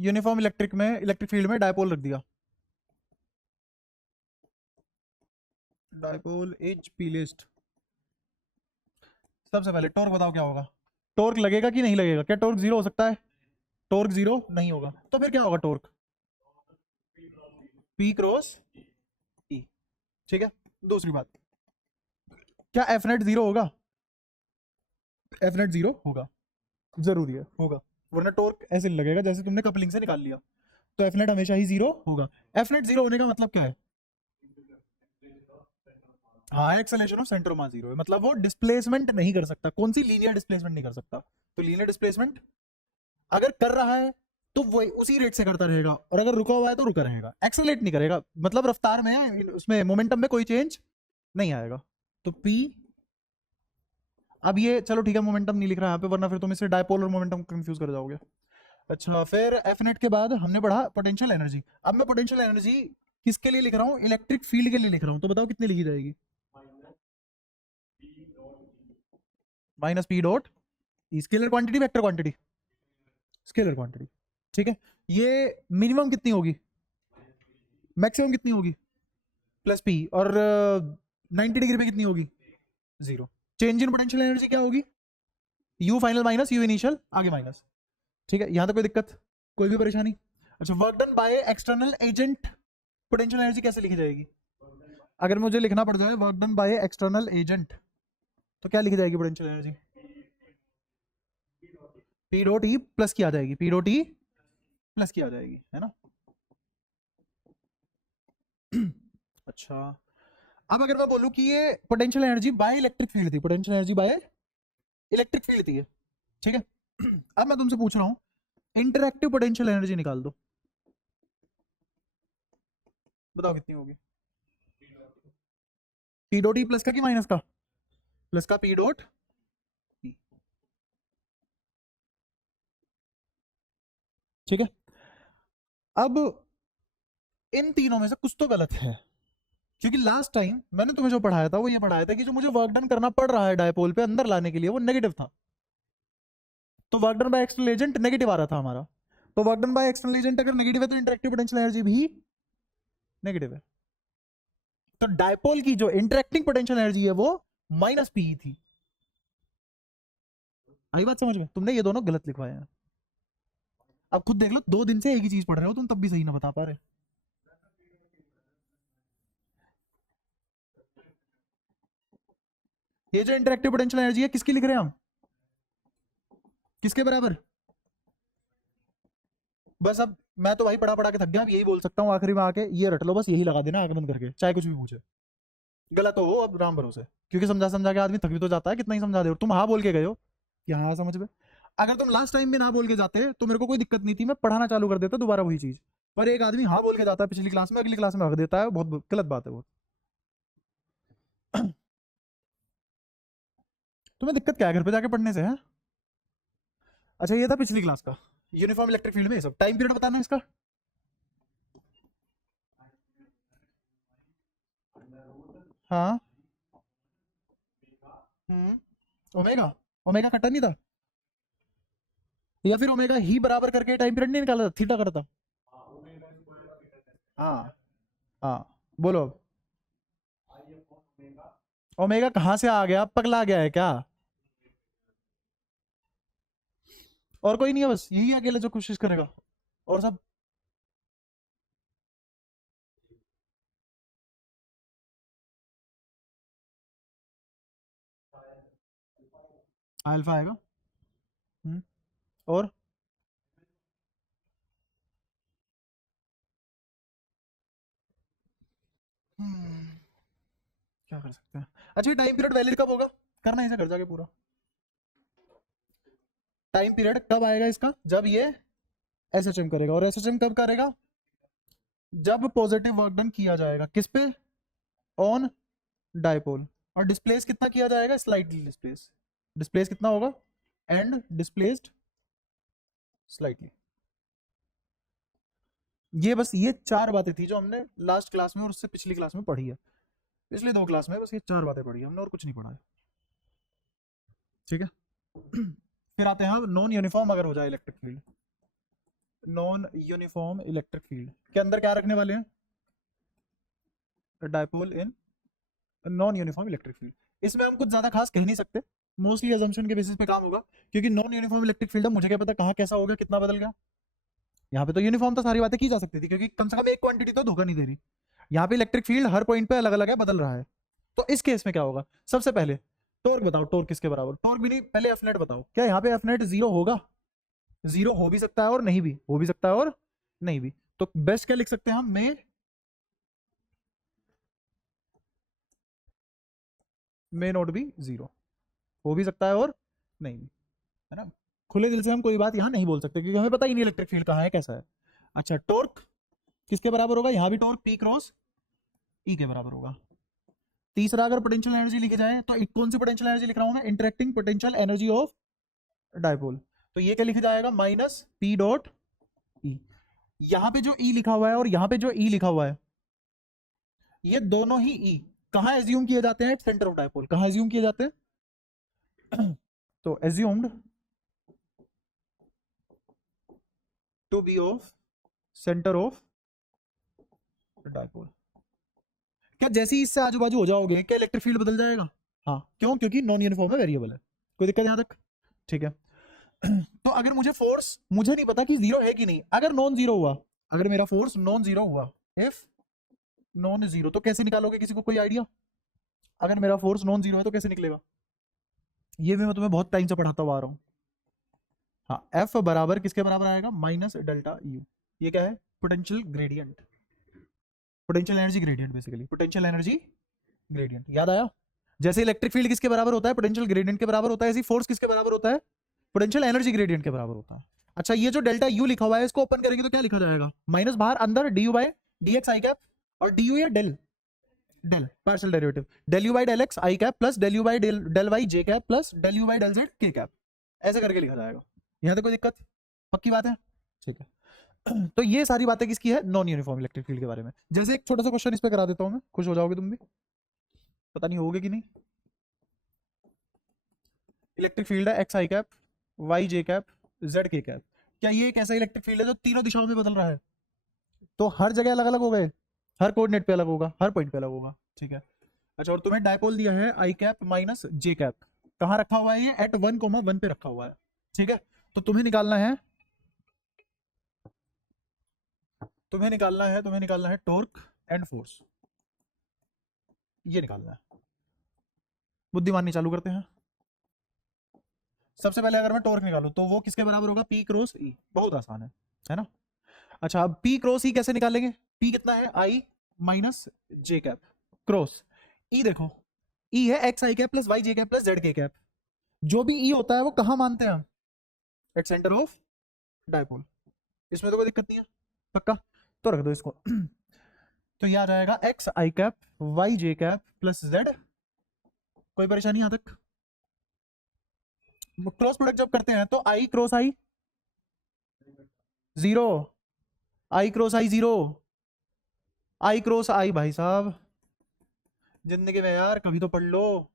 Uniform electric field में dipole रख दिया, डायपोल एच पी लिस्ट। सबसे पहले टॉर्क बताओ क्या होगा, टॉर्क लगेगा कि नहीं लगेगा, क्या टॉर्क जीरो हो सकता है? टॉर्क जीरो नहीं होगा, तो फिर क्या होगा टॉर्क? पी क्रॉस ई। ठीक है, दूसरी बात, क्या एफ नेट जीरो होगा? एफ नेट जीरो होगा, जरूरी है होगा, वरना टॉर्क ऐसे नहीं लगेगा जैसे तुमने कपलिंग से निकाल लिया। तो एफ नेट हमेशा ही जीरो होगा। एफ नेट जीरो होने का मतलब क्या है? हाँ, acceleration of centre of mass zero है, मतलब वो डिस्प्लेसमेंट नहीं कर सकता। कौन सी? लीनियर डिस्प्लेसमेंट नहीं कर सकता। तो लीनियर डिस्प्लेसमेंट अगर कर रहा है तो वो उसी रेट से करता रहेगा, और अगर रुका हुआ है तो रुका रहेगा, एक्सेलरेट नहीं करेगा, मतलब रफ्तार में उसमें मोमेंटम में कोई चेंज नहीं आएगा। तो पी, अब ये चलो ठीक है, मोमेंटम नहीं लिख रहा है यहाँ पे, वरना फिर तुम इससे डायपोल और मोमेंटम कंफ्यूज कर जाओगे। अच्छा, फिर एफ नेट के बाद हमने पढ़ा पोटेंशियल एनर्जी। अब मैं पोटेंशियल एनर्जी किसके लिए लिख रहा हूँ? इलेक्ट्रिक फील्ड के लिए लिख रहा हूँ, तो बताओ कितनी लिखी जाएगी? Minus P dot, scalar quantity vector quantity? Scalar quantity. ठीक है, ये मिनिमम कितनी होगी, मैक्सिमम कितनी होगी? प्लस पी, और 90 डिग्री पे कितनी होगी? Zero. Change in potential energy क्या होगी? You final minus you initial, आगे माइनस। ठीक है, यहां तक कोई दिक्कत, कोई भी परेशानी? अच्छा, work done by external agent, potential energy कैसे लिखी जाएगी? अगर मुझे लिखना पड़ जाए work done by external agent, तो क्या लिखी जाएगी potential energy? P dot E plus की आ जाएगी, पी डॉट ई प्लस की आ जाएगी, है ना? अच्छा, अब अगर मैं बोलूं कि ये potential energy by electric field थी, potential energy by electric field थी, ठीक है। अब मैं तुमसे पूछ रहा हूं, इंटरएक्टिव पोटेंशियल एनर्जी निकाल दो, बताओ कितनी होगी? पी डॉट ई प्लस का कि माइनस का? प्लस का पी डॉट ई। ठीक है, अब इन तीनों में से कुछ तो गलत है, क्योंकि लास्ट टाइम मैंने तुम्हें जो पढ़ाया था वो ये पढ़ाया था कि जो मुझे वर्क डन करना पड़ रहा है डायपोल पे अंदर लाने के लिए वो नेगेटिव था। तो work done by external agent negative आ रहा था हमारा। तो work done by external agent अगर नेगेटिव है तो इंटरेक्टिव पोटेंशियल एनर्जी भी नेगेटिव है। तो डायपोल की जो इंटरेक्टिंग पोटेंशियल एनर्जी है वो माइनस पी थी। आई बात समझ में? तुमने ये दोनों गलत लिखवाए हैं। अब खुद देख लो, 2 दिन से एक ही चीज पढ़ रहे हो तुम, तब भी सही ना बता पा रहे। ये जो इंटरेक्टिव पोटेंशियल एनर्जी है किसकी लिख रहे हैं हम? किसके बराबर? बस अब मैं तो भाई पढ़ा पढ़ा के थक गया, अब यही बोल सकता हूँ आखिरी में आके, ये रट लो बस, यही लगा देना आंख बंद करके, चाहे कुछ भी पूछे। गलत हो वो, अब राम भरोसे, क्योंकि समझा समझा के आदमी थक भी तो जाता है, कितना ही समझा दे, और तुम हाँ बोल के गए हो कि हाँ समझ में। अगर तुम लास्ट टाइम में ना बोल के जाते तो मेरे को कोई दिक्कत नहीं थी, मैं पढ़ाना चालू कर देता दोबारा वही चीज। पर एक आदमी हाँ बोल के जाता है पिछली क्लास में, अगली क्लास में रख देता है, बहुत गलत बात है वो। तुम्हें दिक्कत क्या है घर पे जाके पढ़ने से है? अच्छा, ये था पिछली क्लास का, यूनिफॉर्म इलेक्ट्रिक फील्ड में ये सब। टाइम पीरियड बताना इसका। हाँ। ओमेगा, ओमेगा कटा नहीं था? या फिर ओमेगा ही बराबर करके टाइम पीरियड नहीं निकाला था, थीटा करता? हाँ हाँ, बोलो अब। ओमेगा कहाँ से आ गया, पगला गया है क्या? और कोई नहीं है, बस यही अकेले जो कोशिश करेगा, और सब अल्फा आएगा। हम्म, और क्या कर सकते हैं? अच्छा, टाइम पीरियड वैलिड कब होगा? करना इसे घर जाके पूरा। टाइम पीरियड कब आएगा इसका? जब ये एसएचएम करेगा, और एसएचएम कब करेगा? जब पॉजिटिव वर्क डन किया जाएगा, किस पे? On dipole. और डिस्प्लेस कितना किया जाएगा? Slightly displace. डिस्प्लेस कितना होगा? And displaced slightly. ये बस ये 4 बातें थी जो हमने लास्ट क्लास में और उससे पिछली क्लास में पढ़ी है। पिछली 2 क्लास में बस ये 4 बातें पढ़ी है हमने, और कुछ नहीं पढ़ा है। ठीक है। फिर आते हैं हम नॉन यूनिफॉर्म अगर हो जाए electric field. Non uniform electric field के अंदर क्या रखने वाले हैं, dipole in non uniform electric field. इसमें हम कुछ ज्यादा खास कह नहीं सकते, मोस्टली अजम्पशन के बेसिस पे काम होगा, क्योंकि नॉन यूनिफॉर्म इलेक्ट्रिक फील्ड है, मुझे क्या पता कहाँ कैसा होगा, कितना बदल गया। यहाँ पे तो यूनिफॉर्म तो सारी बातें की जा सकती थी, क्योंकि कम से कम एक क्वांटिटी तो धोखा नहीं दे रही। यहाँ पे इलेक्ट्रिक फील्ड हर पॉइंट पे अलग अलग है, बदल रहा है। तो इस केस में क्या होगा, सबसे पहले टॉर्क बताओ, टॉर्क किसके बराबर, टॉर्क भी नहीं, पहले एफ नेट बताओ, क्या यहाँ पे एफ नेट जीरो होगा, जीरो हो भी सकता है और नहीं भी हो भी सकता है और नहीं भी। तो बेस्ट क्या लिख सकते हैं हम, मे नॉट बी जीरो, हो भी सकता है और नहीं भी, है ना। खुले दिल से हम कोई बात यहाँ नहीं बोल सकते, क्योंकि हमें पता ही नहीं इलेक्ट्रिक फील्ड कहाँ है, कैसा है। अच्छा, टॉर्क किसके बराबर होगा, यहाँ भी टॉर्क पी क्रॉस ई के बराबर होगा। तीसरा, अगर पोटेंशियल एनर्जी लिखी जाए तो कौन सी पोटेंशियल एनर्जी लिख रहा हूं मैं, interacting potential energy of dipole. तो ये क्या लिखा जाएगा, माइनस पी डॉट ई। यहां पे जो ई लिखा हुआ है और यहां पे जो ई लिखा हुआ है, ये दोनों ही ई कहां एज्यूम किए जाते हैं, सेंटर ऑफ डायपोल। कहां एज्यूम किए जाते हैं तो assumed to be of centre of dipole. क्या जैसे ही इससे आजू बाजू हो जाओगे, क्या इलेक्ट्रिक फील्ड बदल जाएगा, हाँ क्यों, क्योंकि नॉन यूनिफॉर्म है, वेरिएबल है। कोई दिक्कत यहां तक, ठीक है। तो अगर मुझे फोर्स, मुझे नहीं पता कि जीरो है कि नहीं, अगर नॉन जीरो हुआ, अगर मेरा फोर्स नॉन जीरो हुआ, इफ नॉन जीरो, तो कैसे निकालोगे, किसी को कोई आइडिया, अगर मेरा फोर्स नॉन जीरो है तो कैसे निकलेगा, ये भी मैं तुम्हें बहुत टाइम से पढ़ाता हुआ आ रहा हूँ। हाँ, एफ बराबर किसके बराबर आएगा, माइनस डेल्टा यू। ये क्या है, potential gradient, potential energy gradient, basically potential energy gradient. याद आया, जैसे इलेक्ट्रिक फील्ड किसके बराबर होता है, पोटेंशियल ग्रेडियंट के बराबर होता है, ऐसी फोर्स किसके बराबर होता है, पोटेंशियल एनर्जी ग्रेडियंट के बराबर होता है। अच्छा, ये जो डेल्टा यू लिखा हुआ है, इसको ओपन करेंगे तो क्या लिखा जाएगा, माइनस बाहर अंदर D you by D x I cap, और डी यू या del, del partial derivative, del you by del x I cap plus del you by del Y J cap plus del you by del Z K cap, ऐसे करके लिखा जाएगा। यहाँ तक कोई दिक्कत, पक्की बात है, ठीक है। तो ये सारी बातें किसकी है, नॉन यूनिफॉर्म इलेक्ट्रिक फील्ड के बारे में। जैसे एक छोटा सा क्वेश्चन इस पे करा देता हूं मैं, खुश हो जाओगे तुम भी, पता नहीं होगे कि नहीं। इलेक्ट्रिक फील्ड है एक्स आई cap, Y J cap, Z K cap. क्या ये एक ऐसा इलेक्ट्रिक फील्ड है जो तीनों दिशाओं में बदल रहा है, तो हर जगह अलग अलग हो गए, हर कोऑर्डिनेट पे अलग होगा, हर पॉइंट पे अलग होगा, ठीक है। अच्छा, और तुम्हें डायपोल दिया है आई कैप माइनस जे कैप, कहाँ रखा हुआ है, ये एट 1,1 पे रखा हुआ है, ठीक है। तो तुम्हें निकालना है टॉर्क एंड फोर्स, ये निकालना है। बुद्धिमानी चालू करते हैं। सबसे पहले अगर मैं टॉर्क निकालूं तो वो किसके बराबर होगा, पी क्रॉस ई, बहुत आसान है ना। अच्छा, अब पी क्रॉस ई कैसे निकालेंगे, पी कितना है, आई माइनस जे कैप क्रॉस ई। देखो, ई है एक्स आई cap plus Y J cap plus Z K cap. जो भी ई होता है वो कहां मानते हैं हम, एट सेंटर ऑफ डायपोल। इसमें तो कोई दिक्कत नहीं है, पक्का, तो रख दो इसको। तो ये आ जाएगा एक्स आई cap Y J cap plus Z. कोई परेशानी यहां तक, क्रॉस प्रोडक्ट जब करते हैं तो आई क्रॉस आई जीरो, आई क्रॉस आई जीरो, आई क्रॉस आई, भाई साहब जिंदगी में यार कभी तो पढ़ लो।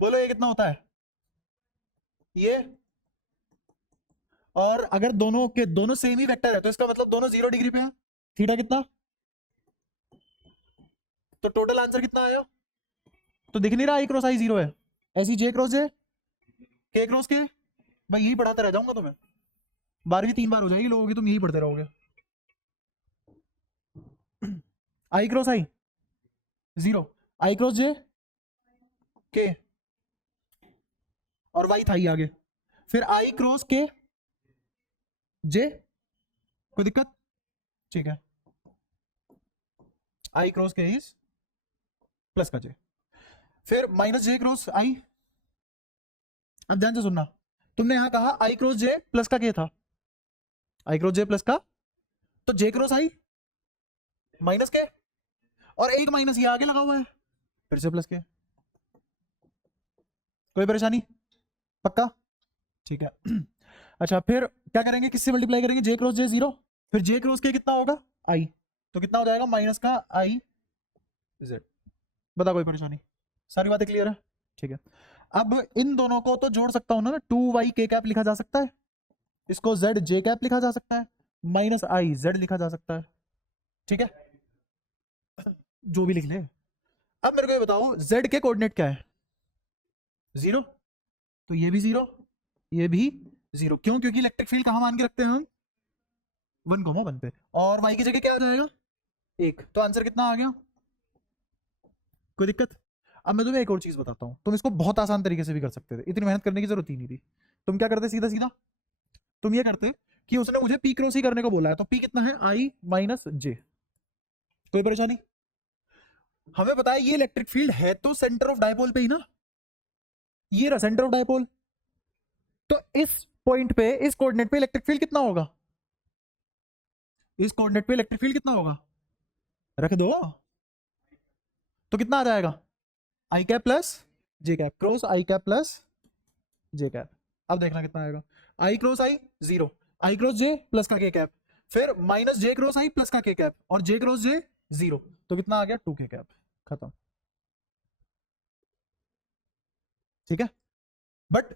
बोलो ये कितना होता है, ये, और अगर दोनों के दोनों सेम ही वेक्टर है तो इसका मतलब दोनों 0 डिग्री पे है। थीटा कितना, तो टोटल आंसर कितना आया, तो दिख नहीं रहा आई क्रॉस आई जीरो है, ऐसी जे क्रॉस जे के क्रॉस के। भाई यही पढ़ाता रह जाऊंगा तुम्हें, 12वीं 3 बार हो जाएगी लोगों की, तुम यही पढ़ते रहोगे। आई क्रॉस आई जीरो, आई क्रॉस जे के, और वाई था ही आगे, फिर आई क्रॉस के जे, कोई दिक्कत, ठीक है, आई क्रॉस के इज प्लस का जे, फिर माइनस जे क्रॉस आई। अब ध्यान से सुनना, तुमने यहां कहा आई क्रॉस जे प्लस का के था, आई क्रॉस जे प्लस का, तो जे क्रॉस आई माइनस के, और एक माइनस ये आगे लगा हुआ है, फिर से प्लस के। कोई परेशानी, पक्का, ठीक है। अच्छा, फिर क्या करेंगे, किससे मल्टीप्लाई करेंगे, जे क्रॉस जे जीरो, फिर जे क्रॉस के कितना होगा आई, तो कितना हो जाएगा माइनस का आई जेड। बता, कोई परेशानी, सारी बातें क्लियर है, ठीक है। अब इन दोनों को तो जोड़ सकता हूं ना, 2y के कैप लिखा जा सकता है, इसको जेड जे कैप लिखा जा सकता है, माइनस आई जेड लिखा जा सकता है, ठीक है, जो भी लिख ले। अब मेरे को ये बताओ जेड के कोऑर्डिनेट क्या है, 0, तो ये भी 0, ये भी 0, क्यों? क्योंकि इलेक्ट्रिक फील्ड कहां मान के रखते हैं हम, 1,1 पे, और y की जगह क्या आ जाएगा, 1, तो आंसर कितना आ गया, कोई दिक्कत? अब मैं तुम्हें एक और चीज बताता हूं, तुम इसको बहुत आसान तरीके से भी कर सकते थे, इतनी मेहनत करने की जरूरत ही नहीं थी। तुम क्या करते सीधा सीधा, तुम ये करते कि उसने मुझे पी क्रॉस ही करने को बोला है, तो पी कितना है, आई माइनस जे, कोई परेशानी? हमें पता है ये इलेक्ट्रिक फील्ड है तो सेंटर ऑफ डायपोल पे ही ना, ये रहा सेंटर ऑफ डायपोल, तो इस पॉइंट पे, इस कोऑर्डिनेट पे इलेक्ट्रिक फील्ड कितना होगा, इस कोऑर्डिनेट पे इलेक्ट्रिक फील्ड कितना होगा, रख दो, तो कितना आ जाएगा, आई कैप प्लस जे कैप, क्रॉस आई कैप प्लस जे कैप। अब देखना कितना आएगा, आई क्रॉस आई 0, आई क्रॉस जे प्लस का के कैप, फिर माइनस जे क्रॉस आई प्लस का के कैप, और जे क्रॉस जे 0, तो कितना आ गया 2 के कैप, खत्म, ठीक है। बट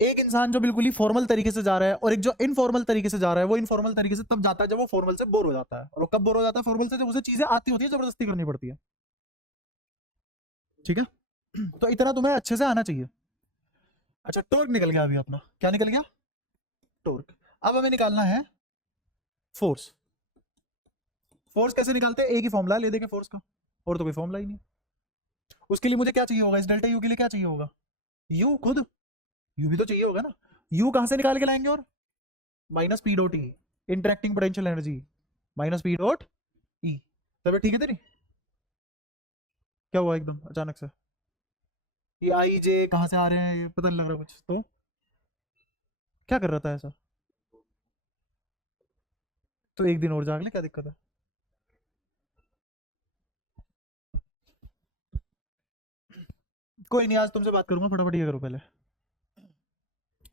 एक इंसान जो बिल्कुल ही फॉर्मल तरीके से जा रहा है और एक जो इनफॉर्मल तरीके से जा रहा है, वो इनफॉर्मल तरीके से तब जाता है जब वो फॉर्मल से बोर हो जाता है, और वो कब बोर हो जाता है फॉर्मल से, जब उसे चीजें आती होती है, जबरदस्ती करनी पड़ती है, ठीक है। तो इतना तुम्हें अच्छे से आना चाहिए। अच्छा, टॉर्क निकल गया अभी अपना, क्या निकल गया, टॉर्क। अब हमें निकालना है फोर्स। फोर्स कैसे निकालते हैं, एक ही फॉर्मूला ले देंगे फोर्स का, और तो कोई फॉर्मूला ही नहीं। उसके लिए मुझे क्या चाहिए होगा, इस डेल्टा यू के लिए क्या चाहिए होगा, यू खुद, यू भी तो चाहिए होगा ना, यू कहां से निकाल के लाएंगे, और minus P dot E, interacting potential energy minus P dot E. तब ठीक है तेरी, क्या हुआ एकदम अचानक से, ये आई जे कहां से आ रहे हैं, ये पता नहीं लग रहा कुछ, तो क्या कर रहा था ऐसा, तो एक दिन और जाग ले, क्या दिक्कत है। कोई नहीं, आज तुमसे बात करूंगा, फटाफट ये करो पहले,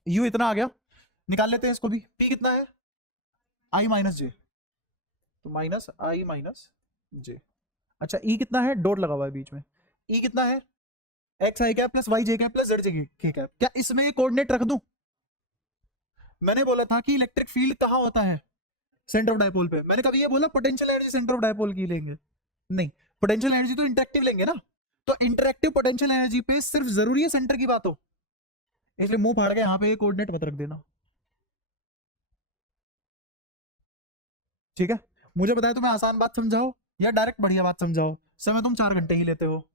यू इतना आ गया, निकाल लेते हैं इसको भी, पी कितना है, आई माइनस जे, तो माइनस आई माइनस जे। अच्छा, ई कितना है, डॉट लगा हुआ है बीच में, ई कितना है, एक्स आई cap plus Y J cap plus Z J के कैप। क्या इसमें ये कोऑर्डिनेट रख दूं, मैंने बोला था कि इलेक्ट्रिक फील्ड कहां होता है, सेंटर ऑफ डायपोल पे, मैंने कभी ये बोला potential energy centre of dipole की लेंगे, नहीं, पोटेंशियल एनर्जी तो इंटरेक्टिव लेंगे ना, तो इंटरेक्टिव पोटेंशियल एनर्जी पे सिर्फ जरूरी है सेंटर की बात हो, इसलिए मुंह फाड़ के यहाँ पे कोऑर्डिनेट मत रख देना, ठीक है। मुझे बताया तुम्हें आसान बात समझाओ या डायरेक्ट बढ़िया बात समझाओ, समय तुम 4 घंटे ही लेते हो,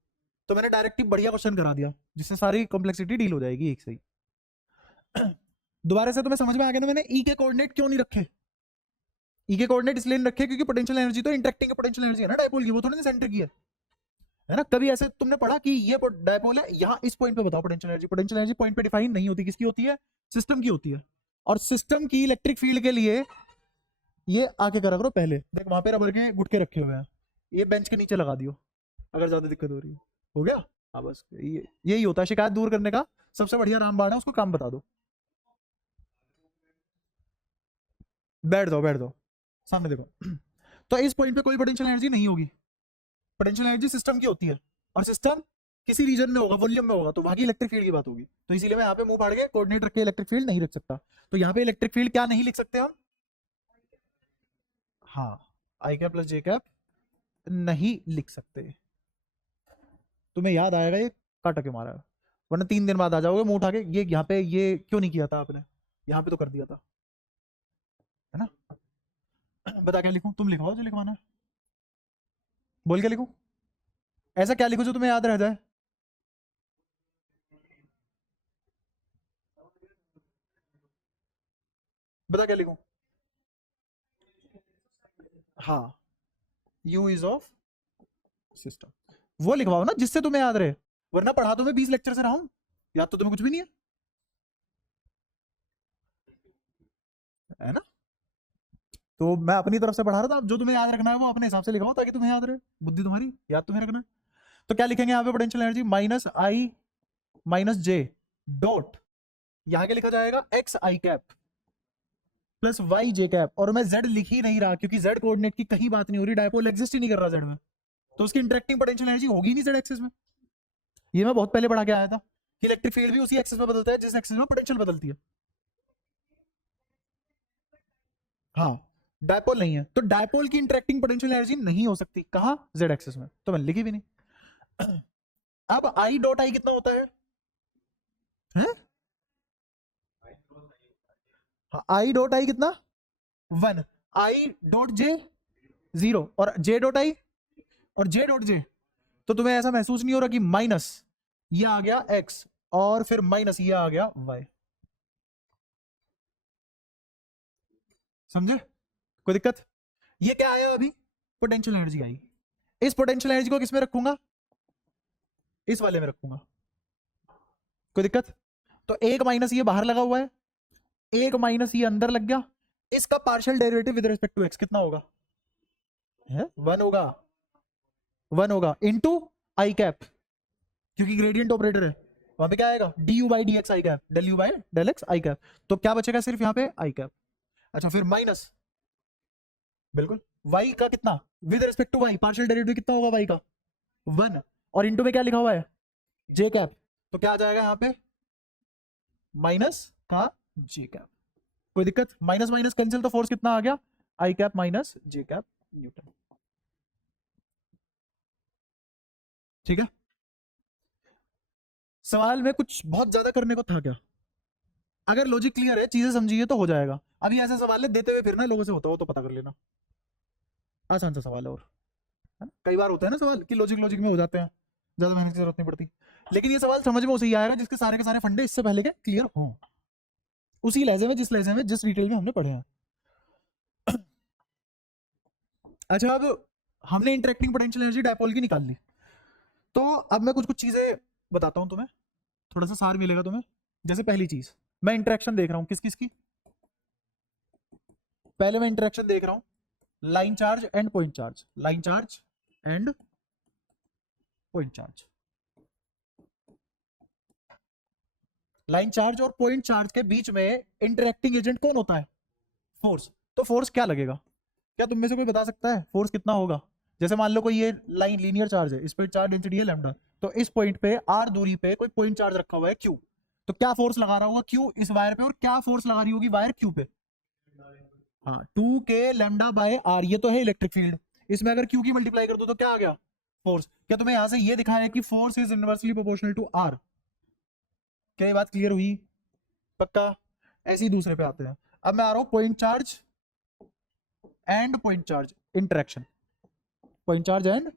तो मैंने डायरेक्ट ही बढ़िया क्वेश्चन करा दिया, जिससे सारी कॉम्प्लेक्सिटी डील हो जाएगी एक सही। दोबारा से तुम्हें समझ में आ गया ना, मैंने ई के कोऑर्डिनेट क्यों नहीं रखे, ई के कोऑर्डिनेट इसलिए नहीं रखे क्योंकि पोटेंशियल एनर्जी तो इंटरेक्टिंग पोटेंशियल एनर्जी है ना डायपोल की, वो थोड़ी ना सेंटर की है ना। कभी ऐसे तुमने पढ़ा कि ये डायपोल है, यहाँ इस पॉइंट पे बताओ potential energy, potential energy point पे डिफाइन नहीं होती, किसकी होती है, सिस्टम की होती है, और सिस्टम की इलेक्ट्रिक फील्ड के लिए ये आके करा करो, पहले देख वहां पे रबर के गुटके रखे हुए हैं, ये बेंच के नीचे लगा दियो अगर ज्यादा दिक्कत हो रही है, हो गया। हाँ बस यही होता है शिकायत दूर करने का सबसे बढ़िया रामबाण है, उसको काम बता दो, बैठ जाओ बैठ जाओ, सामने देखो। तो इस पॉइंट पे कोई पोटेंशियल एनर्जी नहीं होगी, पोटेंशियल एनर्जी सिस्टम की होती है, और सिस्टम किसी रीजन में होगा, वॉल्यूम में होगा, तो वहां की इलेक्ट्रिक फील्ड की बात होगी, तो इसीलिए मैं यहाँ पे मुंह फाड़ के कोऑर्डिनेट रख के इलेक्ट्रिक फील्ड नहीं रख सकता, तो यहाँ पे इलेक्ट्रिक फील्ड क्या नहीं लिख सकते हम, हाँ, आई कैप प्लस जे कैप नहीं लिख सकते। तुम्हें याद आएगा ये काटा क्यों मारा है, वरना 3 दिन बाद आ जाओगे मुंह उठा के, ये यहाँ पे ये क्यों नहीं किया था आपने, यहाँ पे तो कर दिया था, है ना। बता क्या लिखूं, तुम लिखवाओ जो लिखवाना है, बोल के लिखूं, ऐसा क्या लिखूं जो तुम्हें याद रह जाए, बता क्या लिखूं, हाँ, यू इज ऑफ सिस्टम, वो लिखवाओ ना जिससे तुम्हें याद रहे, वरना पढ़ा तो मैं 20 लेक्चर से रहा हूं, याद तो तुम्हें कुछ भी नहीं है ना। तो मैं अपनी तरफ से पढ़ा रहा था, अब जो तुम्हें याद रखना है वो अपने हिसाब से लिखाओ ताकि तुम्हें याद रहे, बुद्धि तुम्हारी, याद तुम्हें रखना है। तो क्या लिखेंगे यहाँ पे, पोटेंशियल एनर्जी माइनस आई माइनस जे डॉट, यहाँ क्या लिखा जाएगा, एक्स आई cap plus Y J cap, और मैं जेड लिख ही नहीं रहा क्योंकि जेड कोऑर्डिनेट की कहीं बात नहीं हो रही, डायपोल एग्जिस्ट ही नहीं कर रहा जेड में, तो उसकी इंटरेक्टिंग पोटेंशियल एनर्जी होगी नहीं जेड एक्सिस में, ये मैं बहुत पहले पढ़ा के आया था कि इलेक्ट्रिक फील्ड भी उसी एक्सिस में बदलता है जिस एक्सिस में पोटेंशियल बदलती है। हाँ डायपोल नहीं है, तो डायपोल की इंटरेक्टिंग पोटेंशियल एनर्जी नहीं हो सकती। कहाँ? जेड एक्सिस में, तो मैंने लिखी भी नहीं। अब आई डॉट आई कितना होता है? हैं? हाँ, आई डॉट आई कितना? 1। आई डॉट जे 0 और जे डॉट आई और जे डॉट जे, तो तुम्हें ऐसा महसूस नहीं हो रहा कि माइनस ये आ गया x और फिर माइनस ये आ गया y? समझे? कोई दिक्कत? ये क्या आया अभी? पोटेंशियल एनर्जी आई। इस पोटेंशियल एनर्जी को किस में रखूंगा? इस वाले में रखूंगा। कोई दिक्कत? तो एक माइनस ये बाहर लगा हुआ है, एक माइनस ये अंदर लग गया। इसका partial derivative with respect to x कितना होगा? है 1 होगा, 1 होगा इनटू आई कैप, क्योंकि ग्रेडियंट ऑपरेटर है। वहां पे क्या आएगा? D you by D x I cap, del you by del x I cap. तो क्या बचेगा? सिर्फ यहाँ पे आई कैप। अच्छा फिर माइनस, बिल्कुल y का कितना with respect to y, partial derivative कितना होगा y का? 1 और इनटू में क्या लिखा हुआ है? जे कैप। तो क्या आ जाएगा यहाँ पे? माइनस का जे कैप। कोई दिक्कत? माइनस माइनस कैंसिल, तो फोर्स कितना आ गया? आई कैप माइनस जे कैप न्यूटन। ठीक है, सवाल में कुछ बहुत ज्यादा करने को था क्या? अगर लॉजिक क्लियर है, चीजें समझिए तो हो जाएगा। अभी ऐसे सवाल है देते हुए फिरना लोगों से होता हो तो पता कर लेना, आसान सा सवाल है। और है ना, कई बार होता है ना सवाल कि लॉजिक लॉजिक में हो जाते हैं, ज्यादा मेहनत की जरूरत नहीं पड़ती। लेकिन ये सवाल समझ में उसे ही आएगा जिसके सारे के सारे फंडे इससे पहले के क्लियर हों, उसी लहजे में जिस लहजे में जिस डिटेल में हमने पढ़े हैं। अच्छा अब हमने इंटरेक्टिंग पोटेंशियल एनर्जी डायपोल की निकाल ली, तो अब मैं कुछ कुछ चीजें बताता हूं तुम्हें, थोड़ा सा सार मिलेगा तुम्हें। जैसे पहली चीज, मैं इंटरेक्शन देख रहा हूं किस किस की। पहले मैं इंटरेक्शन देख रहा हूं line charge and point charge, line charge and point charge. Line charge और पॉइंट चार्ज के बीच में इंटरेक्टिंग एजेंट कौन होता है? फोर्स। तो फोर्स क्या लगेगा? क्या तुम में से कोई बता सकता है फोर्स कितना होगा? जैसे मान लो कोई ये लाइन लीनियर चार्ज है, इस पर चार्ज डेंसिटी है लैम्डा, तो इस पॉइंट पे r दूरी पे कोई पॉइंट चार्ज रखा हुआ है q, तो क्या फोर्स लगा रहा होगा q इस वायर पे, और क्या फोर्स लगा रही होगी वायर q पे? हाँ 2k लैम्डा बाय r, ये तो है इलेक्ट्रिक फील्ड। इसमें अगर q की मल्टीप्लाई कर दो तो क्या आ गया? फोर्स। क्या तुम्हें यहां से ये दिखा है कि force is inversely proportional to r? क्या ये बात क्लियर हुई? पक्का? ऐसे ही दूसरे पे आते हैं। अब मैं आ रहा हूं point charge and point charge interaction, point charge and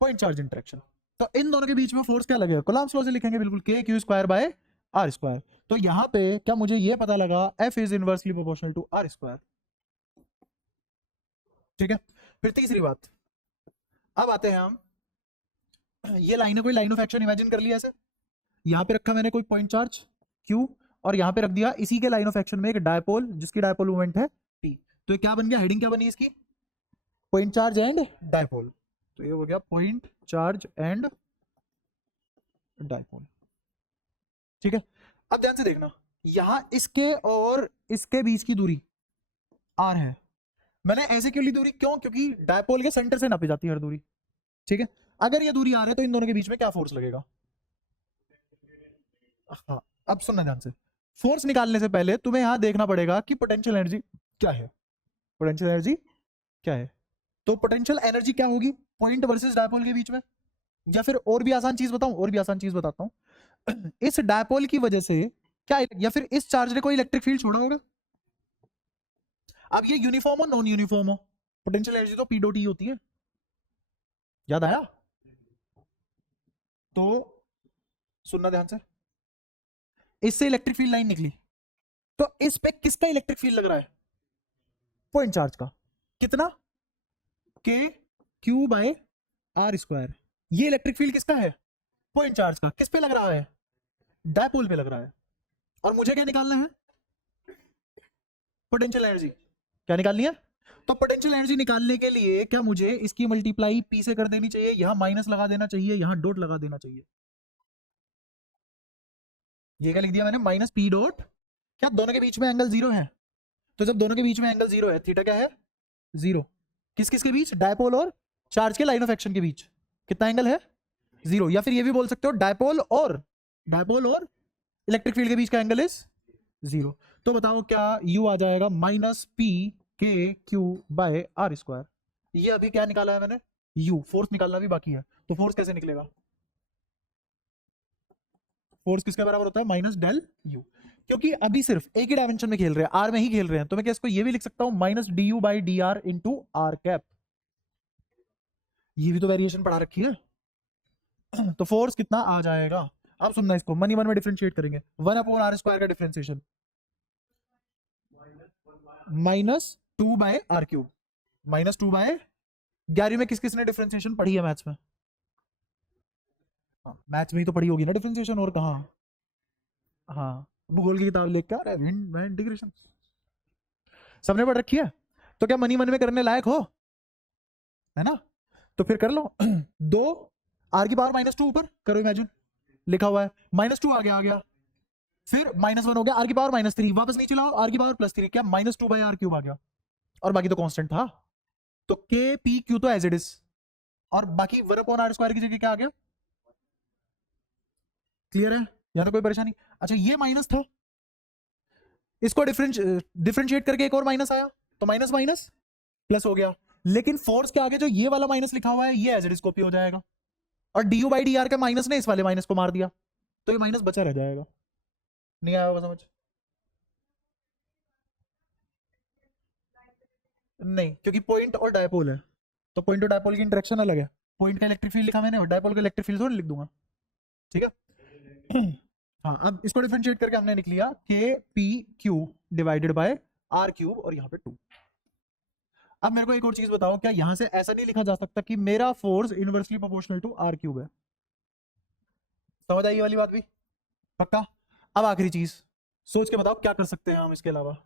point charge interaction. तो इन दोनों के बीच में फोर्स क्या लगेगा? कूलम्ब्स लॉ से लिखेंगे बिल्कुल, k q square by r square. तो यहां पे क्या मुझे ये पता लगा F is inversely proportional to r square. ठीक है, फिर तीसरी बात, अब आते हैं हम, ये लाइन है, कोई लाइन ऑफ एक्शन इमेजिन कर लिया ऐसे, यहां पे रखा मैंने कोई पॉइंट चार्ज q और यहां पे रख दिया इसी के लाइन ऑफ एक्शन में एक डायपोल जिसकी डायपोल मोमेंट है p। तो ये क्या बन गया? हेडिंग क्या बनी इसकी? Point charge and dipole. तो ये हो गया पॉइंट चार्ज एंड डायपोल। ठीक है, अब ध्यान से देखना, यहां इसके और इसके बीच की दूरी r है। मैंने ऐसे क्यों ली दूरी? क्यों? क्योंकि डायपोल के सेंटर से नापी जाती है हर दूरी। ठीक है, अगर ये दूरी r है तो इन दोनों के बीच में क्या फोर्स लगेगा? हाँ, अब सुनना ध्यान से, फोर्स निकालने से पहले तुम्हें यहां देखना पड़ेगा कि पोटेंशियल एनर्जी क्या है। पोटेंशियल एनर्जी क्या है? तो पोटेंशियल एनर्जी क्या होगी पॉइंट वर्सेस डायपोल के बीच में? या फिर और भी आसान चीज बताऊं, और भी आसान चीज बताता हूं, इस डायपोल की वजह से क्या, या फिर इस चार्ज ने कोई इलेक्ट्रिक फील्ड छोड़ा होगा। अब ये यूनिफॉर्म हो नॉन यूनिफॉर्म हो, पोटेंशियल एनर्जी तो पी डॉट ई होती है, याद आया? तो सुनना ध्यान से, इससे इलेक्ट्रिक फील्ड लाइन निकली, तो इस पे किसका इलेक्ट्रिक फील्ड लग रहा है? पॉइंट चार्ज का। कितना? के क्यू बाय आर स्क्वायर। ये इलेक्ट्रिक फील्ड किसका है? पॉइंट चार्ज का। किस पे लग रहा है? डायपोल पे लग रहा है। और मुझे क्या निकालना है? Potential energy. क्या निकालनी है? तो पोटेंशियल एनर्जी निकालने के लिए क्या मुझे इसकी मल्टीप्लाई पी से कर देनी चाहिए, यहां माइनस लगा देना चाहिए, यहां डॉट लगा देना चाहिए? ये क्या लिख दिया मैंने? माइनस पी डॉट, क्या दोनों के बीच में एंगल जीरो है? तो जब दोनों के बीच में एंगल जीरो है, थीटा क्या है? जीरो। किस किस के बीच? डायपोल और चार्ज के लाइन ऑफ एक्शन के बीच कितना एंगल है? जीरो। या फिर ये भी बोल सकते हो डायपोल और इलेक्ट्रिक फील्ड के बीच का एंगल इज जीरो। तो बताओ क्या यू आ जाएगा माइनस पी के क्यू बाय आर स्क्वायर। ये अभी क्या निकाला है मैंने, यू, फोर्स निकालना भी बाकी है। तो फोर्स कैसे निकलेगा, फोर्स किसके बराबर होता है, माइनस डेल यू। क्योंकि अभी सिर्फ एक ही डायमेंशन में खेल रहे हैं, आर में ही खेल रहे हैं, तो मैं क्या इसको ये भी लिख सकता हूं, minus d you by d r into r cap. ये भी तो वेरिएशन पढ़ा रखी है। तो फोर्स कितना आ जाएगा, अब सुनना इसको, मनी वन में डिफरेंशिएट करेंगे, वन अपॉन आर स्क्वायर का differentiation minus two by r cube, minus two by, 11वीं में किस किसने डिफरेंशिएशन पढ़ी है मैथ्स में, मैथ्स में ही तो पढ़ी होगी ना डिफरेंशिएशन, और कहाँ, हाँ भूगोल की किताब लेके आ रहा है, इंटीग्रेशन सबने पढ़ रखी है। तो क्या मनी मन में करने लायक हो, है ना, तो फिर कर लो। दो आर की पावर माइनस टू ऊपर करो, इमेजिन लिखा हुआ है, माइनस टू आ गया, फिर माइनस वन हो गया, आर की पावर माइनस थ्री, वापस नीचे लाओ, आर की पावर प्लस थ्री, क्या minus two by R cube आ गया, और बाकी तो कांस्टेंट था। तो के पी क्यू तो एज इट इज, और बाकी वन अपॉन आर स्क्वायर की जगह क्या आ गया, क्लियर है, यहां तो कोई परेशानी। अच्छा ये माइनस था, इसको डिफरेंशिएट करके एक और माइनस आया, तो माइनस माइनस प्लस हो गया, लेकिन फोर्स के आगे जो ये वाला माइनस लिखा हुआ है ये एज इट इज कॉपी हो जाएगा, और D you by d are का माइनस ने इस वाले माइनस को मार दिया, तो ये माइनस बचा रह जाएगा। नहीं आया होगा समझ, नहीं, क्योंकि पॉइंट और डायपोल है, तो पॉइंट और डायपोल की इंटरेक्शन अलग है, पॉइंट का इलेक्ट्रिक फील्ड लिखा मैंने और डायपोल का इलेक्ट्रिक फील्ड थोड़ी लिख दूंगा, ठीक है। हाँ अब इसको डिफरेंशिएट करके हमने लिख लिया k P q divided by r cube, और यहाँ पे 2। अब मेरे को एक और चीज बताओ, क्या यहां से ऐसा नहीं लिखा जा सकता कि मेरा force inversely proportional to r cube है, समझ आई ये वाली बात भी, पक्का। अब आखिरी चीज सोच के बताओ क्या कर सकते हैं हम इसके अलावा,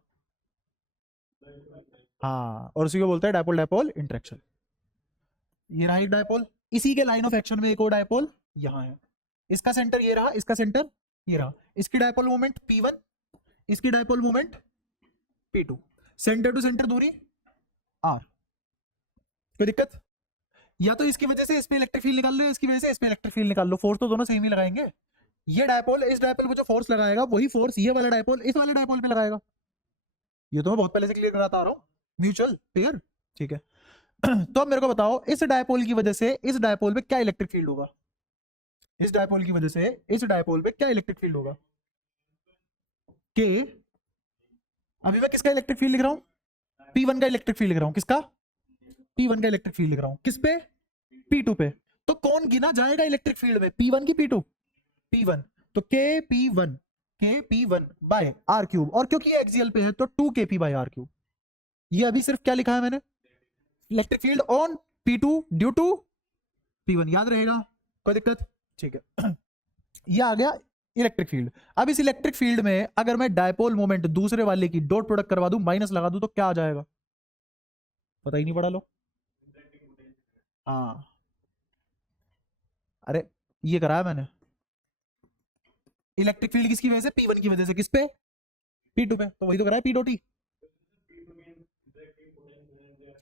हाँ, और उसी को बोलते हैं डायपोल डायपोल इंटरेक्शन। ये रहा एक डायपोल, इसी के लाइन ऑफ एक्शन में एक और डायपोल यहां है, इसका सेंटर ये रहा, इसका सेंटर ये रहा, इसकी डायपोल मोमेंट P1, इसकी dipole moment P2, centre to centre दूरी R। कोई दिक्कत, या तो इसकी वजह से इस पे इलेक्ट्रिक फील्ड निकाल लो, इसकी वजह से इस पे इलेक्ट्रिक फील्ड निकाल लो, फोर्स तो दोनों सेम ही लगाएंगे। ये डायपोल इस डायपोल पे जो फोर्स लगाएगा वही फोर्स ये वाला डायपोल इस वाले डायपोल पे लगाएगा, ये तो मैं बहुत पहले से क्लियर कराता आ रहा हूँ, म्यूचुअल पेयर, ठीक है। तो अब मेरे को बताओ इस डायपोल की वजह से इस डायपोल पे क्या इलेक्ट्रिक फील्ड होगा, इस डायपोल की वजह से इस डायपोल पे क्या इलेक्ट्रिक फील्ड होगा, के, अभी मैं किसका इलेक्ट्रिक फील्ड लिख रहा हूं, P1 का इलेक्ट्रिक फील्ड लिख रहा हूं, किसका, P1 का इलेक्ट्रिक फील्ड लिख रहा हूं, किस पे, P2 पे। तो कौन गिना जाएगा इलेक्ट्रिक फील्ड में, P1 की P2, P1, तो के p one by r cube, और क्योंकि ये एक्सियल पे है तो 2 kp बाय आर क्यूब। ये अभी सिर्फ क्या लिखा है मैंने, electric field on P2 due to P1, याद रहेगा, कोई दिक्कत, ठीक है। ये आ गया इलेक्ट्रिक फील्ड। अब इस इलेक्ट्रिक फील्ड में अगर मैं डायपोल मोमेंट दूसरे वाले की डॉट प्रोडक्ट करवा दूं, माइनस लगा दूं, तो क्या आ जाएगा, पता ही नहीं पड़ा लो, हाँ, अरे ये करा है मैंने, इलेक्ट्रिक फील्ड किसकी वजह से, P1 की वजह से, किस पे, P2 पे, तो वही तो करा है P डॉट ई,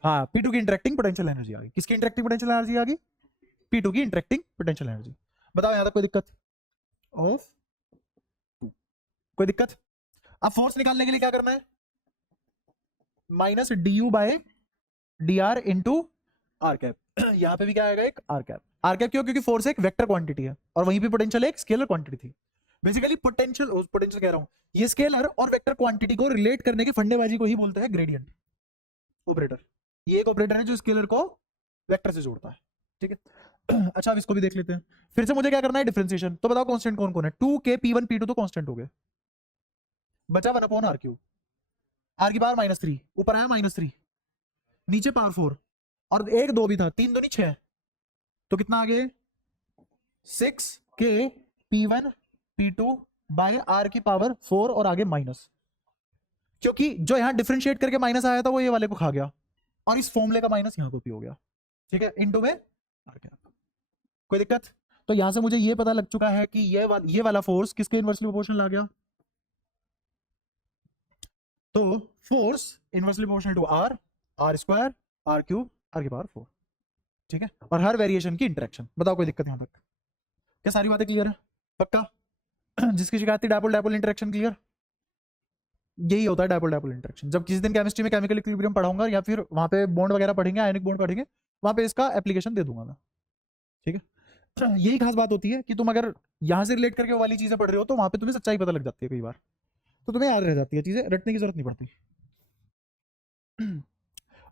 हाँ P2 की इंटरेक्टिंग पोटेंशियल एनर्जी आ गई, किसकी इंटरेक्टिंग पोटेंशियल एनर्जी आ गई, P2 की इंटरेक्टिंग पोटेंशियल एनर्जी। बताओ यहां तक कोई दिक्कत, ऑफ, कोई दिक्कत। अब फोर्स निकालने के लिए क्या करना है, minus d u by d r into r cap. यहां पे भी क्या आएगा, एक आर कैप, आर कैप क्यों, क्योंकि फोर्स एक वेक्टर क्वांटिटी है और वहीं पे पोटेंशियल एक स्केलर क्वांटिटी थी। बेसिकली पोटेंशियल कह रहा हूं, ये स्केलर और वेक्टर क्वांटिटी को रिलेट करने की फंडेबाजी को ही बोलते हैं ग्रेडियंट ऑपरेटर। ये एक ऑपरेटर है जो स्केलर को वेक्टर से जोड़ता है, ठीक है। अच्छा अब इसको भी देख लेते हैं, फिर से मुझे क्या करना है, डिफरेंशिएशन। तो बताओ कांस्टेंट कौन कौन है, 2k P1 P2 तो कांस्टेंट हो गए, बचा 1 अपॉन आर क्यूब, आर की पावर -3, ऊपर आया -3, नीचे पावर 4, और एक दो भी था, 3 दूनी 6, तो कितना आ गए 6k P1 P2 bye are की पावर 4, और आगे माइनस, क्योंकि जो यहां डिफरेंशिएट करके माइनस आया था वो ये वाले को खा गया, और इस फॉर्मूले का माइनस यहां कॉपी हो गया, ठीक है, इनटू में आर कैप। कोई दिक्कत, तो यहां से मुझे ये पता लग चुका है कि ये वाला फोर्स किसके इनवर्सली प्रोपोर्शनल आ गया, तो force inversely proportional to r, r square, r cube, r की पावर 4, ठीक है, और हर वेरिएशन की इंटरेक्शन। बताओ कोई दिक्कत यहां तक, क्या सारी बातें क्लियर है, पक्का। जिसकी शिकायत थी डायपोल डायपोल इंटरेक्शन क्लियर, यही होता है डायपोल डायपोल इंटरेक्शन। जब किसी दिन केमिस्ट्री में केमिकल इक्विलिब्रियम पढ़ाऊंगा या फिर वहां पे बॉन्ड वगैरह पढ़ेंगे, आयनिक बॉन्ड पढ़ेंगे, वहां पे इसका एप्लीकेशन दे दूंगा मैं। ठीक है, यही खास बात होती है कि तुम अगर यहाँ से रिलेट करके वो वाली चीजें पढ़ रहे हो तो वहां पे तुम्हें सच्चाई पता लग जाती है कई बार, तो तुम्हें याद रह जाती है, चीजें रटने की जरूरत नहीं पड़ती।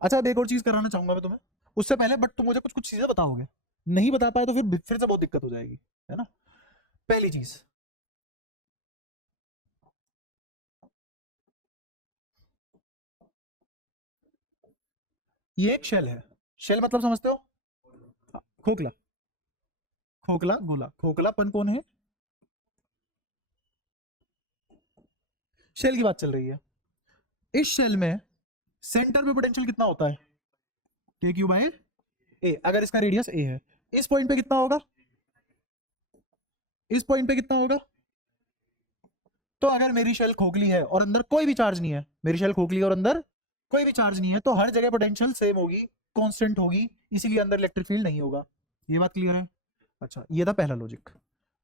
अच्छा, अब एक और चीज कराना चाहूंगा मैं तुम्हें, उससे पहले बट तुम मुझे कुछ कुछ चीजें बताओगे, नहीं बता पाए तो फिर से बहुत दिक्कत हो जाएगी, है ना। पहली चीज, ये एक शेल है। शेल मतलब समझते हो? हाँ, खोखला, खोखला गोला, खोखलापन कौन है? शेल की बात चल रही है। इस शेल में सेंटर पे पोटेंशियल कितना होता है? के क्यू बाय ए। अगर इसका रेडियस ए है, इस पॉइंट पे कितना होगा? इस पॉइंट पे कितना होगा? तो अगर मेरी शेल खोखली है और अंदर कोई भी चार्ज नहीं है, मेरी शेल खोखली है और अंदर कोई भी चार्ज नहीं है, तो हर जगह पोटेंशियल सेम होगी, कांस्टेंट होगी, इसीलिए अंदर इलेक्ट्रिक फील्ड नहीं होगा। ये बात क्लियर है? अच्छा, ये था पहला लॉजिक।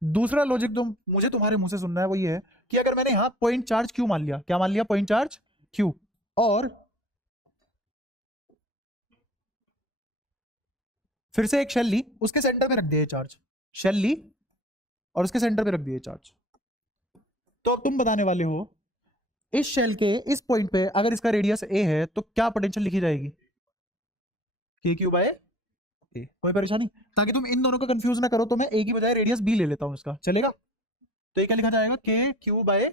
दूसरा लॉजिक जो मुझे तुम्हारे मुंह से सुनना है वो ये है कि अगर मैंने यहां पॉइंट चार्ज क्यू मान लिया, क्या मान लिया? पॉइंट चार्ज क्यू, और फिर से एक शेल ली, उसके सेंटर पे रख दिया चार्ज, शेल ली और उसके सेंटर पे रख दिया चार्ज, तो अब तुम बताने वाले हो इस शेल के इस पॉइंट पे अगर इसका रेडियस ए है तो क्या पोटेंशियल लिखी जाएगी? के क्यू बाय ए। कोई परेशानी? ताकि तुम इन दोनों को कंफ्यूज ना करो तो मैं ए की बजाय रेडियस बी ले लेता हूं, इसका चलेगा? तो ये क्या लिखा जाएगा? K Q by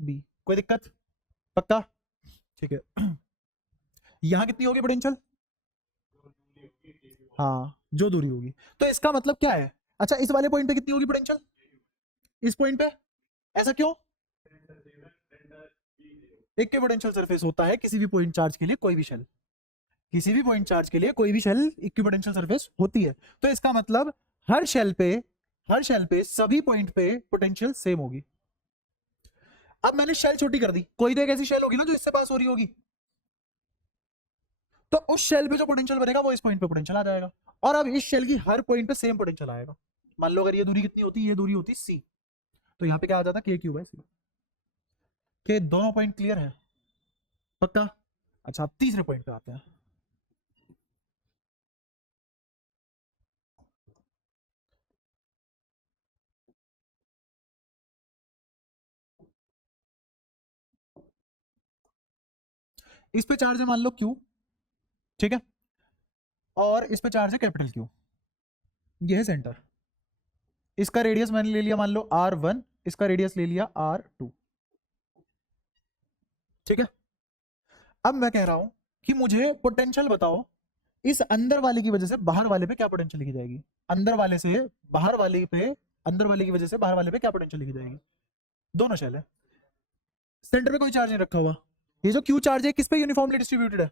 B. कोई दिक्कत? पक्का? ठीक है। यहां कितनी होगी पोटेंशियल? हाँ, जो दूरी होगी। तो इसका मतलब क्या है? अच्छा, इस वाले पॉइंट पे कितनी होगी पोटेंशियल? इस पॉइंट पे? ऐसा क्यों? एक के पोटेंशियल सरफेस होता है किसी भी पॉइंट चार्ज के लिए, कोई भी शेल, किसी भी पॉइंट चार्ज के लिए कोई भी शेल इक्विपोटेंशियल सरफेस होती है। तो इसका मतलब हर शेल पे, हर शेल पे सभी पॉइंट पे पोटेंशियल सेम होगी। अब मैंने शेल छोटी कर दी, कोई तो एक ऐसी शेल होगी ना जो इससे पास हो रही होगी, तो उस शेल पे जो पोटेंशियल बनेगा वो इस पॉइंट पे पोटेंशियल आ जाएगा। और अब इस शेल की हर पॉइंट पे सेम पोटेंशियल आएगा। मान लो अगर ये दूरी कितनी होती है, ये दूरी होती सी, तो यहाँ पे क्या आ जाता? के क्यू बाय सी। के दोनों पॉइंट क्लियर है? पक्का? अच्छा, अब तीसरे पॉइंट पे आते हैं। इस पे चार्ज है मान लो क्यू, ठीक है, और इस पे चार्ज है कैपिटल क्यू, ये है सेंटर। इसका रेडियस मैंने ले लिया मान लो R1, इसका रेडियस ले लिया R2, ठीक है। अब मैं कह रहा हूं कि मुझे पोटेंशियल बताओ, इस अंदर वाले की वजह से बाहर वाले पे क्या पोटेंशियल लिखी जाएगी? अंदर वाले से बाहर वाले पे, अंदर वाले की वजह से बाहर वाले पे क्या पोटेंशियल लिखी जाएगी? दोनों शेल है, सेंटर पे कोई चार्ज नहीं रखा हुआ, ये जो क्यू चार्ज है किस पे यूनिफॉर्मली डिस्ट्रीब्यूटेड है?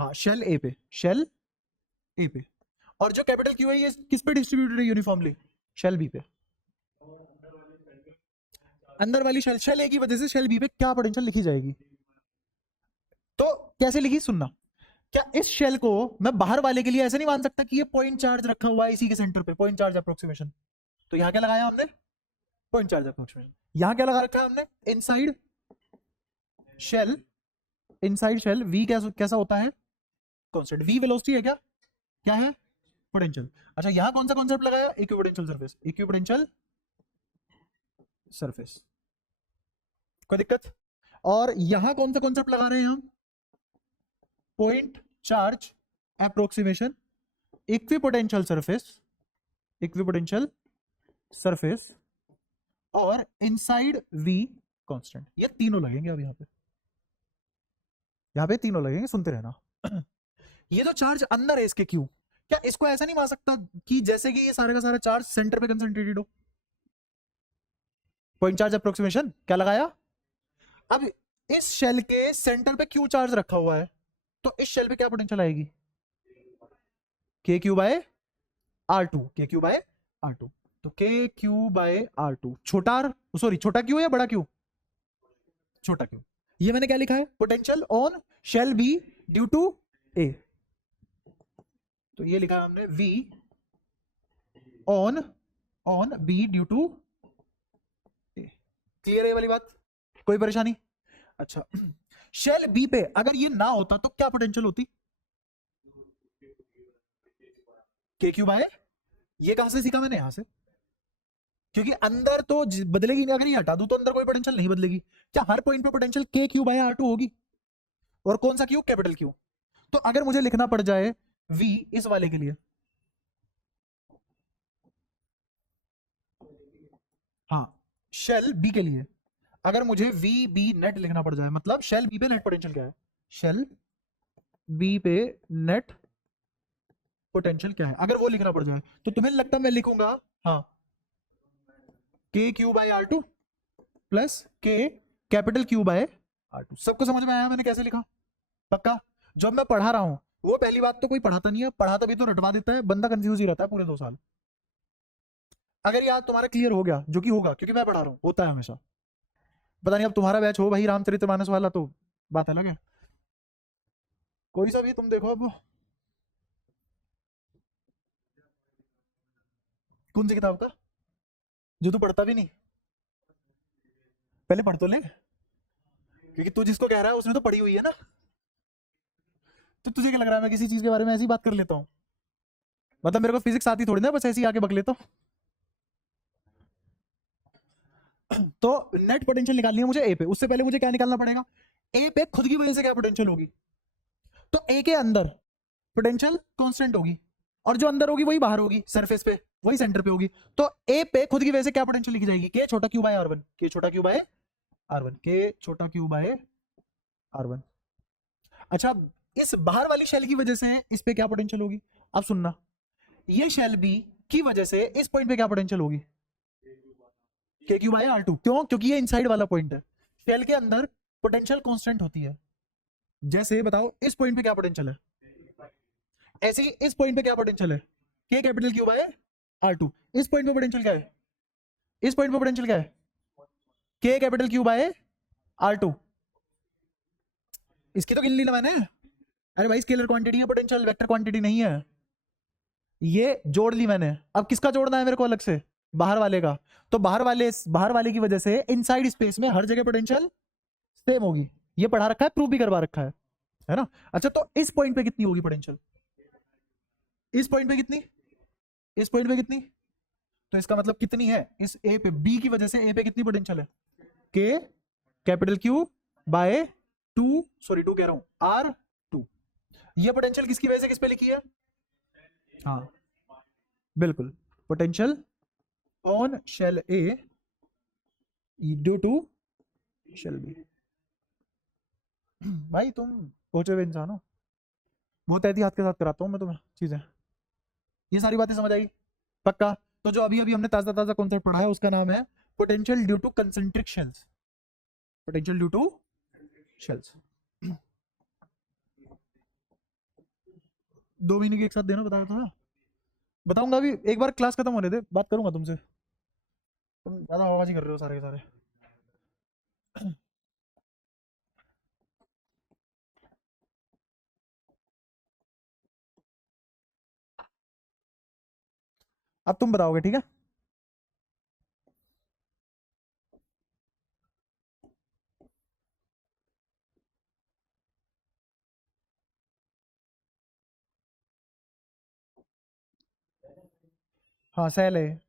हाँ, शेल ए पे, शेल ए पे। और जो कैपिटल क्यू है ये किस पे डिस्ट्रीब्यूटेड है यूनिफॉर्मली? शेल बी पे। अंदर वाली शेल, शेल ए की वजह से शेल बी पे क्या पोटेंशियल लिखी जाएगी? तो कैसे लिखी सुनना, क्या इस शेल को मैं बाहर वाले के लिए ऐसे नहीं मान सकता कि ये पॉइंट चार्ज रखा हुआ है इसी के सेंटर पे, पॉइंट चार्ज अप्रोक्सीमेशन? तो यहां क्या लगाया हमने? Point charge approximation. यहां क्या लगा रखा है हमने? Inside shell, inside shell v कैसा होता है? कांस्टेंट। वी वेलोसिटी है, क्या क्या है? पोटेंशियल। अच्छा, यहां कौन सा कॉन्सेप्ट लगाया? Equipotential surface, equipotential surface. कोई दिक्कत? और यहां कौन सा कॉन्सेप्ट लगा रहे हैं हम? Point charge approximation, equipotential surface, equipotential surface, और इनसाइड वी कांस्टेंट। ये तीनों लगेंगे अब यहाँ पे तीनों लगेंगे, सुनते रहना। ये जो चार्ज अंदर है इसके क्यू, क्या इसको ऐसा नहीं मान सकता कि जैसे कि ये सारा का सारा चार्ज सेंटर पे कंसंट्रेटेड हो? पॉइंट चार्ज अप्रोक्सीमेशन क्या लगाया? अब इस शेल के सेंटर पे क्यू चार्ज रखा हुआ है, तो इस शेल पे क्या पोटेंशियल आएगी? के क्यू बाय R2, के क्यू बाय R2। तो के क्यू बाय R2, छोटा आर, सॉरी छोटा क्यू या बड़ा क्यू? छोटा क्यू। ये मैंने क्या लिखा है? Potential on shell B due to A. तो ये लिखा है हमने V on B due to A. Clear है ये वाली बात? कोई परेशानी? अच्छा, शेल बी पे अगर ये ना होता तो क्या पोटेंशियल होती? के क्यू बाय, ये कहां से सीखा मैंने? यहां से, क्योंकि अंदर तो बदलेगी नहीं, अगर ये हटा दूं तो अंदर कोई पोटेंशियल नहीं बदलेगी। क्या हर पॉइंट पे पोटेंशियल के क्यू बाय आर टू होगी? और कौन सा क्यू? Capital Q. तो अगर मुझे लिखना पड़ जाए वी इस वाले के लिए, हाँ शेल बी के लिए, अगर मुझे वी बी नेट लिखना पड़ जाए, मतलब शेल बी पे नेट पोटेंशियल क्या है? शेल बी पे नेट पोटेंशियल क्या है, अगर वो लिखना पड़ जाए तो तुम्हें लगता मैं लिखूंगा, हाँ, K Q by are two plus K capital Q by are two. सबको समझ में आया मैंने कैसे लिखा? पक्का? जब मैं पढ़ा रहा हूं, वो पहली बात तो कोई पढ़ाता नहीं है, पढ़ाता भी तो रटवा देता है, बंदा कंफ्यूज ही रहता है पूरे 2 साल। अगर यार तुम्हारा क्लियर हो गया, जो कि होगा क्योंकि मैं पढ़ा रहा हूँ, होता है हमेशा, पता नहीं अब तुम्हारा बैच हो भाई रामचरितमानस वाला तो बात अलग है, कोई सा भी तुम देखो अब। कौन सी किताब का? जो तू पढ़ता भी नहीं? पहले पढ़ तो ले, क्योंकि तू जिसको कह रहा है उसने तो पढ़ी हुई है ना। तो तुझे क्या लग रहा है मैं किसी चीज के बारे में ऐसी बात कर लेता हूँ? मतलब मेरे को फिजिक्स आती थोड़ी ना, बस ऐसे ही आके बक लेता हूँ। तो नेट पोटेंशियल निकालनी है मुझे ए पे, उससे पहले मुझे क्या निकालना पड़ेगा? ए पे खुद की वजह से क्या पोटेंशियल होगी? तो ए के अंदर पोटेंशियल कांस्टेंट होगी, और जो अंदर होगी वही बाहर होगी, सरफेस पे, वही सेंटर पे होगी। तो ए पे खुद की वजह से क्या पोटेंशियल लिखी जाएगी? के छोटा क्यू बाय आर वन, के छोटा क्यू बाय आर वन, के छोटा क्यू बाय आर वन। अच्छा, इस बाहर वाली शेल की वजह से इस पे क्या पोटेंशियल होगी? अब सुनना, ये शेल बी की वजह से इस पॉइंट पे क्या पोटेंशियल होगी? के क्यू बाय आर टू। क्यों? क्योंकि ये इनसाइड वाला पॉइंट है, शेल के अंदर पोटेंशियल कांस्टेंट होती है। जैसे बताओ इस पॉइंट पे क्या पोटेंशियल है, ऐसे ही इस पॉइंट पे क्या पोटेंशियल है? K capital Q by are two. इस पॉइंट पे पोटेंशियल क्या है? इस पॉइंट पे पोटेंशियल क्या है? K capital Q by are two. इसकी तो गिन ली ना मैंने। अरे भाई स्केलर क्वांटिटी है पोटेंशियल, वेक्टर क्वांटिटी नहीं है। ये जोड़ ली मैंने, अब किसका जोड़ना है मेरे को अलग से? बाहर वाले का। तो बाहर वाले की वजह से इनसाइड स्पेस में हर जगह पोटेंशियल सेम होगी। ये पढ़ा रखा है, प्रूफ भी करवा रखा है ना? अच्छा, तो इस पॉइंट पे कितनी होगी पोटेंशियल? इस पॉइंट पे कितनी? इस पॉइंट पे कितनी? तो इसका मतलब कितनी है इस ए पे? बी की वजह से ए पे कितनी पोटेंशियल है? K capital Q by two, sorry two कह रहा हूं, आर टू। ये पोटेंशियल किसकी वजह से किस पे लिखी है? हाँ बिल्कुल, potential on shell a due to shell b. भाई तुम पहुंचे हुए इंसान हो, बहुत एहतियात के साथ कराता हूँ मैं तुम्हें चीजें। ये सारी बातें समझ आई? पक्का? तो जो अभी अभी हमने ताजा ताजा कॉन्सेप्ट पढ़ा है उसका नाम है potential due two concentric shells. Potential due two shells. 2 महीने की एक साथ देना बताया था ना? बताऊंगा अभी, एक बार क्लास खत्म होने दे, बात करूंगा तुमसे। तुम ज्यादा आवाज कर रहे हो सारे के सारे। अब तुम बताओगे, ठीक है? हाँ सैल है।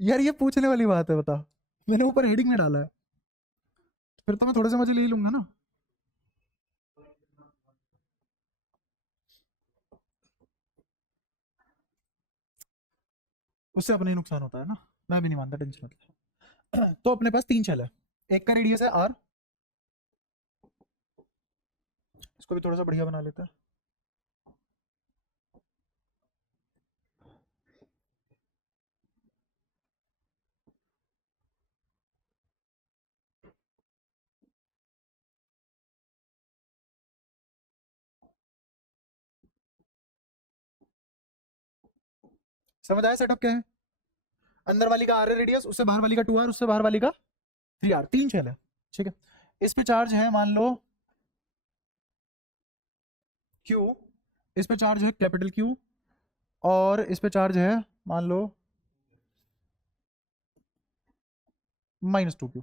यार ये पूछने वाली बात है, बता, मैंने ऊपर हेडिंग में डाला है, फिर तो मैं थोड़े से मजे ले ही लूंगा ना। उससे अपने ही नुकसान होता है ना, मैं भी नहीं मानता, टेंशन मत ले। तो अपने पास 3 शेल है, एक का रेडियस है आर, इसको भी थोड़ा सा बढ़िया बना लेते हैं। समझ आया सेटअप क्या है? अंदर वाली का आर है रेडियस, उससे बाहर वाली का 2 आर, उससे बाहर वाली का 3 आर, 3 शेल है, ठीक है? इस पे चार्ज है मान लो क्यू, इस पे चार्ज है कैपिटल क्यू, और इस पे चार्ज है मान लो माइनस 2q,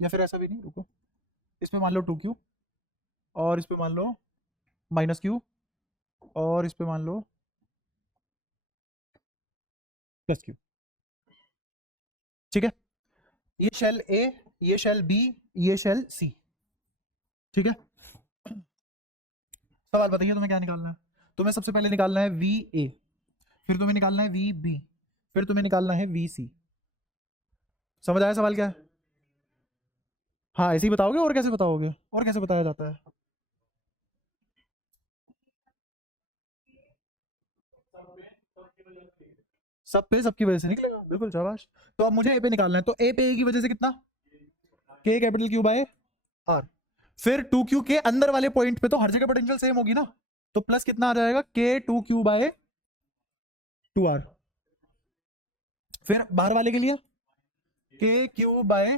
या फिर ऐसा भी नहीं, रुको, इस पे मान लो 2q और इस पे मान लो माइनस q और इस पे मान लो प्लस q। ठीक है, ये शेल A, ये शेल B, ये शेल C। ठीक है, सवाल बताइए तुम्हें क्या निकालना है। तुम्हें सबसे पहले निकालना है VA, फिर तुम्हें निकालना है VB, फिर तुम्हें निकालना है VC। समझ आया सवाल क्या है? हाँ ऐसे ही बताओगे, और कैसे बताओगे, और कैसे बताया जाता है? सब पे सबकी वजह से निकलेगा, बिल्कुल शाबाश। तो अब मुझे ए पे निकालना है, तो ए पे ए की वजह से कितना, के कैपिटल क्यू बाय आर। फिर 2q के अंदर वाले पॉइंट पे तो हर जगह पोटेंशियल सेम होगी ना, तो प्लस कितना आ जाएगा, के 2q बाय 2r। फिर बाहर वाले के लिए के क्यू बाय,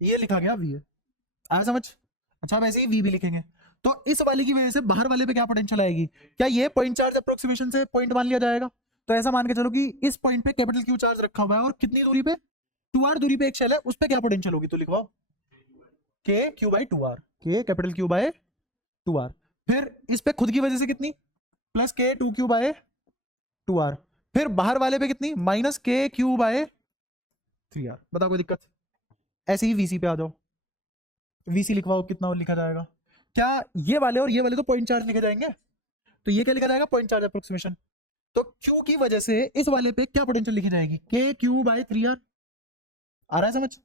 ये लिखा गया वी, आया समझ? अच्छा अब ऐसे ही वी भी लिखेंगे, तो इस वाले की वजह से बाहर वाले पे क्या पोटेंशियल आएगी, क्या ये पॉइंट चार्ज अप्रोक्सीमेशन से पॉइंट मान लिया जाएगा? तो ऐसा मान के चलो कि इस पॉइंट पे कैपिटल क्यू चार्ज रखा हुआ है और कितनी दूरी पे, 2r दूरी पे एक शेल है, उस पे क्या पोटेंशियल होगी, तो लिखवाओ के क्यू बाई 2r, के कैपिटल क्यू बाय 2r। फिर इस पे खुद की वजह से कितनी, प्लस के 2q बाय 2r। फिर बाहर वाले पे कितनी, माइनस के क्यू बाय 3r। बताओ कोई दिक्कत? ऐसे ही वीसी पे आ जाओ, वीसी लिखवाओ, कितना लिखा जाएगा, क्या ये वाले और ये वाले तो पॉइंट चार्ज लिखे जाएंगे, तो ये क्या लिखा जाएगा, पॉइंट चार्ज अप्रोक्सीमेशन। तो क्यू की वजह से इस वाले पे क्या पोटेंशियल लिखी जाएगी, के क्यू बाय 3r। आ रहा है समझ?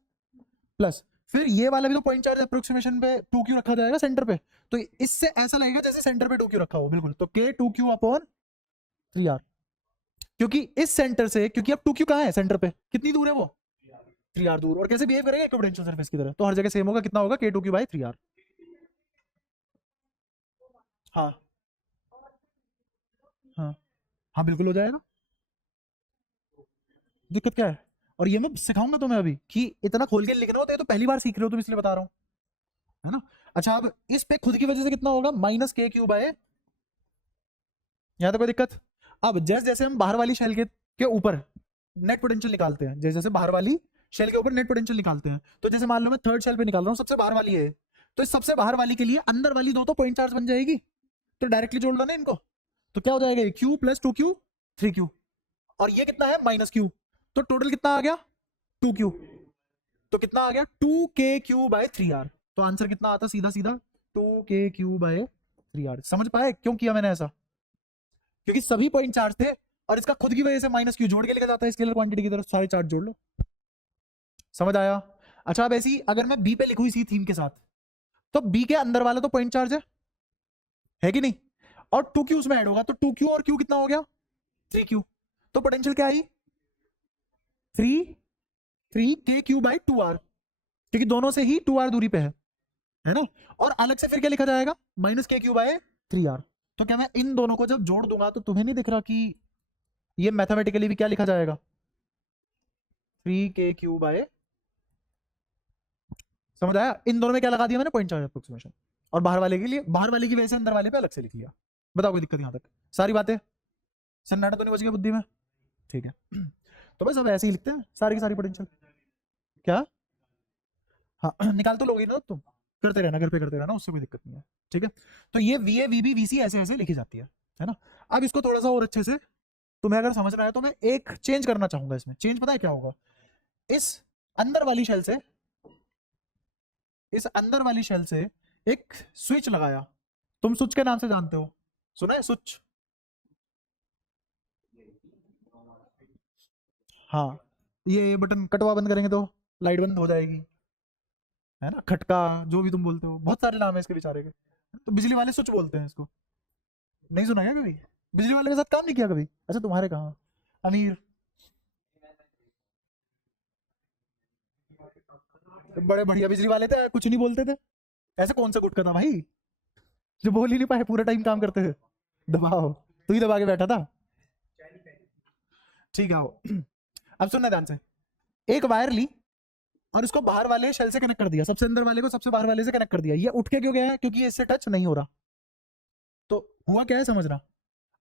प्लस फिर ये वाला भी तो पॉइंट चार्ज अप्रोक्सीमेशन पे 2q रखा जाएगा सेंटर पे, तो इससे ऐसा लगेगा जैसे सेंटर पे 2q रखा हो, बिल्कुल। तो के 2q अपॉन 3r, क्योंकि इस सेंटर से, क्योंकि अब 2q कहाँ है सेंटर पे, कितनी दूर है वो, 3r दूर, और कैसे बिहेव करेगा इक्विपोटेंशियल सरफेस की तरह, तो हर जगह सेम होगा, कितना होगा, k2q बाय 3r। हाँ हाँ हाँ बिल्कुल हो जाएगा, दिक्कत क्या है? और ये मैं सिखाऊंगा तुम्हें अभी कि इतना खोल के लिखना होता है, तो पहली बार सीख रहे हो तुम, इसलिए बता रहा हूँ, है ना। अच्छा अब इस पे खुद की वजह से कितना होगा, माइनस के क्यू बाय, यहाँ तो कोई दिक्कत? अब जैसे जैसे हम बाहर वाली शेल के ऊपर नेट पोटेंशियल निकालते हैं, जैसे जैसे बाहर वाली शेल के ऊपर नेट पोटेंशियल निकालते हैं, तो जैसे मान लो मैं थर्ड शेल पे निकाल रहा हूँ, सबसे बाहर वाली है, तो इस सबसे बाहर वाली के लिए अंदर वाली दो तो पॉइंट चार्ज बन जाएगी, तो डायरेक्टली जोड़ लो ना इनको, तो क्या हो जाएगा, क्यू प्लस 2q 3q, और ये कितना है, माइनस क्यू, तो टोटल कितना आ गया, 2q, तो कितना आ गया, 2k बाय 3r। तो आंसर कितना आता, सीधा सीधा 2k बाय 3r। समझ पाए क्यों किया मैंने ऐसा? क्योंकि सभी पॉइंट चार्ज थे और इसका खुद की वजह से माइनस क्यू जोड़ के लिखा जाता है स्केलर क्वांटिटी की तरफ, सारे चार्ज जोड़ लो। समझ आया? अच्छा अब ऐसी अगर मैं बी पे लिखूं इसी थीम के साथ, तो बी के अंदर वाला तो पॉइंट चार्ज है कि नहीं, और 2q उसमें ऐड होगा, तो 2q और q कितना हो गया, 3q। तो पोटेंशियल क्या आई, 3k बाई 2r, क्योंकि दोनों से ही 2r दूरी पे है ना। और अलग से फिर क्या लिखा जाएगा, माइनस के क्यू बाय 3r। तो क्या मैं इन दोनों को जब जोड़ दूंगा तो तुम्हें नहीं दिख रहा कि ये मैथमेटिकली भी क्या लिखा जाएगा, 3k बाय, समझ आया? इन दोनों में क्या लगा दिया मैंने, पॉइंट चार्ज अप्रोक्सीमेशन, और बाहर वाले के लिए, बाहर वाले की वजह से अंदर वाले पे अलग से लिख लिया। बताओ कोई दिक्कत यहां तक? सारी बातें सन्नाटा तो नहीं बच गया बुद्धि में? ठीक है तो बस अब ऐसे ही लिखते हैं सारी की सारी पोटेंशियल। क्या? हाँ निकाल तो लोगे ना तुम, करते रहना, घर पे करते रहना, उससे कोई दिक्कत नहीं है। ठीक है, तो ये V A V B V C ऐसे ऐसे लिखी जाती है ना। अब इसको थोड़ा सा और अच्छे से तुम्हें अगर समझ रहा है तो मैं एक चेंज करना चाहूंगा इसमें। चेंज पता है क्या होगा, इस अंदर वाली शेल से, इस अंदर वाली शेल से एक स्विच लगाया, तुम स्विच के नाम से जानते हो, सुना है स्विच? हाँ, ये बटन कटवा बंद करेंगे तो लाइट बंद हो जाएगी, है ना, खटका, जो भी तुम बोलते हो, बहुत सारे नाम है इसके बेचारे के, तो बिजली वाले स्विच बोलते हैं इसको। नहीं सुना क्या कभी, बिजली वाले के साथ काम नहीं किया कभी? अच्छा तुम्हारे कहाँ, अमीर, बड़े बढ़िया बिजली वाले थे, कुछ नहीं बोलते थे। ऐसे कौन सा गुटका था भाई जो बोल ही नहीं पाए, पूरा टाइम काम करते थे? दबाओ, तू ही दबा के बैठा था। ठीक है आओ अब सुनना ध्यान से, एक वायर ली और इसको बाहर वाले शेल से कनेक्ट कर दिया, सबसे अंदर वाले को सबसे बाहर वाले से कनेक्ट कर दिया। ये उठ के क्यों गया है, क्योंकि ये इससे टच नहीं हो रहा। तो हुआ क्या है समझना,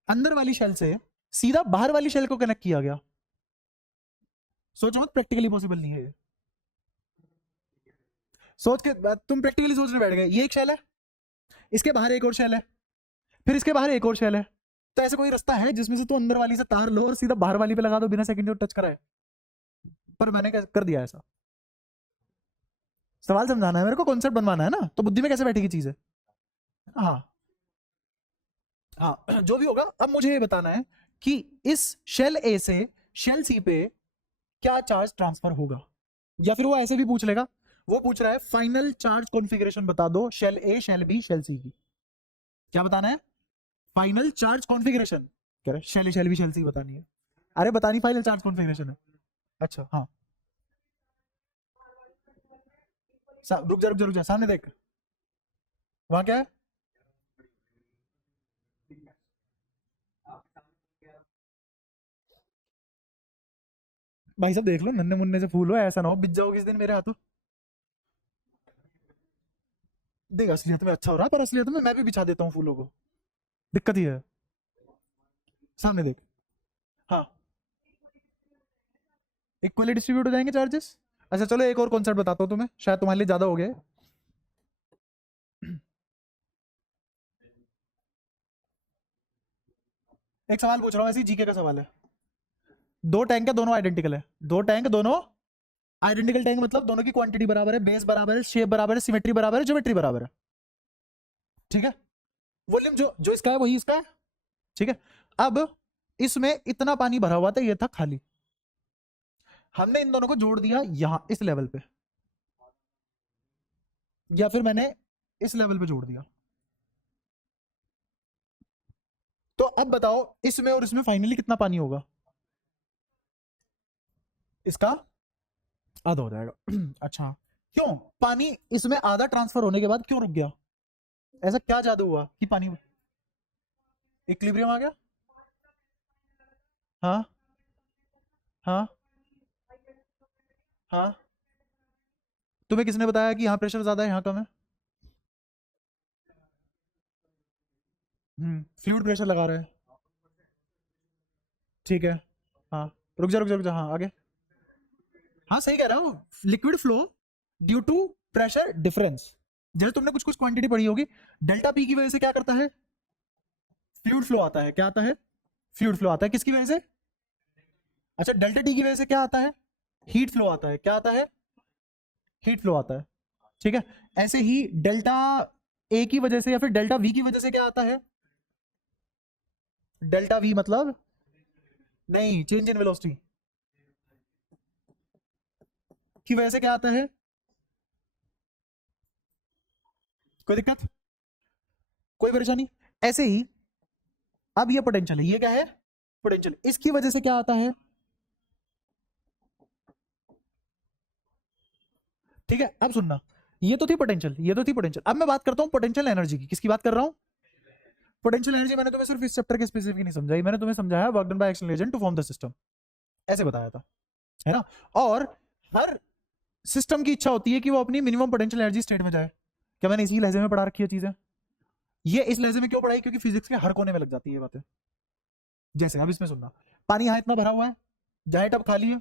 अंदर वाली शेल से सीधा बाहर वाली शेल को कनेक्ट किया गया। सोचो मत, प्रैक्टिकली पॉसिबल नहीं है ये। सोच के तुम प्रैक्टिकली सोचने बैठ गए, ये एक शेल है, इसके बाहर एक और शेल है, फिर इसके बाहर एक और शेल है, तो ऐसा कोई रास्ता है जिसमें से तू अंदर वाली से तार लो और सीधा बाहर वाली पे लगा दो बिना सेकंड टच कराए? पर मैंने कर दिया ऐसा। सवाल समझाना है मेरे को, कॉन्सेप्ट बनवाना है ना, तो बुद्धि में कैसे बैठेगी चीज है? हाँ हाँ जो भी होगा, अब मुझे ये बताना है कि इस शेल ए से शेल सी पे क्या चार्ज ट्रांसफर होगा। या फिर वो ऐसे भी पूछ लेगा, वो पूछ रहा है फाइनल चार्ज कॉन्फ़िगरेशन बता दो shell A, shell B, shell C की। क्या बताना है? Final charge configuration. कह रहे shell A, shell B, shell C बतानी है। अरे बतानी फाइनल चार्ज कॉन्फ़िगरेशन है। अच्छा हाँ, रुक जा रुक जा रुक जा, सामने देख, वहां क्या है? भाई साहब देख लो, नन्हे मुन्ने से फूल हो, ऐसा ना हो बिज जाओ किस दिन मेरे हाथों। देख असलियत में अच्छा हो रहा है, पर असलियत में मैं भी बिछा देता हूँ फूलों को, दिक्कत ही है। सामने देख, हाँ इक्वली डिस्ट्रीब्यूट हो जाएंगे चार्जेस। अच्छा चलो एक और कॉन्सेप्ट बताता हूँ तुम्हें, शायद तुम्हारे लिए ज्यादा हो गया। एक सवाल पूछ रहा हूँ, ऐसी जीके का सवाल है। दो टैंक है, दोनों आइडेंटिकल है, दो टैंक दोनों आइडेंटिकल टैंक, मतलब दोनों की क्वांटिटी बराबर है, बेस बराबर है, शेप बराबर है, सिमेट्री बराबर है, ज्योमेट्री बराबर है। ठीक है, वॉल्यूम जो जो इसका है वही इसका है। ठीक है, अब इसमें इतना पानी भरा हुआ था, ये था खाली, हमने इन दोनों को जोड़ दिया यहां इस लेवल पे, या फिर मैंने इस लेवल पे जोड़ दिया। तो अब बताओ इसमें और इसमें फाइनली कितना पानी होगा? इसका आधा हो जाएगा। अच्छा, क्यों पानी इसमें आधा ट्रांसफर होने के बाद क्यों रुक गया? ऐसा क्या जादू हुआ कि पानी इक्विलिब्रियम आ गया? हाँ हाँ हाँ, तुम्हें किसने बताया कि यहाँ प्रेशर ज्यादा है यहाँ कम है? फ्लूइड प्रेशर लगा रहे हैं। ठीक है, हाँ रुक जा रुक जा रुक जा, हाँ आगे। हाँ सही कह रहा हूँ, liquid flow due to pressure difference. जैसे तुमने कुछ कुछ क्वांटिटी पढ़ी होगी, डेल्टा पी की वजह से क्या करता है? फ्लूइड फ्लो आता है। क्या आता है? फ्लूइड फ्लो आता है, किसकी वजह से? अच्छा, डेल्टा टी की वजह से क्या आता है? हीट फ्लो आता है। क्या आता है? हीट फ्लो आता है। ठीक है, ऐसे ही डेल्टा ए की वजह से या फिर डेल्टा वी की वजह से क्या आता है? डेल्टा वी मतलब नहीं, चेंज इन वेलोसिटी की वजह से क्या आता है? कोई दिक्कत, कोई परेशानी? ऐसे ही अब ये पोटेंशियल है, ये क्या है? पोटेंशियल, इसकी वजह से क्या आता है? ठीक है, अब सुनना, ये तो थी पोटेंशियल, ये तो थी पोटेंशियल, अब मैं बात करता हूं पोटेंशियल एनर्जी की। किसकी बात कर रहा हूं? पोटेंशियल एनर्जी मैंने तुम्हें सिर्फ इस चैप्टर के स्पेसिफिक नहीं समझाई, मैंने तुम्हें समझाया work done by action agent to form the system, ऐसे बताया था, है ना? और हर सिस्टम की इच्छा होती है कि वो अपनी मिनिमम पोटेंशियल एनर्जी स्टेट में जाए। क्या मैंने इसी लहजे में पढ़ा रखी है चीजें? ये इस लहजे में क्यों पढ़ाई? क्योंकि फिजिक्स के हर कोने में लग जाती है ये बातें। जैसे अब इसमें सुनना, पानी यहाँ इतना भरा हुआ है, जहां टब खाली है,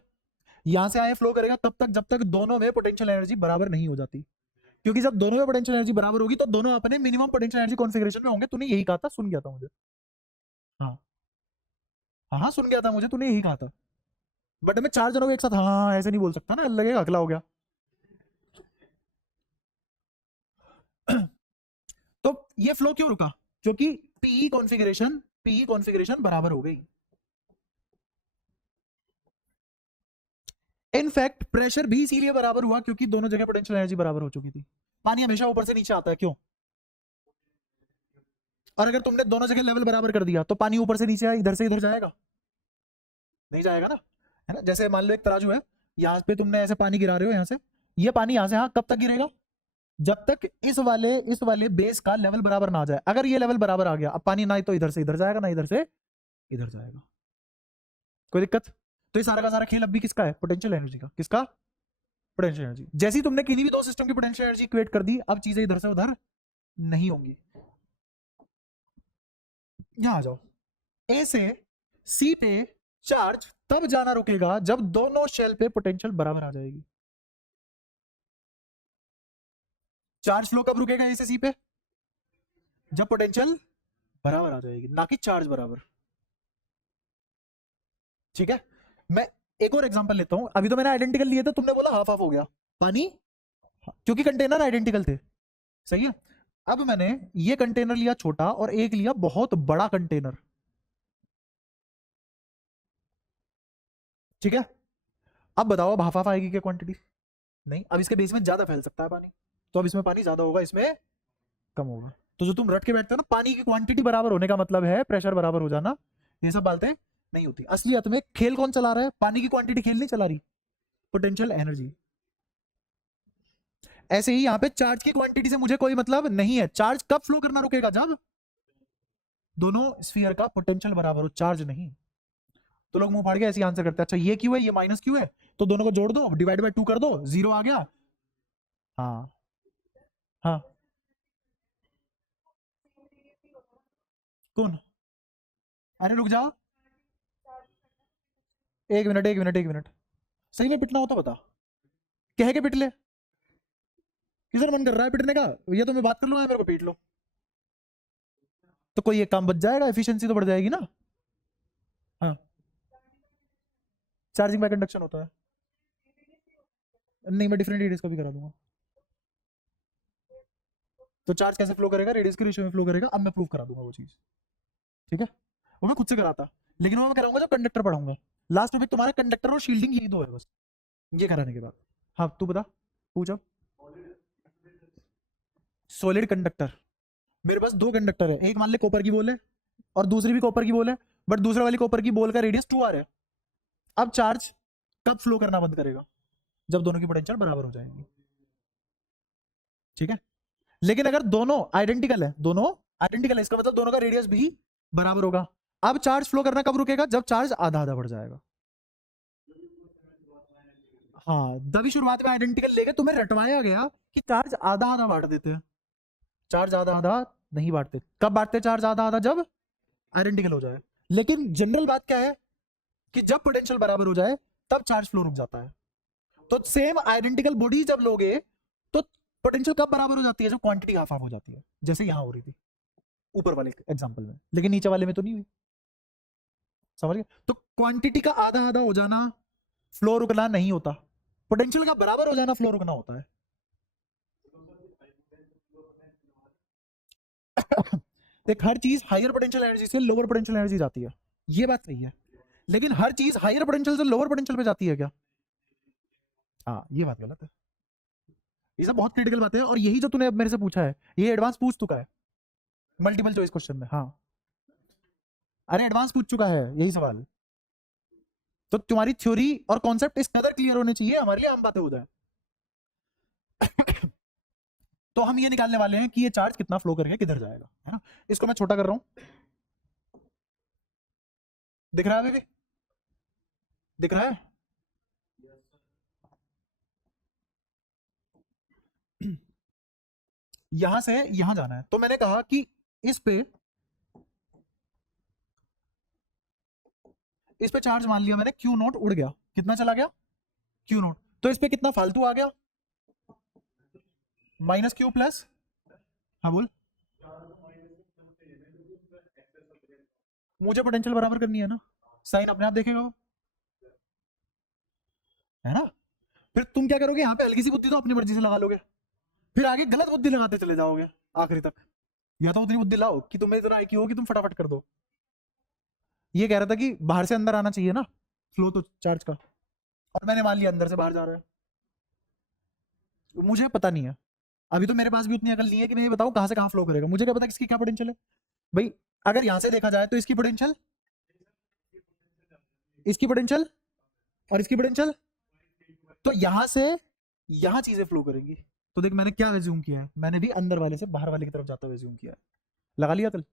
यहां से आए फ्लो करेगा तब तक जब तक दोनों में पोटेंशियल एनर्जी बराबर नहीं हो जाती। क्योंकि जब दोनों में पोटेंशियल एनर्जी बराबर होगी तो दोनों अपने मिनिमम पोटेंशियल एनर्जी कॉन्फ़िगरेशन में होंगे। तूने यही कहा था, सुन गया था मुझे। हाँ हाँ हाँ, सुन गया था मुझे, तूने यही कहा था। बट मैं चार जनों को एक साथ हाँ हाँ ऐसे नहीं बोल सकता ना, लगेगा अगला हो गया। तो ये फ्लो क्यों रुका? क्योंकि पीई कॉन्फ़िगरेशन बराबर हो गई। इनफैक्ट प्रेशर भी इसीलिए बराबर हुआ क्योंकि दोनों जगह पोटेंशियल एनर्जी बराबर हो चुकी थी। पानी हमेशा ऊपर से नीचे आता है, क्यों? और अगर तुमने दोनों जगह लेवल बराबर कर दिया तो पानी ऊपर से नीचे इधर से इधर जाएगा? नहीं जाएगा ना, है ना? जैसे मान लो एक तराजू है, यहाँ पे तुमने ऐसे पानी गिरा रहे हो यहाँ से, ये पानी यहाँ से हाँ कब तक गिरेगा? जब तक इस वाले बेस का लेवल बराबर ना आ जाए। अगर ये लेवल बराबर आ गया, अब पानी ना तो इधर से इधर जाएगा, ना इधर से इधर जाएगा। कोई दिक्कत? तो ये सारा का सारा खेल अब भी किसका है? पोटेंशियल एनर्जी का। किसका? Potential energy. जैसे ही तुमने किन्हीं भी दो सिस्टम की पोटेंशियल एनर्जी इक्वेट कर दी, अब चीजें इधर से उधर नहीं होंगी। यहां आ जाओ, ए से सी पे चार्ज तब जाना रुकेगा जब दोनों शेल पे पोटेंशियल बराबर आ जाएगी। चार्ज फ्लो कब रुकेगा ए से सी पे? जब पोटेंशियल बराबर आ जाएगी, ना कि चार्ज बराबर। ठीक है, मैं एक और एग्जांपल लेता हूं। अभी तो मैंने आइडेंटिकल लिए थे, तुमने बोला हाफ हाफ हो गया पानी, क्योंकि कंटेनर आइडेंटिकल थे, सही है। अब मैंने ये कंटेनर लिया छोटा और एक लिया बहुत बड़ा कंटेनर, ठीक है। अब बताओ, अब हाफ हाफ आएगी क्या क्वांटिटी? नहीं, अब इसके बेस में ज्यादा फैल सकता है पानी, तो अब इसमें पानी ज्यादा होगा, इसमें कम होगा। तो जो तुम रट के बैठते हो ना, पानी की क्वांटिटी बराबर होने का मतलब है प्रेशर बराबर हो जाना, ये सब बातें नहीं होती। असलियत में खेल कौन चला रहा है? पानी की क्वांटिटी खेल नहीं चला रही, पोटेंशियल एनर्जी। ऐसे ही यहां पे चार्ज की क्वांटिटी से मुझे कोई मतलब नहीं है। चार्ज कब फ्लो करना रुकेगा? जब दोनों स्फीयर का पोटेंशियल बराबर हो, चार्ज नहीं। तो लोग मुंह फाड़ के ऐसे आंसर करते हैं, अच्छा ये क्यू है, ये माइनस क्यू है, तो दोनों को जोड़ दो, डिवाइड बाय 2 कर दो, 0 आ गया। हाँ हाँ, कौन? अरे रुक जाओ, एक मिनट एक मिनट एक मिनट, सही में पिटना हो तो बता, कह के पिट ले, किधर मन कर रहा है पिटने का? ये तो मैं बात कर लूंगा, मेरे को पीट लो, तो कोई एक काम बच जाएगा, एफिशिएंसी तो बढ़ जाएगी ना। हाँ, चार्जिंग बाय कंडक्शन होता है। नहीं, मैं डिफरेंट रेडियस का भी करा दूंगा। तो चार्ज कैसे फ्लो करेगा? रेडियस के रेशियो में फ्लो करेगा। अब मैं प्रूव करा दूंगा वो चीज, ठीक है। वो मैं खुद से कराता, लेकिन वो मैं कराऊंगा जब कंडक्टर पढ़ाऊंगा। लास्ट टॉपिक तुम्हारा कंडक्टर और शील्डिंग, यही दो है बस, ये कराने के बाद। हाँ तू बता, पूछ अब। सॉलिड कंडक्टर, मेरे पास दो कंडक्टर है, एक मान ले कॉपर की बोल है और दूसरी भी कॉपर की बोल है, बट दूसरे वाली कॉपर की बोल का रेडियस 2r है। अब चार्ज कब फ्लो करना बंद करेगा? जब दोनों की पोटेंशियल बराबर हो जाएंगी, ठीक है। लेकिन अगर दोनों आइडेंटिकल है, दोनों आइडेंटिकल है, इसका मतलब दोनों का रेडियस भी बराबर होगा। अब चार्ज फ्लो करना कब रुकेगा? जब चार्ज आधा आधा बढ़ जाएगा। हाँ, तभी शुरुआत में आइडेंटिकल लेके तुम्हें रटवाया गया कि चार्ज आधा आधा बांट देते हैं। चार्ज आधा आधा नहीं बांटते। कब बांटते चार्ज आधा आधा? जब आइडेंटिकल हो जाए। लेकिन जनरल बात क्या है कि जब पोटेंशियल बराबर हो जाए तब चार्ज फ्लो रुक जाता है। तो सेम आइडेंटिकल बॉडी जब लोगे तो पोटेंशियल कब बराबर हो जाती है? जब क्वांटिटी हाफ हाफ हो जाती है, जैसे यहां हो रही थी ऊपर वाले एग्जांपल में, लेकिन नीचे वाले में तो नहीं हुई। समझ गए? तो क्वांटिटी का आधा आधा हो जाना फ्लो रुकना नहीं होता, पोटेंशियल का बराबर हो जाना फ्लो रुकना होता है। देख, हर चीज हायर पोटेंशियल एनर्जी से लोअर पोटेंशियल एनर्जी जाती है, ये बात सही है। लेकिन हर चीज हायर पोटेंशियल से लोअर पोटेंशियल पे जाती है क्या? हाँ, ये बात गलत है। ये सब बहुत क्रिटिकल बातें हैं, और यही जो तूने अब मेरे से पूछा है, ये एडवांस पूछ चुका है मल्टीपल चॉइस क्वेश्चन में। हाँ, अरे एडवांस पूछ चुका है यही सवाल। तो तुम्हारी थ्योरी और कॉन्सेप्ट इस कदर क्लियर होने चाहिए, हमारे लिए आम बातें हो जाए। तो हम ये निकालने वाले हैं कि ये चार्ज कितना फ्लो करके किधर जाएगा, है ना। इसको मैं छोटा कर रहा हूं, दिख रहा है अभी भी? दिख रहा है? यहां से यहां जाना है, तो मैंने कहा कि इस पे चार्ज मान लिया मैंने क्यू नोट, उड़ गया, कितना चला गया? Q note. तो इस पे कितना फालतू आ गया? माइनस क्यू प्लस, हाँ बोल। मुझे पोटेंशियल बराबर करनी है ना, साइन अपने आप देखेगा वो, है ना। फिर तुम क्या करोगे? यहाँ पे हल्की सी बुद्धि तो अपनी मर्जी से लगा लोगे, फिर आगे गलत बुद्धि लगाते चले जाओगे आखिरी तक। या तो उतनी बुद्धि लाओ कि तुम्हें इतना IQ हो कि तुम फटाफट कर दो। ये कह रहा था कि बाहर से अंदर आना चाहिए ना फ्लो तो चार्ज का, और मैंने मान लिया अंदर से बाहर जा रहा है। मुझे पता नहीं है, अभी तो मेरे पास भी उतनी अकल नहीं है कि मैं ये बताऊं कहां से कहां फ्लो करेगा। मुझे क्या पता किसकी क्या पोटेंशियल है भाई। अगर यहां से देखा जाए तो इसकी पोटेंशियल, इसकी पोटेंशियल और इसकी पोटेंशियल, तो यहां से यहां चीजें फ्लो करेंगी। तो देख, मैंने क्या एज्यूम किया है, मैंने भी अंदर वाले से बाहर वाले की तरफ जाता हुआ एज्यूम किया है। लगा लिया कल?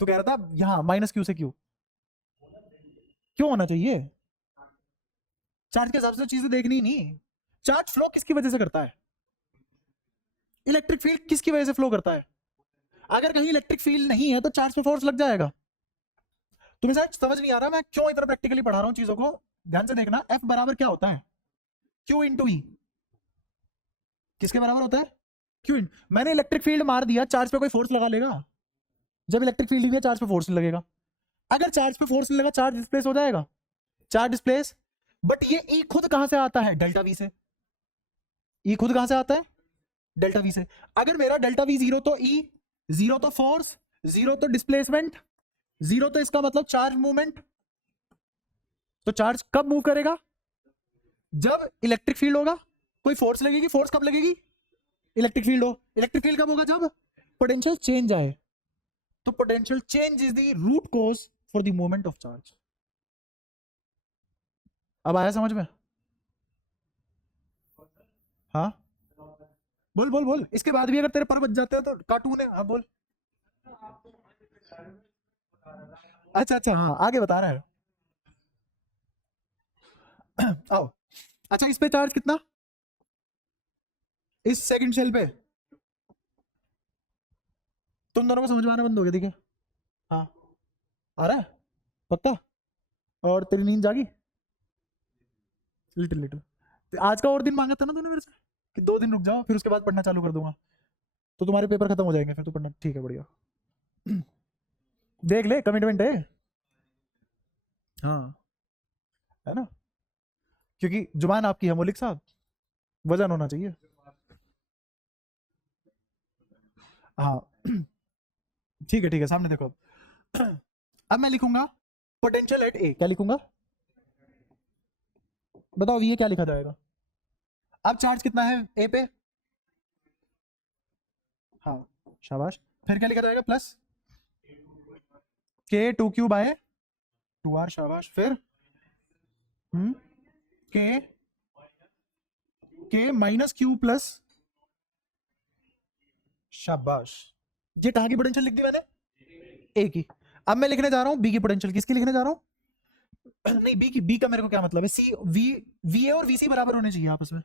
तो कह रहा था यहाँ माइनस क्यू से क्यू क्यों होना चाहिए? चार्ज के हिसाब से तो चीजें देखनी ही नहीं। चार्ज फ्लो किसकी वजह से करता है? इलेक्ट्रिक फील्ड किसकी वजह से फ्लो करता है? अगर कहीं इलेक्ट्रिक फील्ड नहीं है तो चार्ज पे फोर्स लग जाएगा। तुम्हें शायद समझ नहीं आ रहा मैं क्यों इतना प्रैक्टिकली पढ़ा रहा हूँ चीजों को। ध्यान से देखना, एफ बराबर क्या होता है? क्यू इंटू ई। किसके बराबर होता है? क्यू इन, मैंने इलेक्ट्रिक फील्ड मार दिया, चार्ज पे कोई फोर्स लगा लेगा? जब इलेक्ट्रिक फील्ड दिया चार्ज पे फोर्स लगेगा। अगर चार्ज पे फोर्स लगा चार्ज डिस्प्लेस हो जाएगा, चार्ज डिस्प्लेस। बट ये ई खुद कहां से आता है? डेल्टा वी से। ई खुद कहां से आता है? डेल्टा वी से। अगर मेरा डेल्टा वी जीरो तो ई जीरो, तो फोर्स जीरो, तो डिस्प्लेसमेंट जीरो, तो इसका मतलब चार्ज मूवमेंट। तो चार्ज कब मूव करेगा? जब इलेक्ट्रिक फील्ड होगा, कोई फोर्स लगेगी। फोर्स कब लगेगी? इलेक्ट्रिक फील्ड हो। इलेक्ट्रिक फील्ड कब होगा? जब पोटेंशियल चेंज आए। तो potential change is the root cause for the movement of charge. अब आया समझ में? हाँ बोल बोल बोल, इसके बाद भी अगर तेरे पर बच जाते हैं तो कार्टून है। हाँ बोल। अच्छा अच्छा, हाँ आगे बता रहा है। आओ। अच्छा, इस पे चार्ज कितना? इस सेकंड शेल पे तुम दोनों को समझ में आना बंद हो गया, देखिए। हाँ आ रहा है पक्का? और तेरी नींद जागी? Little little. आज का और दिन मांगा था ना तूने मेरे से कि 2 दिन रुक जाओ, फिर उसके बाद पढ़ना चालू कर दूंगा। तो तुम्हारे पेपर खत्म हो जाएंगे, फिर तो पढ़ना। ठीक है, बढ़िया। देख ले, कमिटमेंट है। हाँ, है ना? क्योंकि जुबान आपकी है मौलिक साहब, वजन होना चाहिए। हाँ ठीक है, सामने देखो। अब मैं लिखूंगा पोटेंशियल एट ए। क्या लिखूंगा? बताओ ये क्या लिखा जाएगा? अब चार्ज कितना है ए पे? हाँ शाबाश। फिर क्या लिखा जाएगा? Plus k two q by two r. शाबाश। फिर के के माइनस क्यू प्लस। शाबाश। ये कहाँ की पोटेंशियल लिख दी मैंने? ए की। अब मैं लिखने जा रहा हूँ बी की पोटेंशियल। किसकी लिखने जा रहा हूँ? नहीं, बी की। बी का मेरे को क्या मतलब है? सी वी, वी ए और वी सी बराबर होने चाहिए आपस में।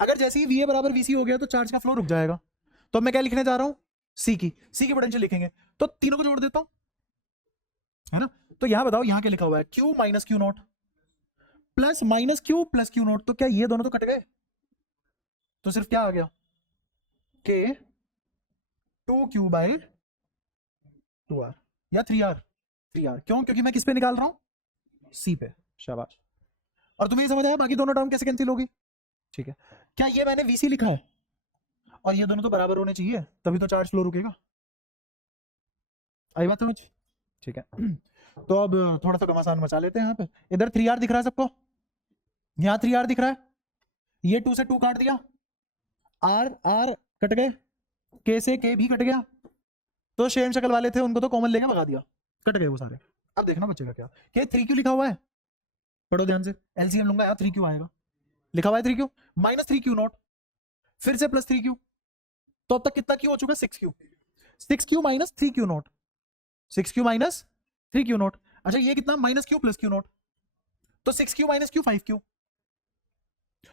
अगर जैसे ही वी ए बराबर वी सी हो गया तो चार्ज का फ्लो रुक जाएगा। तो मैं क्या लिखने जा रहा हूँ? सी की। सी की पोटेंशियल लिखेंगे तो तीनों को जोड़ देता हूँ, है ना? तो यहां बताओ, यहां क्या लिखा हुआ है? Q minus Q naught plus minus Q plus Q naught. तो क्या ये दोनों तो कट गए? तो सिर्फ क्या आ गया? K two q by two r या थ्री आर। थ्री आर क्यों? क्योंकि मैं किस पे निकाल रहा हूं? सी पे। शाबाश। और तुम्हें ये समझ आया बाकी दोनों टर्म कैसे कैंसिल होगी? ठीक है। क्या ये मैंने वीसी लिखा है और ये दोनों तो बराबर होने चाहिए, तभी तो चार्ज फ्लो रुकेगा। आई बात समझ? ठीक है। तो अब थोड़ा सा घमासान मचा लेते हैं यहाँ पे। इधर थ्री आर दिख रहा है सबको? यहाँ थ्री आर दिख रहा है। ये टू से टू काट दिया, आर आर कट गए, के से के भी कट गया। तो सेम शक्ल वाले थे उनको तो कॉमन लेके भगा दिया, कट गए वो सारे। अब देखना बचेगा क्या। क्या थ्री क्यू लिखा हुआ है? पढ़ो ध्यान से। एलसीएम लूंगा यहाँ, थ्री क्यू आएगा। लिखा हुआ है three Q minus three Q not, फिर से प्लस थ्री क्यू। तो अब तक कितना क्यू हो चुका है? Six Q. Six Q minus three Q naught, six Q minus three Q naught. अच्छा ये कितना? Minus Q plus Q naught. तो six Q minus Q five Q.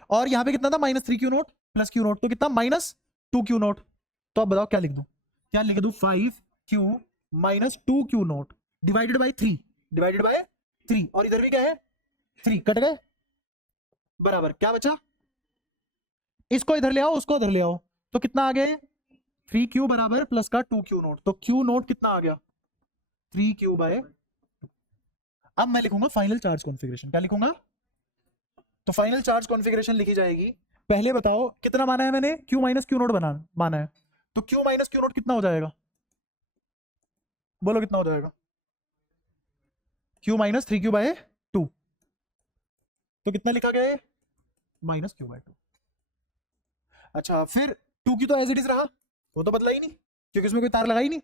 और यहाँ पे कितना था? Minus three Q naught plus Q naught, तो कितना? Minus two Q naught. तो अब बताओ क्या लिख दूं? क्या लिख दूं? Five Q minus two Q naught divided by three, divided by three. और इधर भी क्या है? थ्री। कट गए, बराबर। क्या बचा? इसको इधर ले आओ, उसको इधर ले आओ, तो कितना आ गया? थ्री क्यू बराबर प्लस का टू क्यू नॉट। तो क्यू नॉट कितना आ गया? Three q by. अब मैं लिखूंगा फाइनल चार्ज कॉन्फ़िगरेशन। क्या लिखूंगा? तो फाइनल चार्ज कॉन्फ़िगरेशन लिखी जाएगी। पहले बताओ कितना माना है मैंने? क्यू माइनस क्यू नॉट बना माना है। तो क्यू माइनस क्यू नॉट कितना हो जाएगा? बोलो कितना हो जाएगा? Q minus three q by to. तो कितना लिखा गया है? Minus Q by to. अच्छा फिर टू की तो एज इट इज रहा, वो तो बदला ही नहीं क्योंकि उसमें कोई तार लगा ही नहीं।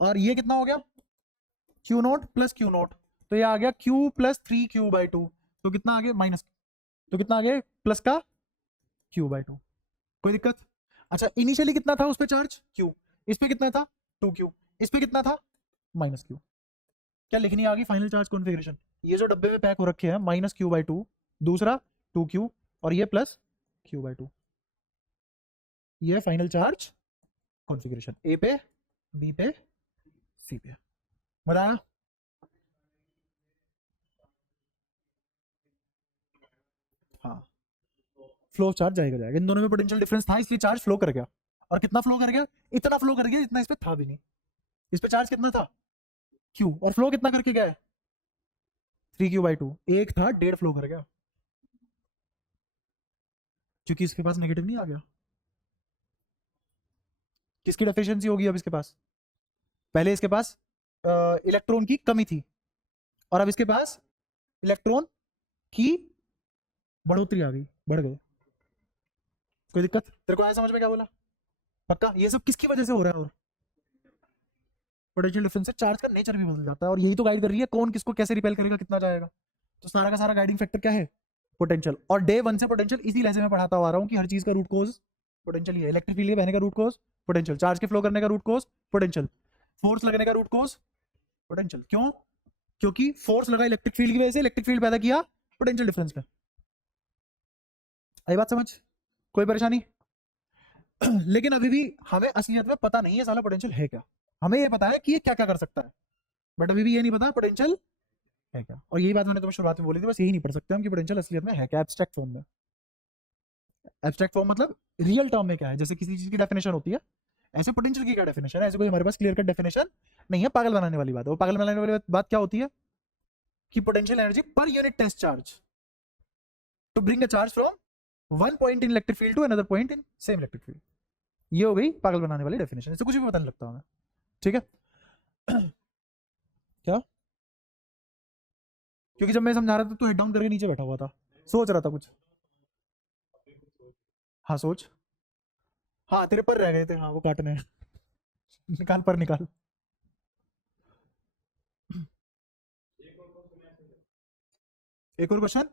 और ये कितना हो गया? Q naught plus Q naught. तो ये आ गया Q plus three Q by to. तो कितना आ गया? माइनस। तो कितना आ गया? प्लस का क्यू बाई टू। कोई दिक्कत? अच्छा इनिशियली कितना था उस पर चार्ज? क्यू। इस पे कितना था? Two q. इस पे कितना था? Minus q. क्या लिखनी आ गई फाइनल चार्ज कॉन्फ़िगरेशन? ये जो डब्बे में पैक हो रखे हैं, माइनस क्यू बाई टू, दूसरा टू क्यू, और ये प्लस क्यू बाई टू। ये फाइनल चार्ज कॉन्फ़िगरेशन ए पे, बी पे, सी पे। मजा आया? हाँ फ्लो चार्ज जाएगा जाएगा, इन दोनों में पोटेंशियल डिफरेंस था इसलिए चार्ज फ्लो कर गया। और कितना फ्लो कर गया? इतना फ्लो कर गया जितना इस पे था भी नहीं। इस पे चार्ज कितना था? क्यू, और फ्लो कितना करके गया है? 3Q/2। एक था 1.5 फ्लो कर गया, क्योंकि इसके पास नेगेटिव नहीं आ गया। किसकी डेफिशिएंसी होगी अब इसके पास? पहले इसके पास इलेक्ट्रॉन की कमी थी, और अब इसके पास इलेक्ट्रॉन की बढ़ोतरी आ गई, बढ़ गए। कोई दिक्कत? तेरे को आया समझ में क्या बोला? पक्का? ये सब किसकी वजह से हो रहा है? और पोटेंशियल डिफरेंस से चार्ज का नेचर भी बदल जाता है, और यही तो गाइड कर रही है कौन किसको कैसे रिपेल करेगा, कितना जाएगा। तो सारा का सारा गाइडिंग फैक्टर क्या है? पोटेंशियल। और डे 1 से पोटेंशियल इसी लेसन में पढ़ाता आ रहा हूँ कि हर चीज का रूट कोज पोटेंशियल ही है। इलेक्ट्रिक फील्ड के बहने का रूट कोज पोटेंशियल, चार्ज के फ्लो करने का रूट कोज पोटेंशियल, फोर्स लगने का रूट कोज पोटेंशियल। क्यों? क्योंकि फोर्स लगा इलेक्ट्रिक फील्ड की वजह से, इलेक्ट्रिक फील्ड पैदा किया पोटेंशियल डिफरेंस में। आई बात समझ? कोई परेशानी? लेकिन अभी भी हमें असलियत में पता नहीं है साला पोटेंशियल है क्या। हमें ये पता है कि ये क्या क्या कर सकता है, बट अभी भी ये नहीं पता पोटेंशियल है क्या। और यही बात मैंने तुम्हें शुरुआत में बोली थी, बस यही नहीं पढ़ सकते हम कि पोटेंशियल असलियत में है क्या, एब्स्ट्रैक्ट फॉर्म में। एब्स्ट्रैक्ट फॉर्म मतलब रियल टर्म में क्या है, जैसे किसी चीज की डेफिनेशन होती है, ऐसे पोटेंशियल की क्या डेफिनेशन है। ऐसे कोई हमारे पास क्लियर कट डेफिनेशन नहीं है, पागल बनाने वाली बात है। वो पागल बनाने वाली बात क्या होती है कि potential energy per unit test charge to bring a charge from one point in electric field to another point in same electric field. ये हो गई पागल बनाने वाली डेफिनेशन, इससे कुछ भी पता नहीं लगता हमें। ठीक है? क्या? क्योंकि जब मैं समझा रहा था तो हेड डाउन करके नीचे बैठा हुआ था, सोच रहा था कुछ। हाँ सोच। हाँ तेरे पर रह गए थे, हाँ वो काटने हैं। निकाल पर निकाल। एक और क्वेश्चन,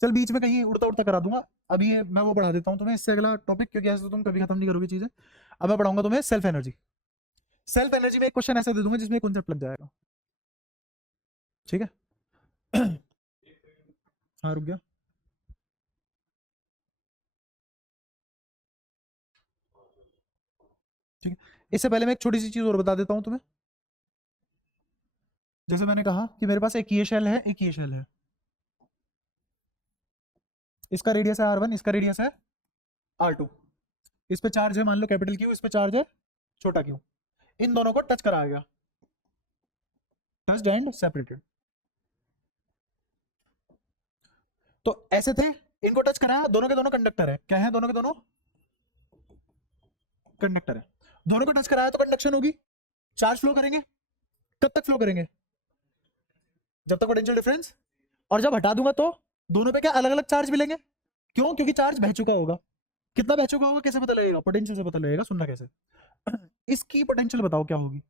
चल बीच में कहीं उड़ता उड़ता करा दूंगा। अभी ये मैं वो पढ़ा देता हूँ तुम्हें, इससे अगला टॉपिक, क्योंकि ऐसे तो तुम कभी खत्म नहीं करोगे चीजें। अब मैं पढ़ाऊंगा तुम्हें सेल्फ एनर्जी। सेल्फ एनर्जी में एक क्वेश्चन ऐसा दे दूंगा जिसमें कॉन्सेप्ट लग जाएगा। ठीक है? हाँ रुक गया। ठीक है, इससे पहले मैं एक छोटी सी चीज और बता देता हूँ तुम्हें। जैसे मैंने कहा कि मेरे पास एक ये शेल है, एक ये शेल है, इसका रेडियस है R1, इसका रेडियस है R2। इस पे चार्ज है मान लो कैपिटल Q, इस पे चार्ज है छोटा Q। इन दोनों को टच कराया गया, टच्ड एंड सेपरेटेड। तो ऐसे थे, इनको टच कराया, दोनों के दोनों कंडक्टर है। क्या है? दोनों के दोनों कंडक्टर है। दोनों को टच कराया तो कंडक्शन होगी, चार्ज फ्लो करेंगे। कब तक फ्लो करेंगे? जब तक पोटेंशियल डिफरेंस। और जब हटा दूंगा तो दोनों पे क्या अलग अलग चार्ज मिलेंगे? क्यों? क्योंकि चार्ज बह चुका होगा। कितना बह चुका होगा कैसे पता लगेगा? पोटेंशियल से पता लगेगा। सुनना कैसे? इसकी पोटेंशियल बताओ क्या होगी,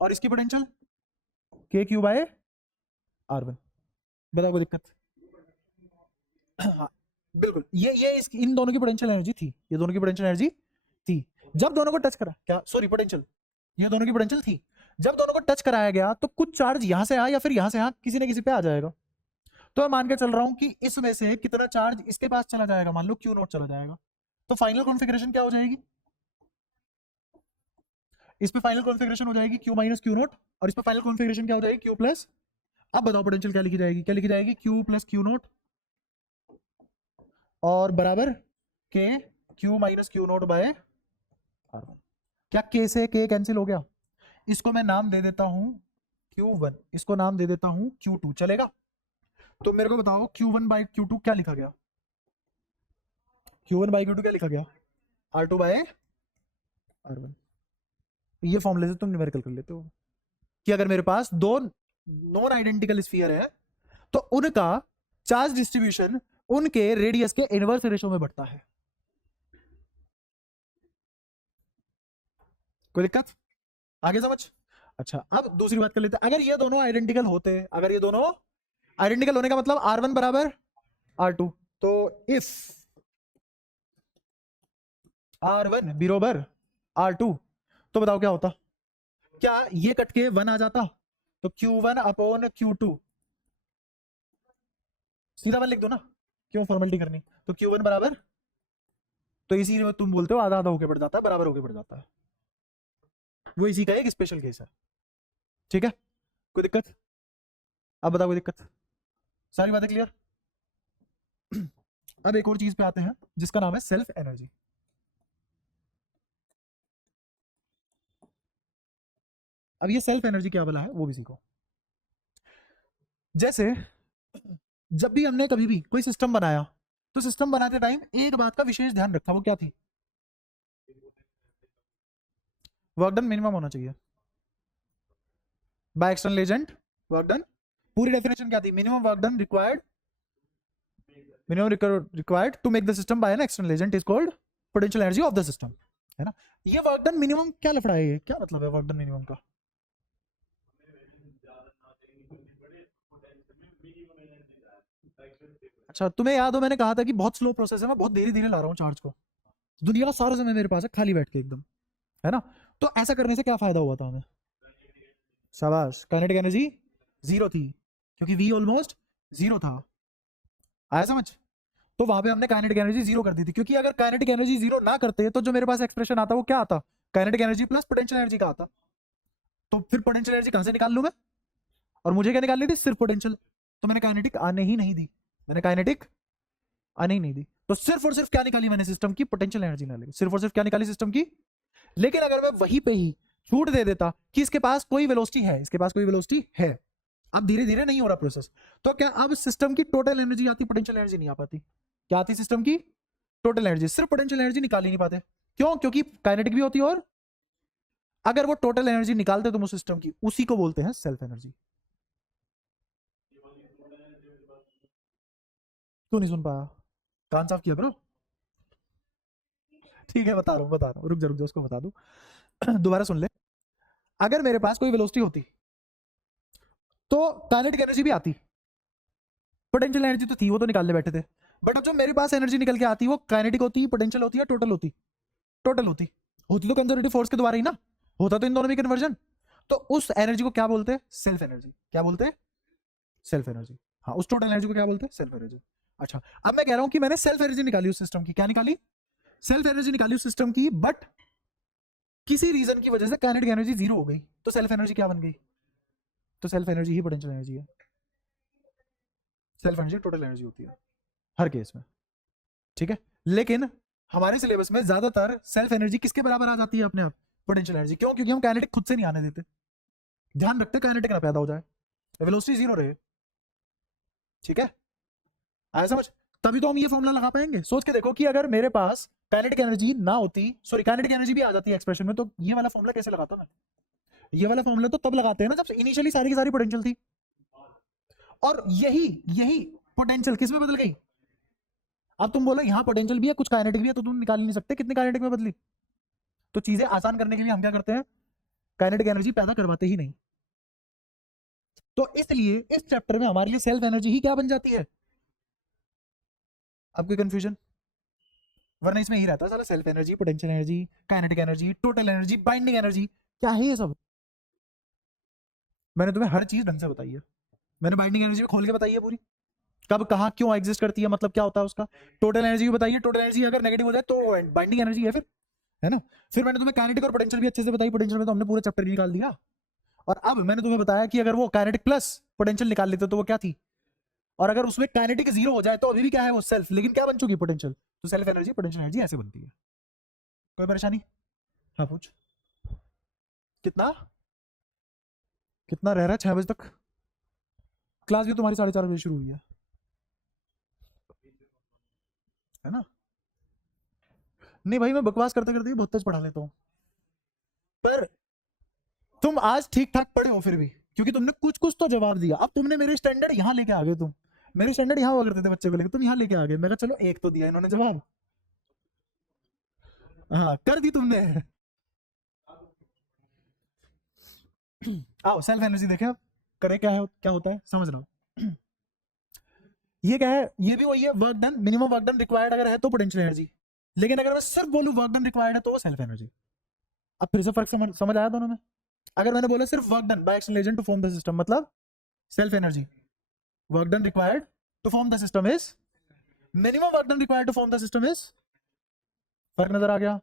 और इसकी पोटेंशियल KQ/R1। बताओ कोई दिक्कत? हाँ बिल्कुल, ये इन दोनों की पोटेंशियल एनर्जी थी, ये दोनों की पोटेंशियल एनर्जी थी जब दोनों को टच करा, क्या सॉरी पोटेंशियल, ये दोनों की पोटेंशियल थी। जब दोनों को टच कराया गया तो कुछ चार्ज यहां से आया या फिर यहां से किसी न किसी पे आ जाएगा। तो मैं मान के चल रहा हूं कि इसमें से कितना चार्ज इसके पास चला जाएगा, मान लो Q0 चला जाएगा। तो फाइनल कॉन्फ़िगरेशन क्या हो जाएगी? इस पे फाइनल कॉन्फ़िगरेशन हो जाएगी Q-Q0, और इस पे फाइनल कॉन्फ़िगरेशन क्या हो जाएगी? Q plus. अब बताओ पोटेंशियल क्या लिखी जाएगी? क्या लिखी जाएगी? Q प्लस Q0 और बराबर K Q-Q0/R1। क्या K से K कैंसिल हो गया? इसको मैं नाम दे देता हूं Q1, इसको नाम दे देता हूं Q2, चलेगा? तो मेरे को बताओ Q1/Q2 क्या लिखा गया? Q1/Q2 क्या लिखा गया? R2/R1। ये फॉर्मूले से तुम न्यूमेरिकल कर लेते हो कि अगर मेरे पास दो नॉन आइडेंटिकल स्फीयर है तो उनका चार्ज डिस्ट्रीब्यूशन उनके रेडियस के इनवर्स रेशो में बढ़ता है। कोई दिक्कत? आगे समझ? अच्छा अब दूसरी बात कर लेते हैं। अगर ये दोनों आइडेंटिकल होते, अगर ये दोनों आइडेंटिकल होने का मतलब R1 बराबर R2, तो इफ R1 बराबर R2 तो बताओ क्या होता? क्या ये कट के 1 आ जाता? तो Q1/Q2, सीधा 1 लिख दो ना, क्यों फॉर्मेलिटी करनी? तो Q1 बराबर, तो इसी में तुम बोलते हो आधा आधा होके बढ़ जाता है, बराबर होके बढ़ जाता है। वो इसी का एक स्पेशल केस है। ठीक है? कोई दिक्कत? अब बताओ कोई दिक्कत? सारी बातें क्लियर? अब एक और चीज पे आते हैं जिसका नाम है सेल्फ एनर्जी। अब ये सेल्फ एनर्जी क्या वाला है वो भी सीखो। जैसे जब भी हमने कभी भी कोई सिस्टम बनाया तो सिस्टम बनाते टाइम एक बात का विशेष ध्यान रखा, वो क्या थी? वर्क डन मिनिमम होना चाहिए by external agent. Work done पूरी डेफिनेशन क्या थी? Minimum work done required, minimum required to make the system by an external agent is called potential energy of the system, है ना? ये वर्क डन मिनिमम क्या लफड़ा है? ये क्या मतलब है वर्क डन मिनिमम का? अच्छा, तुम्हें याद हो मैंने कहा था कि बहुत स्लो प्रोसेस है, मैं बहुत धीरे धीरे ला रहा हूँ चार्ज को, दुनिया का सारा समय मेरे पास है खाली बैठ के एकदम, है ना? तो ऐसा करने से क्या फायदा हुआ था हमें? शाबाश, काइनेटिक एनर्जी जीरो थी क्योंकि वी ऑलमोस्ट जीरो था। आया समझ? तो वहां पे हमने काइनेटिक एनर्जी जीरो कर दी थी, क्योंकि अगर काइनेटिक एनर्जी जीरो ना करते तो जो मेरे पास एक्सप्रेशन आता वो क्या आता? Kinetic energy plus potential energy का आता। तो फिर पोटेंशियल एनर्जी कहां से निकाल लूं मैं? और मुझे क्या निकालनी थी? सिर्फ पोटेंशियल। तो मैंने काइनेटिक आने ही नहीं दी, मैंने काइनेटिक आने ही नहीं दी। तो सिर्फ और सिर्फ क्या निकाली मैंने? सिस्टम की पोटेंशियल एनर्जी निकाली, सिर्फ और सिर्फ क्या निकाली? सिस्टम की। लेकिन अगर मैं वहीं पे ही छूट दे देता कि इसके पास कोई वेलोसिटी है, इसके पास कोई वेलोसिटी है, अब धीरे धीरे नहीं हो रहा प्रोसेस, तो क्या अब सिस्टम की टोटल एनर्जी आती, पोटेंशियल एनर्जी नहीं आ पाती? क्या आती? सिस्टम की टोटल एनर्जी। सिर्फ पोटेंशियल एनर्जी निकाल ही नहीं पाते, क्यों? क्योंकि काइनेटिक भी होती है, और अगर वो टोटल एनर्जी निकालते तुम उस सिस्टम की, उसी को बोलते हैं सेल्फ एनर्जी। क्यों नहीं सुन पाया? कान साफ किया करो। ठीक है, बता रहा हूँ, रुक जा उसको बता दूं। दोबारा सुन ले। अगर मेरे पास कोई वेलोसिटी होती तो काइनेटिक एनर्जी भी आती, पोटेंशियल एनर्जी तो थी, वो तो निकालने बैठे थे। बट अब जो मेरे पास एनर्जी निकल के आती वो काइनेटिक होती, पोटेंशियल होती है, टोटल होती? टोटल होती। होती तो कंजर्वेटिव फोर्स के द्वारा ही ना, होता तो इन दोनों में कन्वर्जन। तो उस एनर्जी को क्या बोलते हैं? Self energy. क्या बोलते हैं? Self energy. हाँ, उस टोटल एनर्जी को क्या बोलते हैं? Self energy. अच्छा, अब मैं कह रहा हूं कि मैंने सेल्फ एनर्जी निकाली उस सिस्टम की। क्या निकाली? सेल्फ एनर्जी निकाली उस सिस्टम की, बट किसी रीजन की वजह से काइनेटिक एनर्जी जीरो हो गई, तो सेल्फ एनर्जी क्या बन गई? तो सेल्फ एनर्जी ही पोटेंशियल एनर्जी है। सेल्फ एनर्जी टोटल एनर्जी होती है हर केस में, ठीक है? लेकिन हमारे सिलेबस में ज्यादातर सेल्फ एनर्जी किसके बराबर आ जाती है? अपने आप पोटेंशियल एनर्जी। क्यों? क्योंकि हम काइनेटिक खुद से नहीं आने देते, ध्यान रखते काइनेटिक ना पैदा हो जाए, वेलोसिटी जीरो रहे, ठीक है? आया समझ? तभी तो हम ये फॉर्मूला लगा पाएंगे। सोच के देखो कि अगर मेरे पास काइनेटिक एनर्जी ना होती, सॉरी काइनेटिक एनर्जी भी आ जाती है एक्सप्रेशन में, तो ये वाला फॉर्मूला कैसे लगाता मैं? ये वाला फॉर्मूला तो तब लगाते हैं ना जब इनिशियली सारी की सारी पोटेंशियल थी, और यही यही पोटेंशियल किस में बदल गई? अब तुम बोलो यहाँ पोटेंशियल भी है, कुछ काइनेटिक भी है, तो तुम निकाल नहीं सकते कितनी काइनेटिक में बदली। तो चीजें आसान करने के लिए हम क्या करते हैं? काइनेटिक एनर्जी पैदा करवाते ही नहीं। तो इसलिए इस चैप्टर में हमारे लिए सेल्फ एनर्जी ही क्या बन जाती है? अब कोई कंफ्यूजन? वरना इसमें ही रहता है सारा, self energy, potential energy, kinetic energy, total energy, binding energy, क्या है ये सब? मैंने तुम्हें हर चीज ढंग से बताई है, मैंने बाइंडिंग एनर्जी खोल के बताई है पूरी, कब कहाँ क्यों एग्जिस्ट करती है, मतलब क्या होता है उसका। टोटल एनर्जी भी बताइए, टोटल एनर्जी अगर नेगेटिव हो जाए तो बाइंडिंग एनर्जी है फिर, है ना? फिर मैंने तुम्हें काइनेटिक और पोटेंशियल भी अच्छे से बताई, पोटेंशियल में तो हमने पूरा चैप्टर निकाल दिया। और अब मैंने तुम्हें बताया कि अगर वो काइनेटिक प्लस पोटेंशियल निकाल लेते तो वो क्या थी, और अगर उसमें काइनेटिक जीरो हो जाए तो अभी भी क्या है वो? सेल्फ, लेकिन क्या बन चुकी? पोटेंशियल। तो सेल्फ एनर्जी पोटेंशियल एनर्जी ऐसे बनती है। कोई परेशानी? हाँ पूछ। कितना कितना रह रहा है? 6 बजे तक क्लास भी तुम्हारी 4:30 बजे शुरू हुई है ना? नहीं भाई, मैं बकवास करते करते ही बहुत तेज पढ़ा लेता हूँ, पर तुम आज ठीक ठाक पढ़े हो फिर भी, क्योंकि तुमने कुछ कुछ तो जवाब दिया। अब तुमने मेरे स्टैंडर्ड यहाँ लेके आ गए, तुम मेरे स्टैंडर्ड यहाँ हुआ करते थे बच्चे को लेकर, तुम यहाँ लेके आ गए। मैं कहा चलो एक तो दिया इन्होंने जवाब, हाँ कर दी तुमने। आओ सेल्फ एनर्जी देखें अब, करे क्या है, क्या होता है समझ रहा हूँ। ये क्या है? ये भी वही है, work done, minimum work done required अगर है तो पोटेंशियल एनर्जी, लेकिन अगर मैं सिर्फ बोलूं वर्क डन रिक्वायर्ड है तो वो सेल्फ एनर्जी। अब फिर से फर्क समझ आया दोनों में? अगर मैंने बोला सिर्फ work done by external agent to form the system, मतलब self energy. Work done required to form the system is minimum work done required to form the system is. फर्क नजर आ गया?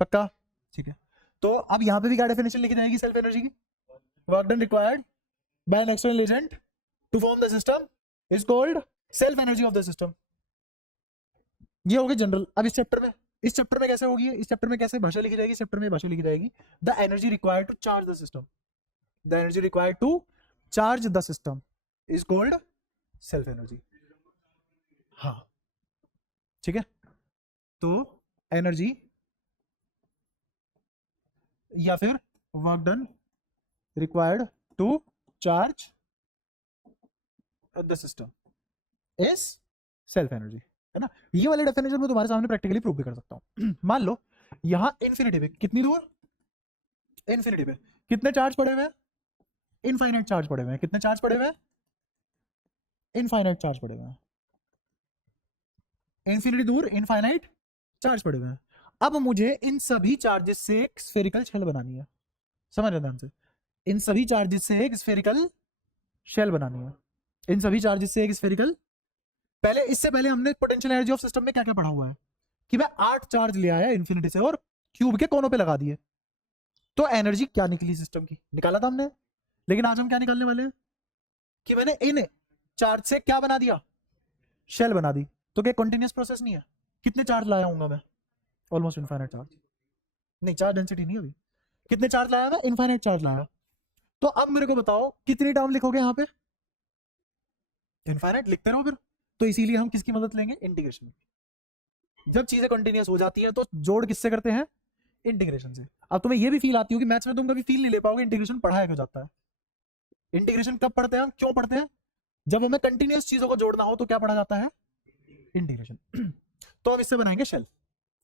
पक्का? ठीक है। तो अब यहाँ पे भी क्या डेफिनेशन लिखी जाएगी सेल्फ एनर्जी की? Work done required by an external agent to form the system is called self energy of the system. ये होगी जनरल। अब इस चैप्टर में कैसे होगी, इस चैप्टर में कैसे भाषा लिखी जाएगी, इस चैप्टर में भाषा लिखी जाएगी the energy required to charge the system, the energy required to charge the system is called self energy. हाँ ठीक है, तो एनर्जी या फिर work done required to charge the system is self energy, है ना। ये वाले डेफिनेशन में तुम्हारे सामने प्रैक्टिकली प्रूव भी कर सकता हूं। मान लो यहां इन्फिनिटी पे कितनी दूर, इन्फिनिटी पे कितने चार्ज पड़े हुए हैं, इनफाइनाइट चार्ज पड़े हुए हैं। कितने चार्ज पड़े हुए हैं, इनफाइनाइट चार्ज पड़े हुए हैं। इन्फिनिटी दूर इनफाइनाइट चार्ज पड़े हुए हैं। अब मुझे इन सभी चार्जेस से एक स्फेरिकल शेल बनानी है, समझ रहे ध्यान से, इन सभी चार्जेस से एक स्फेरिकल शेल बनानी है, इन सभी चार्जेस से एक स्फेरिकल। पहले इससे पहले हमने पोटेंशियल एनर्जी ऑफ सिस्टम में क्या क्या पढ़ा हुआ है कि मैं 8 चार्ज ले आया इन्फिनिटी से और क्यूब के कोनों पे लगा दिए, तो एनर्जी क्या निकली सिस्टम की, निकाला था हमने। लेकिन आज हम क्या निकालने वाले हैं कि मैंने इन चार्ज से क्या बना दिया, शेल बना दी। तो क्या कंटिन्यूअस प्रोसेस नहीं है, कितने चार्ज लाया हूँ मैं, ऑलमोस्ट इनफाइनाइट चार्ज, नहीं चार्ज डेंसिटी नहीं अभी, कितने चार्ज लाया मैं, इनफाइनाइट चार्ज लाया। तो अब मेरे को बताओ कितनी टर्म लिखोगे यहाँ पे, इनफाइनाइट लिखते रहो फिर। तो इसीलिए हम किसकी मदद लेंगे, इंटीग्रेशन। जब चीजें कंटिन्यूअस हो जाती है तो जोड़ किससे करते हैं, इंटीग्रेशन से। अब तुम्हें ये भी फील आती होगी, मैथ्स में तुम कभी फील नहीं ले पाओगे इंटीग्रेशन पढ़ाया क्यों जाता है। इंटीग्रेशन कब पढ़ते हैं, क्यों पढ़ते हैं, जब हमें कंटिन्यूअस चीजों को जोड़ना हो तो क्या पढ़ा जाता है, इंटीग्रेशन। तो अब इससे बनाएंगे शेल,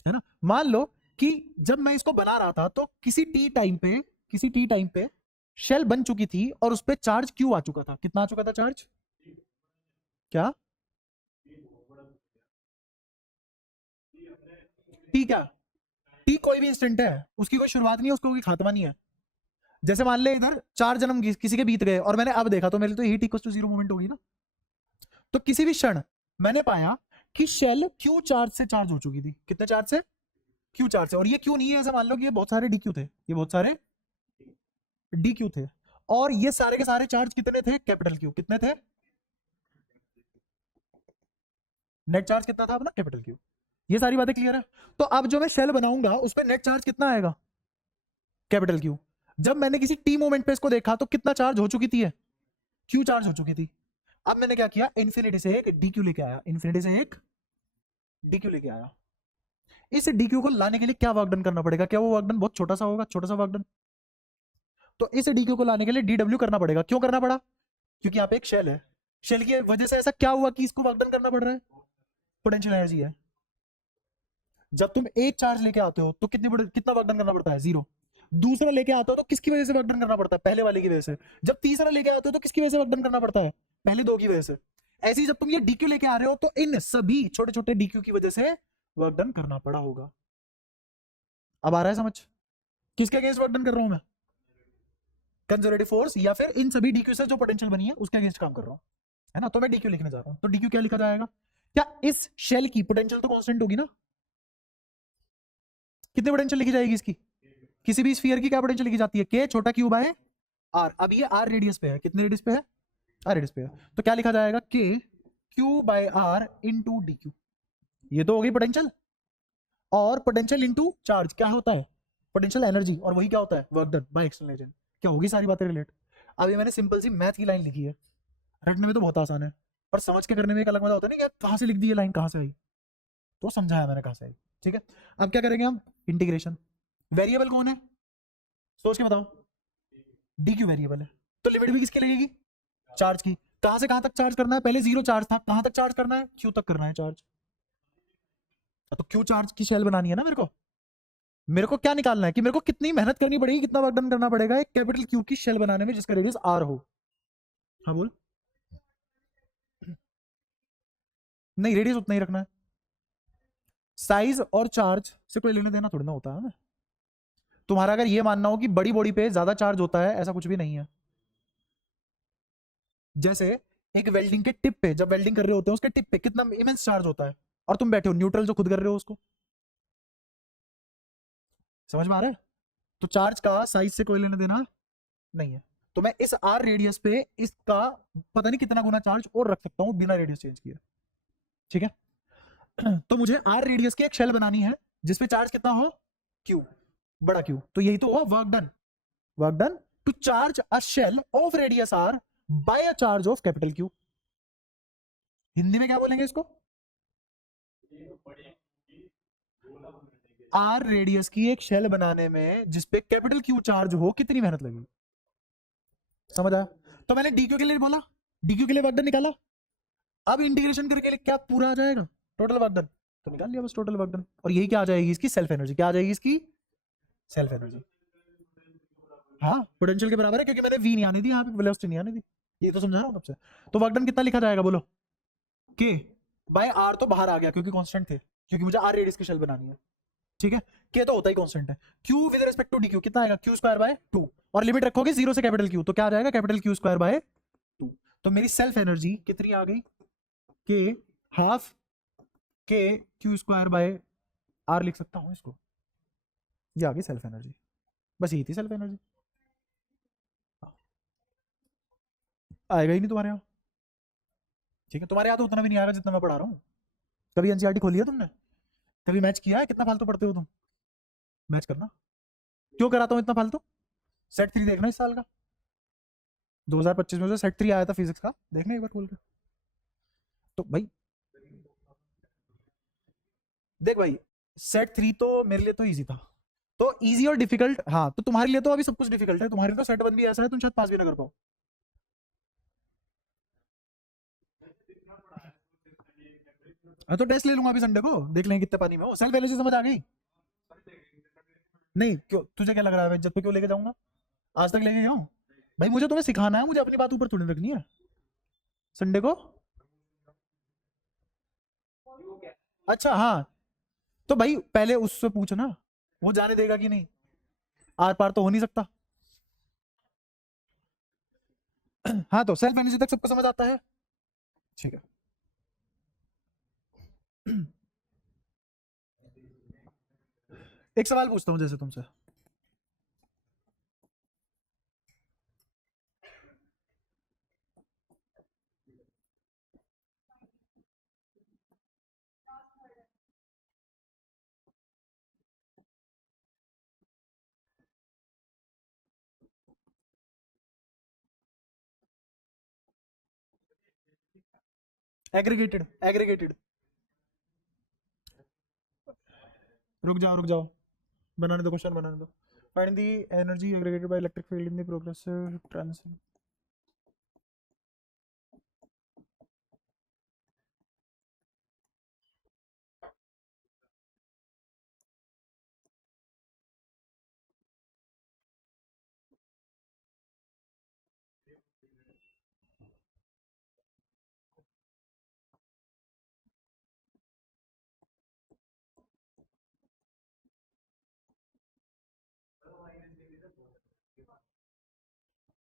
है ना। मान लो कि जब मैं इसको बना रहा था तो किसी टी टाइम पे शेल बन चुकी थी और उस पर चार्ज क्यू आ चुका था। कितना आ चुका था चार्ज, क्या टी, क्या टी कोई भी इंस्टेंट है, उसकी कोई शुरुआत नहीं है, उसको कोई खात्मा नहीं है। जैसे मान ले इधर 4 जन्म किसी के बीत गए और मैंने अब देखा तो मेरे लिए तो हीट इक्वल टू 0 मोमेंट होगी ना। तो किसी भी क्षण मैंने पाया कि शेल क्यू चार्ज से चार्ज हो चुकी थी। कितने चार्ज से, क्यू चार्ज से। और ये क्यू नहीं है, ऐसा मान लो कि ये बहुत सारे डी क्यू थे, ये बहुत सारे डी क्यू थे, और ये सारे के सारे चार्ज कितने थे, कैपिटल क्यू। कितने थे, नेट चार्ज कितना था अपना, कैपिटल क्यू। ये सारी बातें क्लियर है। तो अब जो मैं शेल बनाऊंगा उस पर नेट चार्ज कितना आएगा, कैपिटल क्यू। जब मैंने किसी टी मोमेंट पे इसको देखा तो कितना चार्ज हो चुकी थी, क्यू चार्ज हो चुकी थी। अब मैंने क्या किया, इन्फिनिटी से एक डी क्यू लेके आया, इन्फिनिटी से एक डी क्यू लेके आया। इस डी क्यू को लाने के लिए क्या वर्क डन करना पड़ेगा, क्या वो वर्क डन बहुत छोटा सा होगा, छोटा सा वर्क डन। तो इस डी क्यू को लाने के लिए डी डब्ल्यू करना पड़ेगा। क्यों करना पड़ा, क्योंकि यहाँ पे एक शेल है, शेल की वजह से ऐसा क्या हुआ कि इसको वर्क डन करना पड़ रहा है, पोटेंशियल एनर्जी है। जब तुम एक चार्ज लेके आते हो तो कितना वर्क डन करना पड़ता है, 0। दूसरा लेके आते हो तो किसकी वजह से वर्क डन करना पड़ता है, पहले वाले की वजह से। जब तीसरा लेके आते हो तो किसकी वजह से वर्क डन करना पड़ता है, पहले 2 की वजह से। ऐसे ही जब तुम ये डीक्यू लेके आ रहे हो तो इन सभी छोटे छोटे डीक्यू की वजह से वर्क डन करना पड़ा होगा। अब आ रहा है समझ, किसके अगेंस्ट वर्क डन कर रहा हूं मैं, कंजर्वेटिव फोर्स या फिर इन सभी डीक्यू से जो पोटेंशियल बनी है उसके अगेंस्ट काम कर रहा हूं, है ना। तो मैं डीक्यू लिखने जा रहा हूं, तो डीक्यू क्या लिखा जाएगा, क्या इस शेल की पोटेंशियल तो कांस्टेंट होगी ना। कितनी पोटेंशियल लिखी जाएगी इसकी, किसी भी स्फीयर की क्या पोटेंशियल लिखी जाती है, के छोटा क्यू बाय आर। अब ये आर रेडियस पे है, कितने रेडियस पे है, आर रेडियस पे है। तो क्या लिखा जाएगा, k Q by r into d q. ये तो हो गई पोटेंशियल, और पोटेंशियल इनटू चार्ज क्या होता है, पोटेंशियल एनर्जी, और वही क्या होता है, work done by external agent. क्या होगी सारी बातें रिलेट। अभी मैंने सिंपल सी मैथ की लाइन लिखी है, रटने में तो बहुत आसान है पर समझ के करने में एक अलग मजा होता है ना, कि कहां से लिख दी ये लाइन, कहां से आई, तो समझाया मैंने कहां से आई। ठीक है, अब क्या करेंगे हम, इंटीग्रेशन। वेरिएबल कौन है, सोच के बताओ, डी क्यू वेरिएबल है, तो लिमिट भी किसकी लगेगी, चार्ज की। कहां से कहां तक चार्ज करना है, पहले 0 चार्ज था, कहां तक चार्ज करना है, क्यू तक करना है चार्ज। तो क्यू चार्ज की शेल बनानी है ना मेरे को क्या निकालना है कि मेरे को कितनी मेहनत करनी पड़ेगी, कितना वर्क डन करना पड़ेगा एक कैपिटल क्यू की शेल बनाने में जिसका रेडियस आर हो। हाँ बोल, नहीं रेडियस उतना ही रखना है, साइज और चार्ज से कोई लेना देना थोड़ी ना होता है ना। तुम्हारा अगर ये मानना हो कि बड़ी बॉडी पे ज्यादा चार्ज होता है, ऐसा कुछ भी नहीं है। जैसे एक वेल्डिंग के टिप पे, जब वेल्डिंग कर रहे होते हैं उसके टिप पे कितना इमेंस चार्ज होता है, और तुम बैठे हो न्यूट्रल जो खुद कर रहे हो उसको, समझ में आ रहा है। तो चार्ज का साइज से कोई लेना देना नहीं है। तो मैं इस r रेडियस पे इसका पता नहीं कितना गुना चार्ज और रख सकता हूं बिना रेडियस चेंज किए, ठीक है। तो मुझे r रेडियस की एक शेल बनानी है जिसपे चार्ज कितना हो, q, बड़ा Q। तो यही तो हुआ work done, work done to charge a shell of radius r by a charge of capital Q। Hindi में क्या बोलेंगे इसको, r रेडियस की एक शेल बनाने में जिसपे कैपिटल Q चार्ज हो कितनी मेहनत लगेगी, समझ आया। तो मैंने dq के लिए बोला, dq के लिए वर्क डन निकाला, अब इंटीग्रेशन करके क्या पूरा आ जाएगा टोटल वर्क डन, तो निकाल लिया बस टोटल वर्क डन। और यही क्या आ जाएगी इसकी सेल्फ एनर्जी, क्या आ जाएगी इसकी सेल्फ एनर्जी। हाँ पोटेंशियल के बराबर है क्योंकि मैंने v नहीं आनी थी यहाँ पे, वेलोसिटी नहीं आनी थी, ये तो समझा रहा हूँ तब से। तो वर्क डन कितना लिखा जाएगा बोलो, k बाय r तो बाहर आ गया क्योंकि कांस्टेंट थे, क्योंकि मुझे r रेडियस की शेल बनानी है, ठीक है। k तो होता ही कांस्टेंट है, q with respect to dq कितना आएगा, q स्क्वायर बाय 2, और लिमिट रखोगे 0 से कैपिटल Q, तो क्या आ जाएगा कैपिटल Q स्क्वायर बाय 2। तो मेरी सेल्फ एनर्जी कितनी आ गई, k half k q square by r लिख सकता हूं इसको, ये आ गई सेल्फ एनर्जी, बस यही थी सेल्फ एनर्जी। आएगा ही नहीं तुम्हारे यहाँ, ठीक है, तुम्हारे यहाँ तो उतना भी नहीं आएगा जितना मैं पढ़ा रहा हूँ। कभी एनसीईआरटी खोली है तुमने, कभी मैच किया है, कितना फालतू पढ़ते हो तुम, मैच करना, क्यों कराता हूँ इतना फालतू। सेट 3 देखना इस साल का, 2025 में से सेट 3 आया था फिजिक्स का, देखना एक बार खोल के। तो भाई देख भाई, सेट 3 तो मेरे लिए तो इजी था, तो इजी और डिफिकल्ट, हाँ तो तुम्हारे लिए तो अभी सब कुछ डिफिकल्ट है, तुम्हारे लिए तो सेट 1 भी ऐसा है तुम शायद पास भी ना कर पाओ। हाँ तो टेस्ट ले लूंगा अभी संडे को, देख लेंगे कितने पानी में हो। सेल्फ एनालिसिस समझ आ गई, नहीं क्यों, तुझे क्या लग रहा है मैं इज्जत पे क्यों लेके जाऊंगा, आज तक लेके गया हूँ भाई, मुझे तुम्हें सिखाना है, मुझे अपनी बात ऊपर थोड़ी रखनी है। संडे को, अच्छा हाँ, तो भाई पहले उससे पूछना वो जाने देगा कि नहीं, आर पार तो हो नहीं सकता। हाँ तो सेल्फ एनर्जी तक सबको समझ आता है, ठीक है। एक सवाल पूछता हूँ जैसे तुमसे, एग्रीगेटेड, एग्रीगेटेड, रुक जाओ, बनाने दो क्वेश्चन बनाने दो। Find the energy aggregated by electric field in the progressive trans,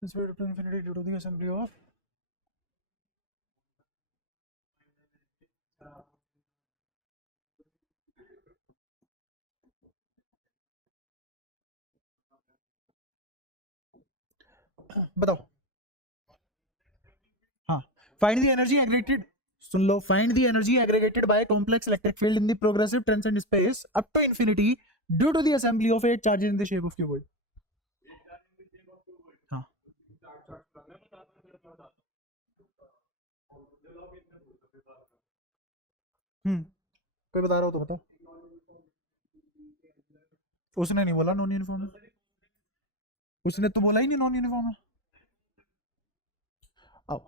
this will to infinity due to the assembly of, बताओ। हाँ फाइंड द एनर्जी एग्रीगेटेड, सुन लो, find the energy aggregated by complex electric field in the progressive transcendent space up to infinity due to the assembly of 8 charges in the shape of cuboid. हाँ कोई बता रहा हो तो बताओ, उसने नहीं बोला नॉन यूनिफॉर्म है, उसने तो बोला ही नहीं नॉन यूनिफॉर्म है। आओ,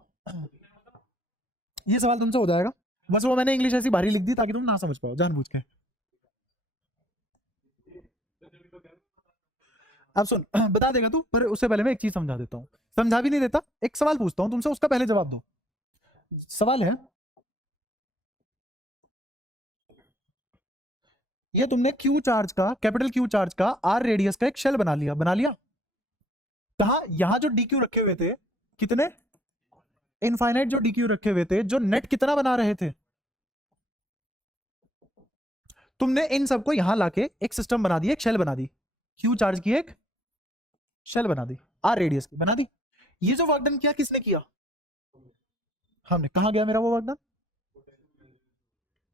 ये सवाल तुमसे हो जाएगा, बस वो मैंने इंग्लिश ऐसी भारी लिख दी ताकि तुम ना समझ पाओ जानबूझ के। अब सुन, बता देगा तू, पर उससे पहले मैं एक चीज समझा देता हूँ, समझा भी नहीं देता, एक सवाल पूछता हूँ तुमसे, उसका पहले जवाब दो। सवाल है, ये तुमने क्यू चार्ज का, कैपिटल क्यू चार्ज का आर रेडियस का एक शेल बना लिया, बना लिया, कहा यहां जो डी क्यू रखे हुए थे, कितने इनफाइनाइट जो डी क्यू रखे हुए थे, जो नेट कितना बना रहे थे, तुमने इन सबको यहां लाके एक सिस्टम बना दी, एक शेल बना दी, क्यू चार्ज की एक शेल बना दी, आर रेडियस की बना दी। ये जो वर्क डन किया किसने किया? हमने। कहा गया मेरा वो वर्क डन?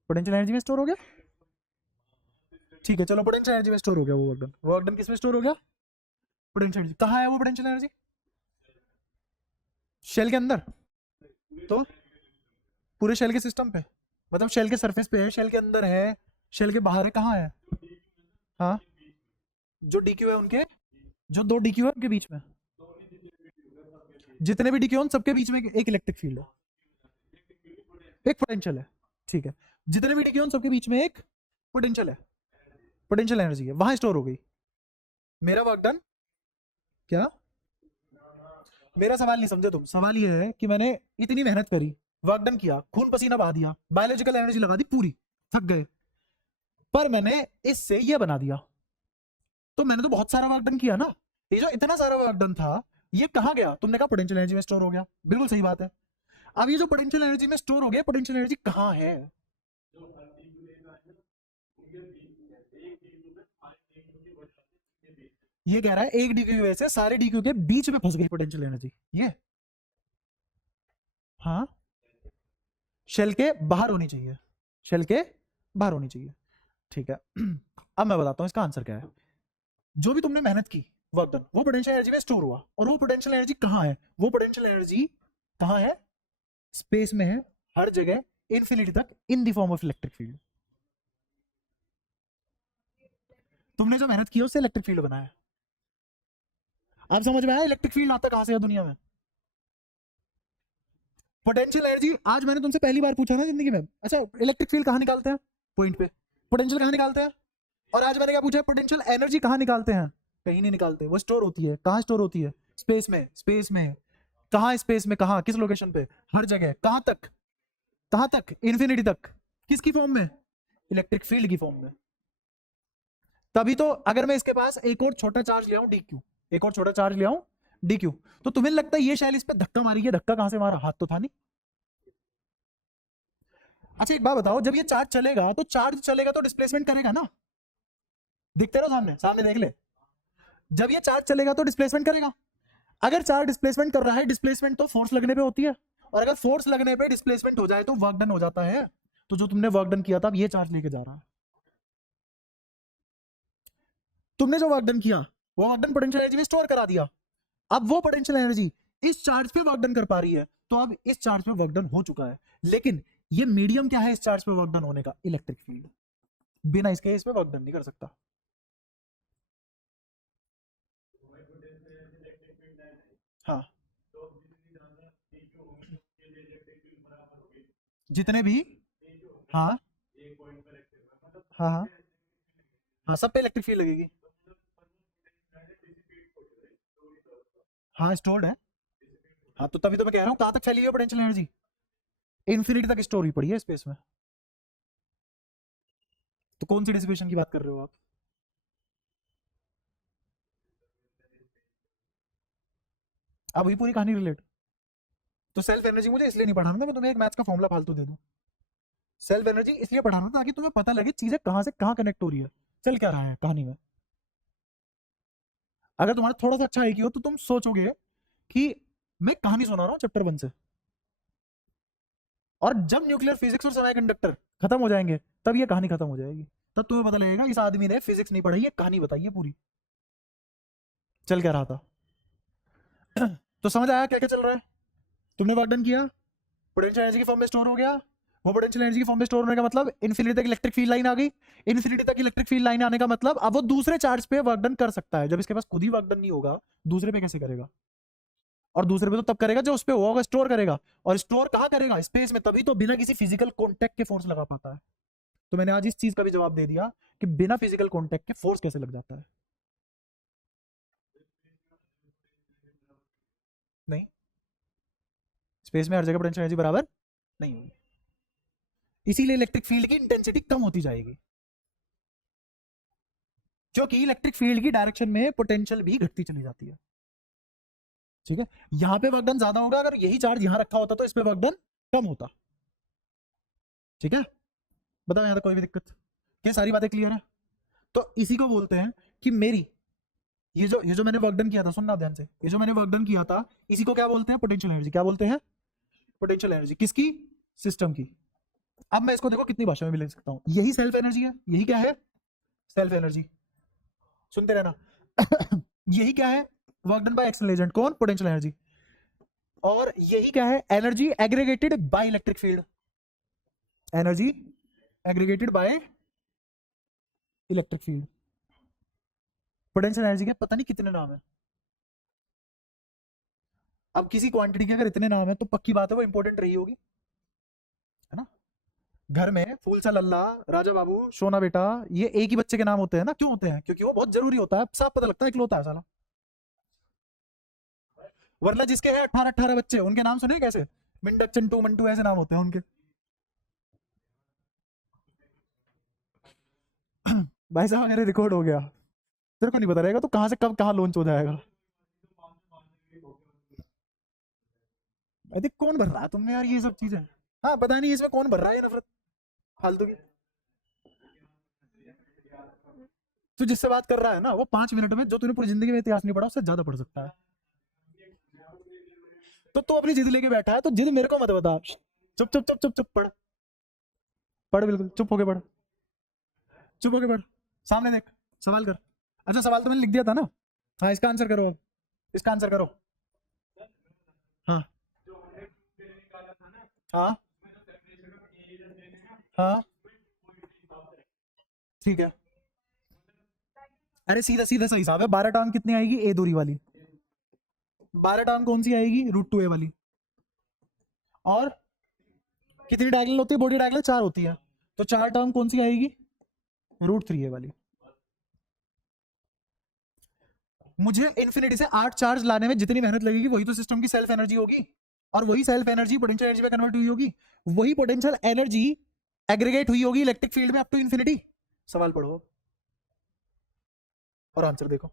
पोटेंशियल एनर्जी में स्टोर हो गया। ठीक है चलो, पोटेंशियल एनर्जी में स्टोर हो गया वो वर्क डन। वर्क डन किस में स्टोर हो गया? Potential energy. कहाँ है वो पोटेंशियल एनर्जी? शेल के अंदर। तो पूरे शेल के सिस्टम पे, मतलब शेल के सरफेस पे है, शेल के अंदर है, शेल के बाहर है, कहाँ है? हाँ, जो डीक्यू है उनके, जो दो डीक्यू है उनके बीच में, जितने भी डीक्यू सबके बीच में एक इलेक्ट्रिक फील्ड है, एक पोटेंशियल है। ठीक है, जितने भी डीक्यू सबके बीच में एक पोटेंशियल है, पोटेंशियल एनर्जी है, वहां स्टोर हो गई। मेरा वर्क डन क्या? मेरा सवाल नहीं समझे तुम। सवाल ये है कि मैंने इतनी मेहनत करी, वर्क डन किया, खून पसीना बहा दिया, बायोलॉजिकल एनर्जी लगा दी पूरी, थक गए, पर मैंने इससे ये बना दिया, तो मैंने तो बहुत सारा वर्क डन किया ना। ये जो इतना सारा वर्क डन था, ये कहाँ गया? तुमने कहा पोटेंशियल एनर्जी में स्टोर हो गया, बिल्कुल सही बात है। अब ये जो पोटेंशियल एनर्जी में स्टोर हो गया, पोटेंशियल एनर्जी कहाँ है? ये कह रहा है एक डीक्यू की वजह से सारे डीक्यू के बीच में फंस गई पोटेंशियल एनर्जी। ये हाँ, शेल के बाहर होनी चाहिए, शेल के बाहर होनी चाहिए। ठीक है अब मैं बताता हूं इसका आंसर क्या है। जो भी तुमने मेहनत की, वर्क डन, वो पोटेंशियल एनर्जी में स्टोर हुआ, और वो पोटेंशियल एनर्जी कहाँ है? वो पोटेंशियल एनर्जी कहाँ है? स्पेस में है, हर जगह, इन्फिनिटी तक, in the form of electric field. तुमने जो मेहनत की है उससे इलेक्ट्रिक फील्ड बनाया। अब समझ में आया इलेक्ट्रिक फील्ड आता कहां से है दुनिया में? पोटेंशियल एनर्जी आज मैंने तुमसे पहली बार पूछा ना जिंदगी में, अच्छा इलेक्ट्रिक फील्ड कहां निकालते हैं? पॉइंट पे। पोटेंशियल कहां निकालते हैं? और आज मैंने क्या पूछा है? पोटेंशियल एनर्जी कहां निकालते हैं? कहीं नहीं निकालते, वो स्टोर होती है। कहां स्टोर होती है? स्पेस में। स्पेस में कहां? स्पेस में कहां? किस लोकेशन पे? हर जगह। कहां तक? कहां तक? इन्फिनिटी तक। किसकी फॉर्म में? इलेक्ट्रिक फील्ड की फॉर्म में। तभी तो अगर मैं इसके पास एक और छोटा चार्ज ले आऊं डी क्यू, एक और छोटा चार्ज ले आऊं डी क्यू, तो तुम्हें लगता है ये शैल इस पे धक्का मारी है? धक्का कहां से मारा? हाथ तो था नहीं। अच्छा एक बात बताओ, जब ये चार्ज चलेगा तो चार्ज चलेगा तो डिस्प्लेसमेंट करेगा ना? दिखते रहो सामने, सामने देख ले। जब ये चार्ज चलेगा तो डिस्प्लेसमेंट करेगा। अगर चार्ज डिस्प्लेसमेंट कर रहा है, डिस्प्लेसमेंट तो फोर्स लगने पे होती है, और अगर फोर्स लगने पे डिस्प्लेसमेंट हो जाए तो वर्क डन हो जाता है। तो जो तुमने वर्क डन किया था, अब ये चार्ज लेके जा रहा है। तुमने जो वर्क डन किया, वो वर्क डन पोटेंशियल एनर्जी में स्टोर करा दिया। अब वो पोटेंशियल एनर्जी इस चार्ज पे वर्क डन कर पा रही है, तो अब इस चार्ज पे वर्क डन हो चुका है। लेकिन ये मीडियम क्या है इस चार्ज पे वर्क डन होने का? Electric field. बिना इसके इस पे वर्क डन नहीं कर सकता। हाँ, जितने भी, हाँ हाँ हाँ हाँ, सब पे इलेक्ट्रिक फील्ड लगेगी। हाँ स्टोर्ड है। हाँ तो तभी तो मैं कह रहा हूँ कहां तक फैली है पोटेंशियल एनर्जी? इन्फिनिटी तक स्टोर हुई पड़ी है स्पेस में। तो कौन सी डिसिपेशन की बात कर रहे हो आप? अब वही पूरी कहानी रिलेट। तो सेल्फ एनर्जी मुझे इसलिए नहीं पढ़ाना था मैं तुम्हें एक मैथ्स का फॉर्मूला फालतू दे दूं। सेल्फ एनर्जी इसलिए पढ़ाना था ताकि तुम्हें पता लगे चीजें कहां से कहां कनेक्ट हो रही है, चल क्या रहा है कहानी में। अगर तुम्हारा थोड़ा सा अच्छा आईक्यू हो तो तुम सोचोगे कि मैं कहानी सुना रहा हूँ चैप्टर 1 से, और जब न्यूक्लियर फिजिक्स और सेमीकंडक्टर खत्म हो जाएंगे तब ये कहानी खत्म हो जाएगी। तब तुम्हें पता लगेगा इस आदमी ने फिजिक्स नहीं पढ़ाई है, कहानी बताई है पूरी, चल क्या रहा था। तो समझ आया क्या क्या चल रहा है? तुमने वर्क डन किया, पोटेंशियल एनर्जी की फॉर्म में स्टोर हो गया। वो पोटेंशियल एनर्जी की फॉर्म में स्टोर होने का मतलब इन्फिनिटी तक इलेक्ट्रिक फील्ड लाइन आ गई। इन्फिनिटी तक इलेक्ट्रिक फील्ड लाइन आने का मतलब अब वो दूसरे चार्ज पे वर्क डन कर सकता है। जब इसके पास खुद ही वर्क डन नहीं होगा, दूसरे पे कैसे करेगा? और दूसरे पे तो तब करेगा जो उस पे होगा, स्टोर करेगा। और स्टोर कहाँ करेगा? स्पेस में। तभी तो बिना किसी फिजिकल कॉन्टैक्ट के फोर्स लगा पाता है। तो मैंने आज इस चीज का भी जवाब दे दिया कि बिना फिजिकल कॉन्टैक्ट के फोर्स कैसे लग जाता है। नहीं, स्पेस में हर जगह पोटेंशियल एनर्जी बराबर नहीं होगी, इसीलिए इलेक्ट्रिक फील्ड की इंटेंसिटी कम होती जाएगी, क्योंकि इलेक्ट्रिक फील्ड की डायरेक्शन में पोटेंशियल भी घटती चली जाती है। ठीक है, यहां पे वर्क डन ज्यादा होगा, अगर यही चार्ज यहां रखा होता तो इस पे वर्क डन कम होता। ठीक है, बताओ यहां तक कोई भी दिक्कत? क्या सारी बातें क्लियर है? तो इसी को बोलते हैं कि मेरी ये जो मैंने वर्क डन किया था, सुनना ध्यान से, ये जो मैंने वर्क डन किया था इसी को क्या बोलते हैं? Potential energy. क्या बोलते हैं? Potential energy. किसकी? सिस्टम की। अब मैं इसको देखो कितनी भाषा में भी लिख सकता हूं। यही सेल्फ एनर्जी है। यही क्या है? Self energy. सुनते रहना। यही क्या है? Work done by external agent. कौन? Potential energy. और यही क्या है? Energy aggregated by electric field. Energy aggregated by electric field. Potential energy के पता नहीं कितने नाम है। अब किसी क्वांटिटी के अगर इतने नाम है तो पक्की बात है वो इंपॉर्टेंट रही होगी, है ना? घर में फूल सा लल्ला, राजा बाबू, सोना बेटा, ये एक ही बच्चे के नाम होते हैं ना। क्यों होते हैं? क्योंकि वो बहुत जरूरी होता है, साफ पता लगता है इकलौता है साला। वरना जिसके हैं 18-18 बच्चे, उनके नाम सुने कैसे? मिंडक, चिंटू, मंटू, ऐसे नाम होते हैं उनके। भाई साहब मेरे रिकॉर्ड हो गया, तेरे को नहीं पता रहेगा तो कहां से कब कहां लॉन्च हो जाएगा। अरे कौन भर रहा है तुमने यार ये सब चीजें? हाँ पता नहीं इसमें कौन भर रहा है ये नफरत फालतू की। तू जिससे बात कर रहा है ना वो 5 मिनट में जो तूने पूरी जिंदगी में इतिहास नहीं पढ़ा उससे ज्यादा पढ़ सकता है। तो तू अपनी जिद लेके बैठा है तो जिद मेरे को मत बता। चुप चुप चुप चुप चुप पढ़। पढ़ बिल्कुल चुप होके पढ़। चुप होके पढ़। सामने देख। सवाल कर। अच्छा सवाल तो मैंने लिख दिया था ना। हाँ इसका आंसर करो अब। इसका आंसर करो। हाँ हाँ हाँ ठीक है। अरे सीधा सीधा सा हिसाब है। 12 टांग कितनी आएगी? ए दूरी वाली। 12 टांग कौन सी आएगी? √2a वाली। और कितनी डायगोनल होती है? बॉडी डायगोनल 4 होती है, तो 4 टर्म कौन सी आएगी? √3a वाली। मुझे इन्फिनिटी से 8 चार्ज लाने में जितनी मेहनत लगेगी वही तो सिस्टम की सेल्फ एनर्जी होगी, और वही सेल्फ एनर्जी पोटेंशियल एनर्जी में कन्वर्ट हुई होगी। वही पोटेंशियल एनर्जी एग्रीगेट हुई होगी इलेक्ट्रिक फील्ड में अप टू इन्फिनिटी। सवाल पढ़ो और आंसर देखो।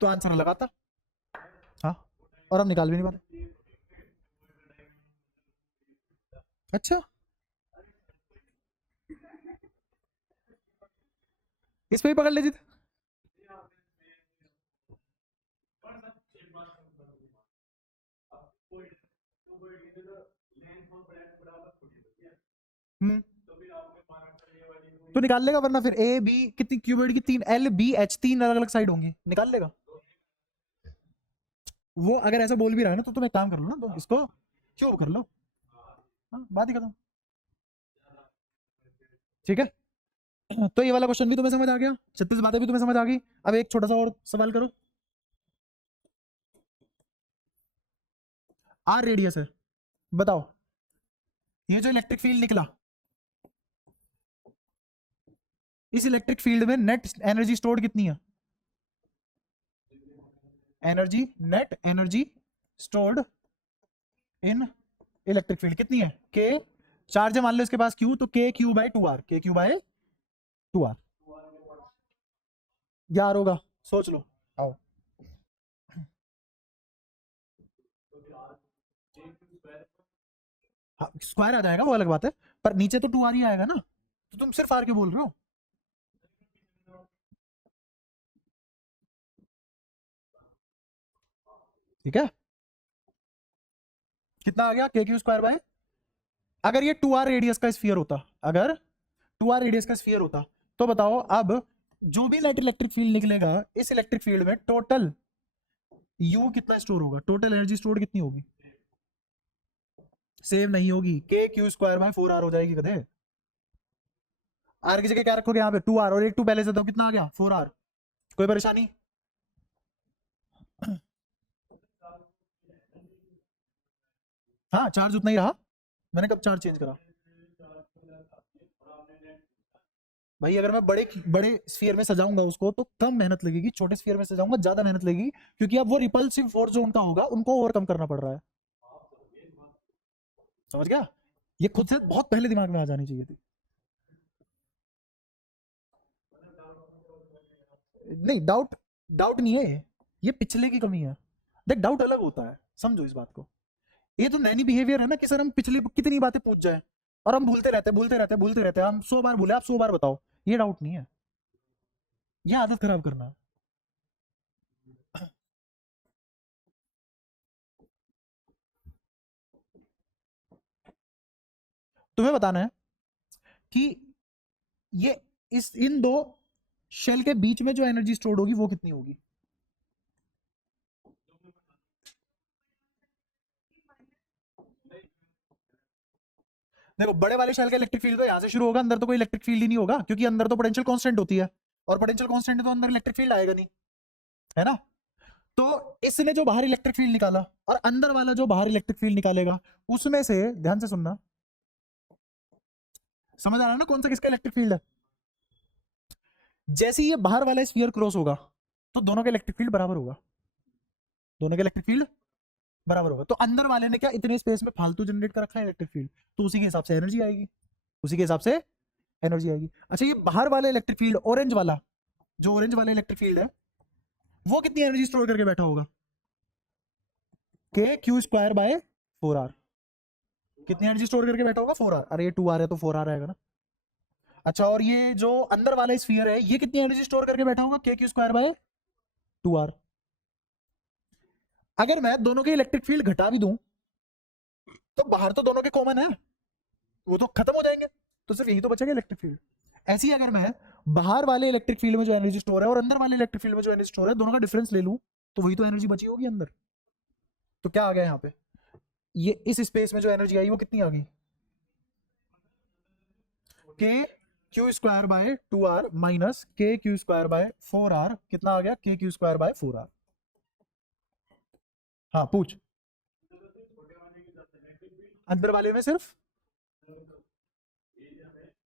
तो आंसर लगाता। हाँ और हम निकाल भी नहीं पाते। अच्छा इस पे ही पकड़ लीजिए। हम्म तो निकाल लेगा, वरना फिर ए बी कितनी क्यूबॉइड की? 3 एल बी एच, 3 अलग अलग साइड होंगी, निकाल लेगा वो। अगर ऐसा बोल भी रहा है ना तो तुम एक काम कर लो ना, तो इसको क्यूब कर लो। हाँ बात ही खत्म। ठीक है। तो ये वाला क्वेश्चन भी तुम्हें समझ आ गया, 36 बातें भी तुम्हें समझ आ गई। अब एक छोटा सा और सवाल करो। आर रेडियस है, बताओ ये जो इलेक्ट्रिक फील्ड निकला, इस इलेक्ट्रिक फील्ड में नेट एनर्जी स्टोर्ड कितनी है? Energy, net energy stored in electric field कितनी है? के। चार्ज मान लो इसके पास क्यू, तो के क्यू बाय 2 आर। के क्यू बाय 2 आर। यार होगा, सोच लो। आओ हाँ स्क्वायर आ जाएगा वो अलग बात है, पर नीचे तो 2 आर ही आएगा ना, तो तुम सिर्फ आर के बोल रहे हो। ठीक है कितना आ गया? के क्यू स्क्वायर बाय, अगर ये 2 आर रेडियस का स्फीयर होता, अगर 2 आर रेडियस का स्फीयर होता, तो बताओ अब जो भी नेट इलेक्ट्रिक फील्ड निकलेगा इस इलेक्ट्रिक फील्ड में टोटल यू कितना स्टोर होगा? टोटल एनर्जी स्टोर कितनी होगी? सेम नहीं होगी, के क्यू स्क्वायर बाय 4 आर हो जाएगी कदे। आर की जगह क्या रखोगे यहाँ पे? 2 आर, और एक 2 पहले से दो, कितना आ गया? 4 आर। कोई परेशानी? हाँ चार्ज उतना ही रहा, मैंने कब चार्ज चेंज करा? भाई अगर मैं बड़े बड़े स्फीयर में सजाऊंगा उसको तो कम मेहनत लगेगी, छोटे स्फीयर में सजाऊंगा ज्यादा मेहनत लगेगी, क्योंकि अब वो रिपल्सिव फोर्स जो उनका होगा उनको ओवरकम करना पड़ रहा है। समझ गया? ये खुद से बहुत पहले दिमाग में आ जानी चाहिए थी। नहीं डाउट, डाउट नहीं है, ये पिछले की कमी है। देख डाउट अलग होता है, समझो इस बात को। ये तो नैनी बिहेवियर है ना कि सर हम पिछले कितनी बातें पूछ जाए और हम भूलते रहते भूलते रहते भूलते रहते, हम 100 बार भूले, आप 100 बार बताओ, ये डाउट नहीं है। ये आदत खराब करना है। तुम्हें बताना है कि ये इस इन दो शेल के बीच में जो एनर्जी स्टोर्ड होगी वो कितनी होगी। देखो बड़े वाले शेल का इलेक्ट्रिक फील्ड तो यहां से शुरू होगा, अंदर तो कोई इलेक्ट्रिक फील्ड ही नहीं होगा क्योंकि अंदर तो पोटेंशियल कांस्टेंट होती है, और पोटेंशियल कांस्टेंट है तो अंदर इलेक्ट्रिक फील्ड आएगा नहीं, है ना। तो इसने जो बाहर इलेक्ट्रिक फील्ड निकाला और अंदर वाला जो बाहर इलेक्ट्रिक फील्ड निकालेगा उसमें से, ध्यान से सुनना, समझ आ रहा है ना कौन सा किसका इलेक्ट्रिक फील्ड है। जैसे ही ये बाहर वाला स्फीयर क्रॉस होगा तो दोनों का इलेक्ट्रिक फील्ड बराबर होगा, दोनों का इलेक्ट्रिक फील्ड बराबर होगा। तो अंदर वाले ने क्या इतने स्पेस में फालतू जनरेट कर रखा है इलेक्ट्रिक फील्ड, तो उसी के हिसाब से एनर्जी आएगी, उसी के हिसाब से एनर्जी आएगी। अच्छा ये बाहर वाला इलेक्ट्रिक फील्ड ऑरेंज वाला, जो ऑरेंज वाला इलेक्ट्रिक फील्ड है वो कितनी एनर्जी स्टोर करके बैठा होगा, के क्यू स्क्वायर बाय 4r। कितनी एनर्जी स्टोर करके बैठा होगा 4r। अरे ये 2r है तो 4r आएगा ना। अच्छा और ये जो अंदर वाला स्फीयर है ये कितनी एनर्जी स्टोर करके बैठा होगा, के क्यू स्क्वायर बाय 2r। अगर मैं दोनों के इलेक्ट्रिक फील्ड घटा भी दूं तो बाहर तो दोनों के कॉमन है, वो तो खत्म हो जाएंगे, तो सिर्फ यही तो बचेगा इलेक्ट्रिक फील्ड। ऐसी अगर मैं बाहर वाले इलेक्ट्रिक फील्ड में जो एनर्जी स्टोर है और अंदर वाले इलेक्ट्रिक फील्ड में जो एनर्जी स्टोर है दोनों का डिफरेंस ले लूं तो वही तो एनर्जी बची होगी अंदर। तो क्या आ गया यहाँ पे, ये इस स्पेस में जो एनर्जी आई वो कितनी आ गई, के Q square by 2r minus के क्यू स्क्वायर बाय 4r, कितना आ गया, के क्यू स्क्वायर बाय 4r। हाँ पूछ। अंदर वाले में सिर्फ,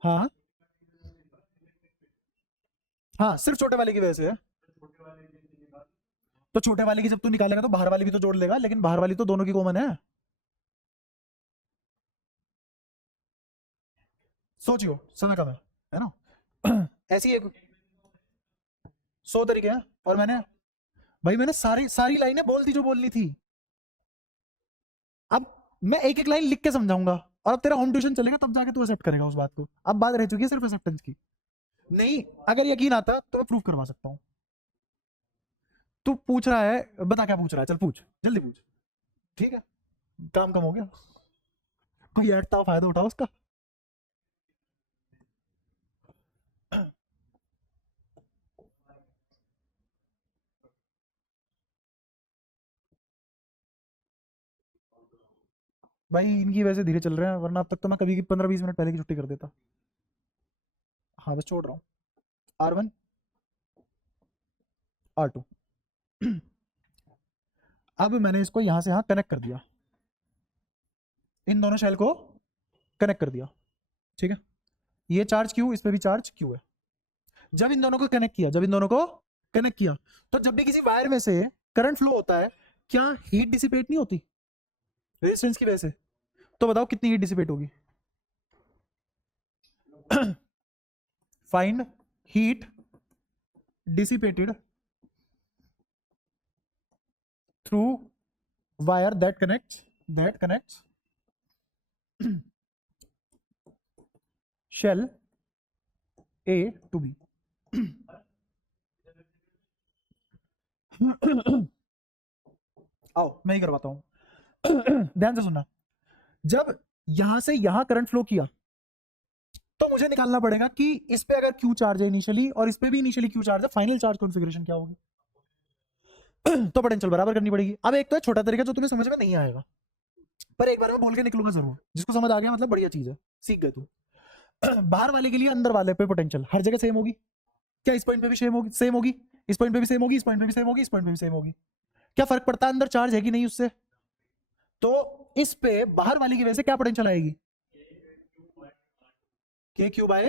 हाँ हाँ सिर्फ छोटे वाले की वजह से है। तो छोटे वाले की जब तू निकालेगा तो बाहर वाली भी तो जोड़ लेगा, लेकिन बाहर वाली तो दोनों की कॉमन है। सोचियो समय कम है ना। ऐसी एक 100 तरीके हैं, और मैंने भाई मैंने सारी सारी लाइनें बोल दी जो बोलनी थी। अब मैं एक एक लाइन लिख के समझाऊंगा, और अब तेरा होम ट्यूशन चलेगा तब जाके तू एक्सेप्ट करेगा उस बात को। अब बात रह चुकी है सिर्फ एक्सेप्टेंस की। नहीं अगर यकीन आता तो मैं प्रूफ करवा सकता हूँ। तू पूछ रहा है, बता क्या पूछ रहा है, चल पूछ जल्दी पूछ। ठीक है काम कम हो गया, कोई ऐड फायदा उठाओ उसका। भाई इनकी वजह से धीरे चल रहे हैं, वरना अब तक तो मैं कभी 15-20 मिनट पहले की छुट्टी कर देता। हाँ बस छोड़ रहा हूँ। R1 R2। अब मैंने इसको यहां से यहां कनेक्ट कर दिया, इन दोनों शेल को कनेक्ट कर दिया, ठीक है। ये चार्ज Q, इस पे भी चार्ज Q है। जब इन दोनों को कनेक्ट किया, जब इन दोनों को कनेक्ट किया तो जब भी किसी वायर में से करंट फ्लो होता है क्या हीट डिसिपेट नहीं होती रेजिस्टेंस की वजह से। तो बताओ कितनी हीट डिसिपेट होगी। Find heat dissipated through wire that connects shell A to B। आओ मैं ही करवाता हूं। ध्यान से सुनना, जब यहां से यहां करंट फ्लो किया तो मुझे निकालना पड़ेगा कि इस पे अगर क्यू चार्ज है इनिशियली और इस पे भी इनिशियली क्यू चार्ज है, फाइनल चार्ज कॉन्फ़िगरेशन क्या होगी। तो पोटेंशियल बराबर करनी पड़ेगी। अब एक तो है छोटा तरीका जो तुम्हें समझ में नहीं आएगा, पर एक बार मैं बोल के निकलूंगा जरूर, जिसको समझ आ गया मतलब बढ़िया चीज है, सीख गए तू। बाहर वाले के लिए अंदर वाले पे पोटेंशियल हर जगह सेम होगी क्या, इस पॉइंट पे भी सेम होगी, इस पॉइंट पे भी सेम होगी, इस पॉइंट पे भी सेम होगी, इस पॉइंट पे भी सेम होगी। क्या फर्क पड़ता है अंदर चार्ज है कि नहीं उससे। तो इस पे बाहर वाले की वजह से क्या पोटेंशियल आएगी, के क्यू बाय,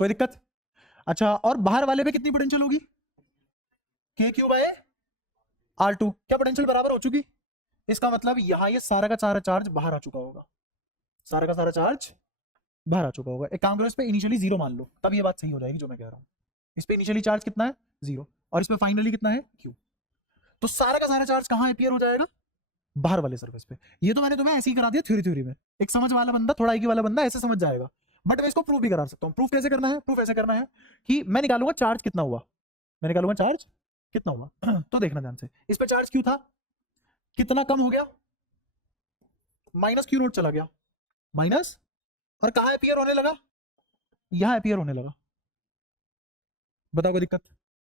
कोई दिक्कत। अच्छा और बाहर वाले पे कितनी पोटेंशियल होगी, के क्यू बाय R2। क्या पोटेंशियल बराबर हो चुकी, इसका मतलब यहां ये सारा का सारा चार्ज बाहर आ चुका होगा, सारा का सारा चार्ज बाहर आ चुका होगा। एक काम करो इस पे इनिशियली 0 मान लो, तब ये बात सही हो जाएगी जो मैं कह रहा हूं। इस पे इनिशियली चार्ज कितना है 0, और इस पे फाइनली कितना है Q। तो सारा का सारा चार्ज कहां अपीयर हो जाएगा, बाहर वाले सरफेस पे। ये तो मैंने तुम्हें ऐसे ही करा दिया थ्योरी में, एक समझ वाला बंदा, थोड़ा आईक्यू वाला बंदा ऐसे समझ जाएगा। बट मैं इसको प्रूफ भी करा सकता हूँ। प्रूफ कैसे करना है? प्रूफ ऐसे करना है कि मैं निकालूंगा चार्ज कितना हुआ, मैं निकालूंगा चार्ज कितना हुआ। तो देखना ध्यान से, इस पे चार्ज क्यू था, कितना कम हो गया, माइनस क्यू नोट चला गया, माइनस, और कहां अपीयर होने लगा, यहां अपीयर होने लगा। बताओ कोई दिक्कत?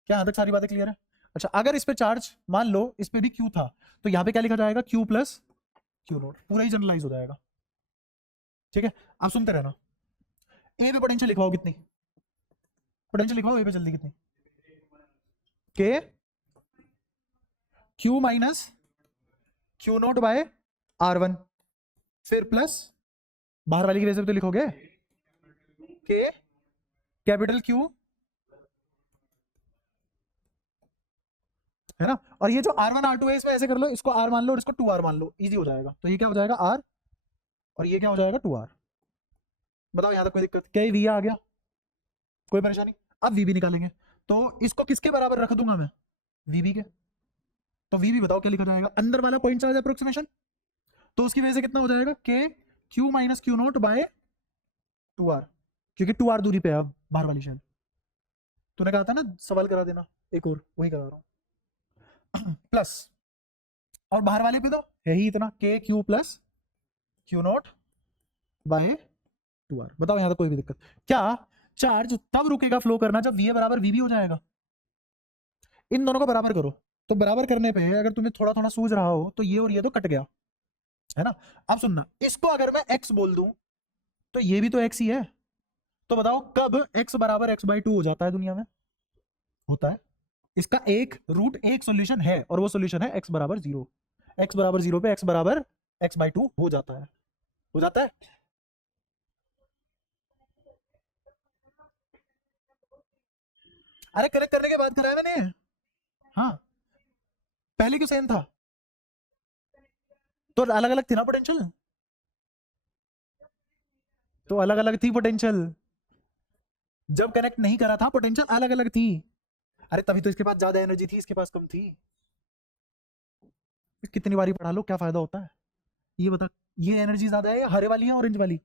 क्या यहां तक सारी बातें क्लियर है? अच्छा, अगर इस पे चार्ज मान लो इस पे भी क्यू था, तो यहां पे क्या लिखा जाएगा, क्यू प्लस क्यू नोट, पूरा ही जनरलाइज हो जाएगा। ठीक है, आप सुनते रहना। ए पे पोटेंशियल लिखवाओ कितनी, पोटेंशियल लिखवाओ ए पे जल्दी कितनी, k q minus q naught by R1, फिर प्लस बाहर वाली की वजह से तो लिखोगे के कैपिटल क्यू, है ना। और ये जो R1 R2 है इसमें ऐसे कर लो, इसको R मान लो और इसको 2R मान लो, इजी हो जाएगा। तो ये क्या हो जाएगा R, और ये क्या हो जाएगा 2R। बताओ यहां तक कोई दिक्कत? क्या वी आ गया, कोई परेशानी? अब वीबी निकालेंगे, तो इसको किसके बराबर रख दूंगा मैं, वीबी के। तो वीबी बताओ क्या लिखा जाएगा, अंदर वाला पॉइंट चार्ज अप्रोक्सीमेशन, तो उसकी वजह से कितना हो जाएगा, k q minus q naught by 2R, क्योंकि 2R दूरी पे है बाहर वाली शेल। तूने कहा था ना सवाल करा देना, एक और वही करा रहा हूं। प्लस, और बाहर वाले पे तो है ही इतना, k q plus q naught by 2R। बताओ यहां तक कोई भी दिक्कत? क्या चार्ज तब रुकेगा फ्लो करना जब वी बराबर वीबी हो जाएगा। इन दोनों को बराबर करो, तो बराबर करने पे अगर तुम्हें थोड़ा थोड़ा सूझ रहा हो तो ये और ये तो कट गया, है ना। अब सुनना, इसको अगर मैं x बोल दूं तो ये भी तो x ही है। तो बताओ कब x बराबर x/2 हो जाता है दुनिया में? होता है। इसका एक रूट एक सॉल्यूशन है, और वो सॉल्यूशन है x बराबर 0। x बराबर 0 पे x बराबर x/2 हो जाता है, हो जाता है। अरे कनेक्ट करने के बाद कराया मैंने। हाँ, पहले क्यों सेम था? तो अलग अलग थी ना पोटेंशियल, तो अलग अलग थी पोटेंशियल। जब कनेक्ट नहीं करा था पोटेंशियल अलग अलग थी। अरे तभी तो इसके पास ज्यादा एनर्जी थी, इसके पास कम थी। कितनी बारी पढ़ा लो, क्या फायदा होता है? ये बता, ये एनर्जी ज्यादा है या हरे वाली है ऑरेंज वाली?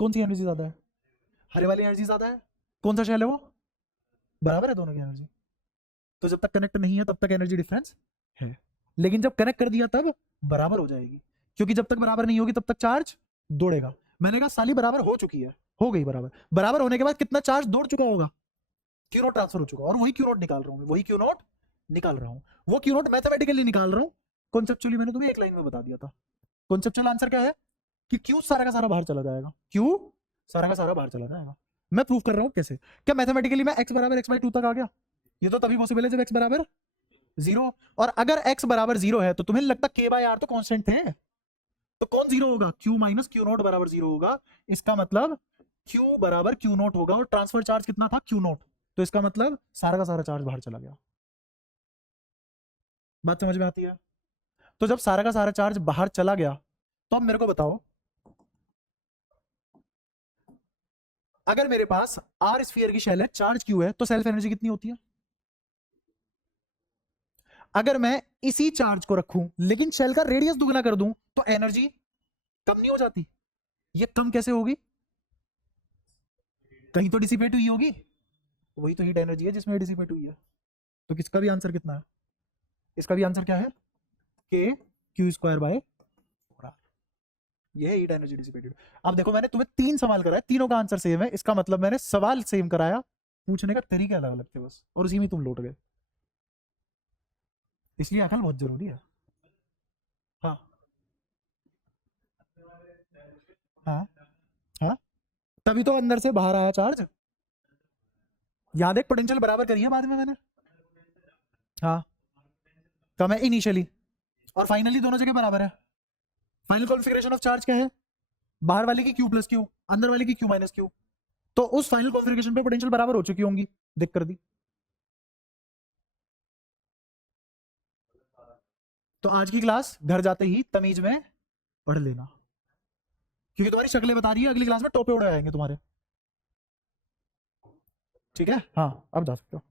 कौन सी एनर्जी ज्यादा है? हरे वाली एनर्जी ज्यादा है। कौन सा शेल है वो? बराबर है दोनों की एनर्जी। तो जब तक कनेक्ट नहीं है तब तक एनर्जी डिफरेंस है, लेकिन जब कनेक्ट कर दिया तब बराबर हो जाएगी, क्योंकि जब तक बराबर नहीं होगी तब तक चार्ज दौड़ेगा। मैंने कहा साली बराबर हो चुकी है, हो गई बराबर। बराबर होने के बाद कितना चार्ज दौड़ चुका होगा, क्यू नोट ट्रांसफर हो चुका, और वही क्यू नोट निकाल रहा हूँ, वही क्यू नोट निकाल रहा हूँ। वो क्यू नोट मैथमेटिकली निकाल रहा हूँ, कॉन्सेप्चुअली मैंने तुम्हें एक लाइन में बता दिया था। कॉन्सेप्चुअल आंसर क्या है कि क्यू सारा का सारा बाहर चला जाएगा, क्यू सारा का सारा बाहर चला जाएगा। मैं प्रूफ कर रहा हूँ कैसे। क्या मैथमेटिकली मैं x बराबर x/2 तक आ गया? ये तो तभी पॉसिबल है जब x बराबर 0। और अगर x बराबर 0 है तो तुम्हें लगता k/r तो कांस्टेंट थे, तो कौन 0 होगा? q माइनस क्यू नोट बराबर 0 होगा। इसका मतलब q बराबर क्यू नोट होगा, और ट्रांसफर चार्ज कितना था, क्यू नोट। तो इसका मतलब सारा का सारा चार्ज बाहर चला गया। बात समझ में आती है? तो जब सारा का सारा चार्ज बाहर चला गया, तो अब मेरे को बताओ, अगर मेरे पास आर स्फीयर की शेल है, चार्ज क्यू है, तो सेल्फ एनर्जी कितनी होती है? अगर मैं इसी चार्ज को रखूं लेकिन शेल का रेडियस दुगना कर दूं, तो एनर्जी कम नहीं हो जाती? ये कम कैसे होगी? कहीं तो डिसिपेट हुई होगी, वही तो हीट एनर्जी है जिसमें डिसिपेट हुई है। तो किसका भी आंसर कितना है? इसका भी आंसर क्या है, के क्यू स्क्वायर बाय 4r। ये है हीट एनर्जी डिसिपेटेड। अब देखो मैंने तुम्हें 3 सवाल कराए, तीनों का आंसर सेम है, इसका मतलब मैंने सवाल सेम कराया, पूछने का तरीका अलग अलग थे बस, और उसी में तुम लौट गए। इसलिए अकल बहुत जरूरी है। हाँ हाँ हाँ, तभी तो अंदर से बाहर आया चार्ज। याद है पोटेंशियल बराबर करी है बाद में मैंने। हाँ, कम है इनिशियली, और फाइनली दोनों जगह बराबर है। फाइनल कॉन्फिगरेशन ऑफ चार्ज क्या है? बाहर वाले की क्यू प्लस क्यू, अंदर वाले की क्यू माइनस क्यू। तो उस फाइनल कॉन्फिगरेशन पे पोटेंशियल बराबर हो चुकी होंगी, देख कर दी। तो आज की क्लास घर जाते ही तमीज में पढ़ लेना, क्योंकि तुम्हारी शक्लें बता रही है अगली क्लास में टोपे उड़े आएंगे तुम्हारे। ठीक है, हाँ अब जा सकते हो।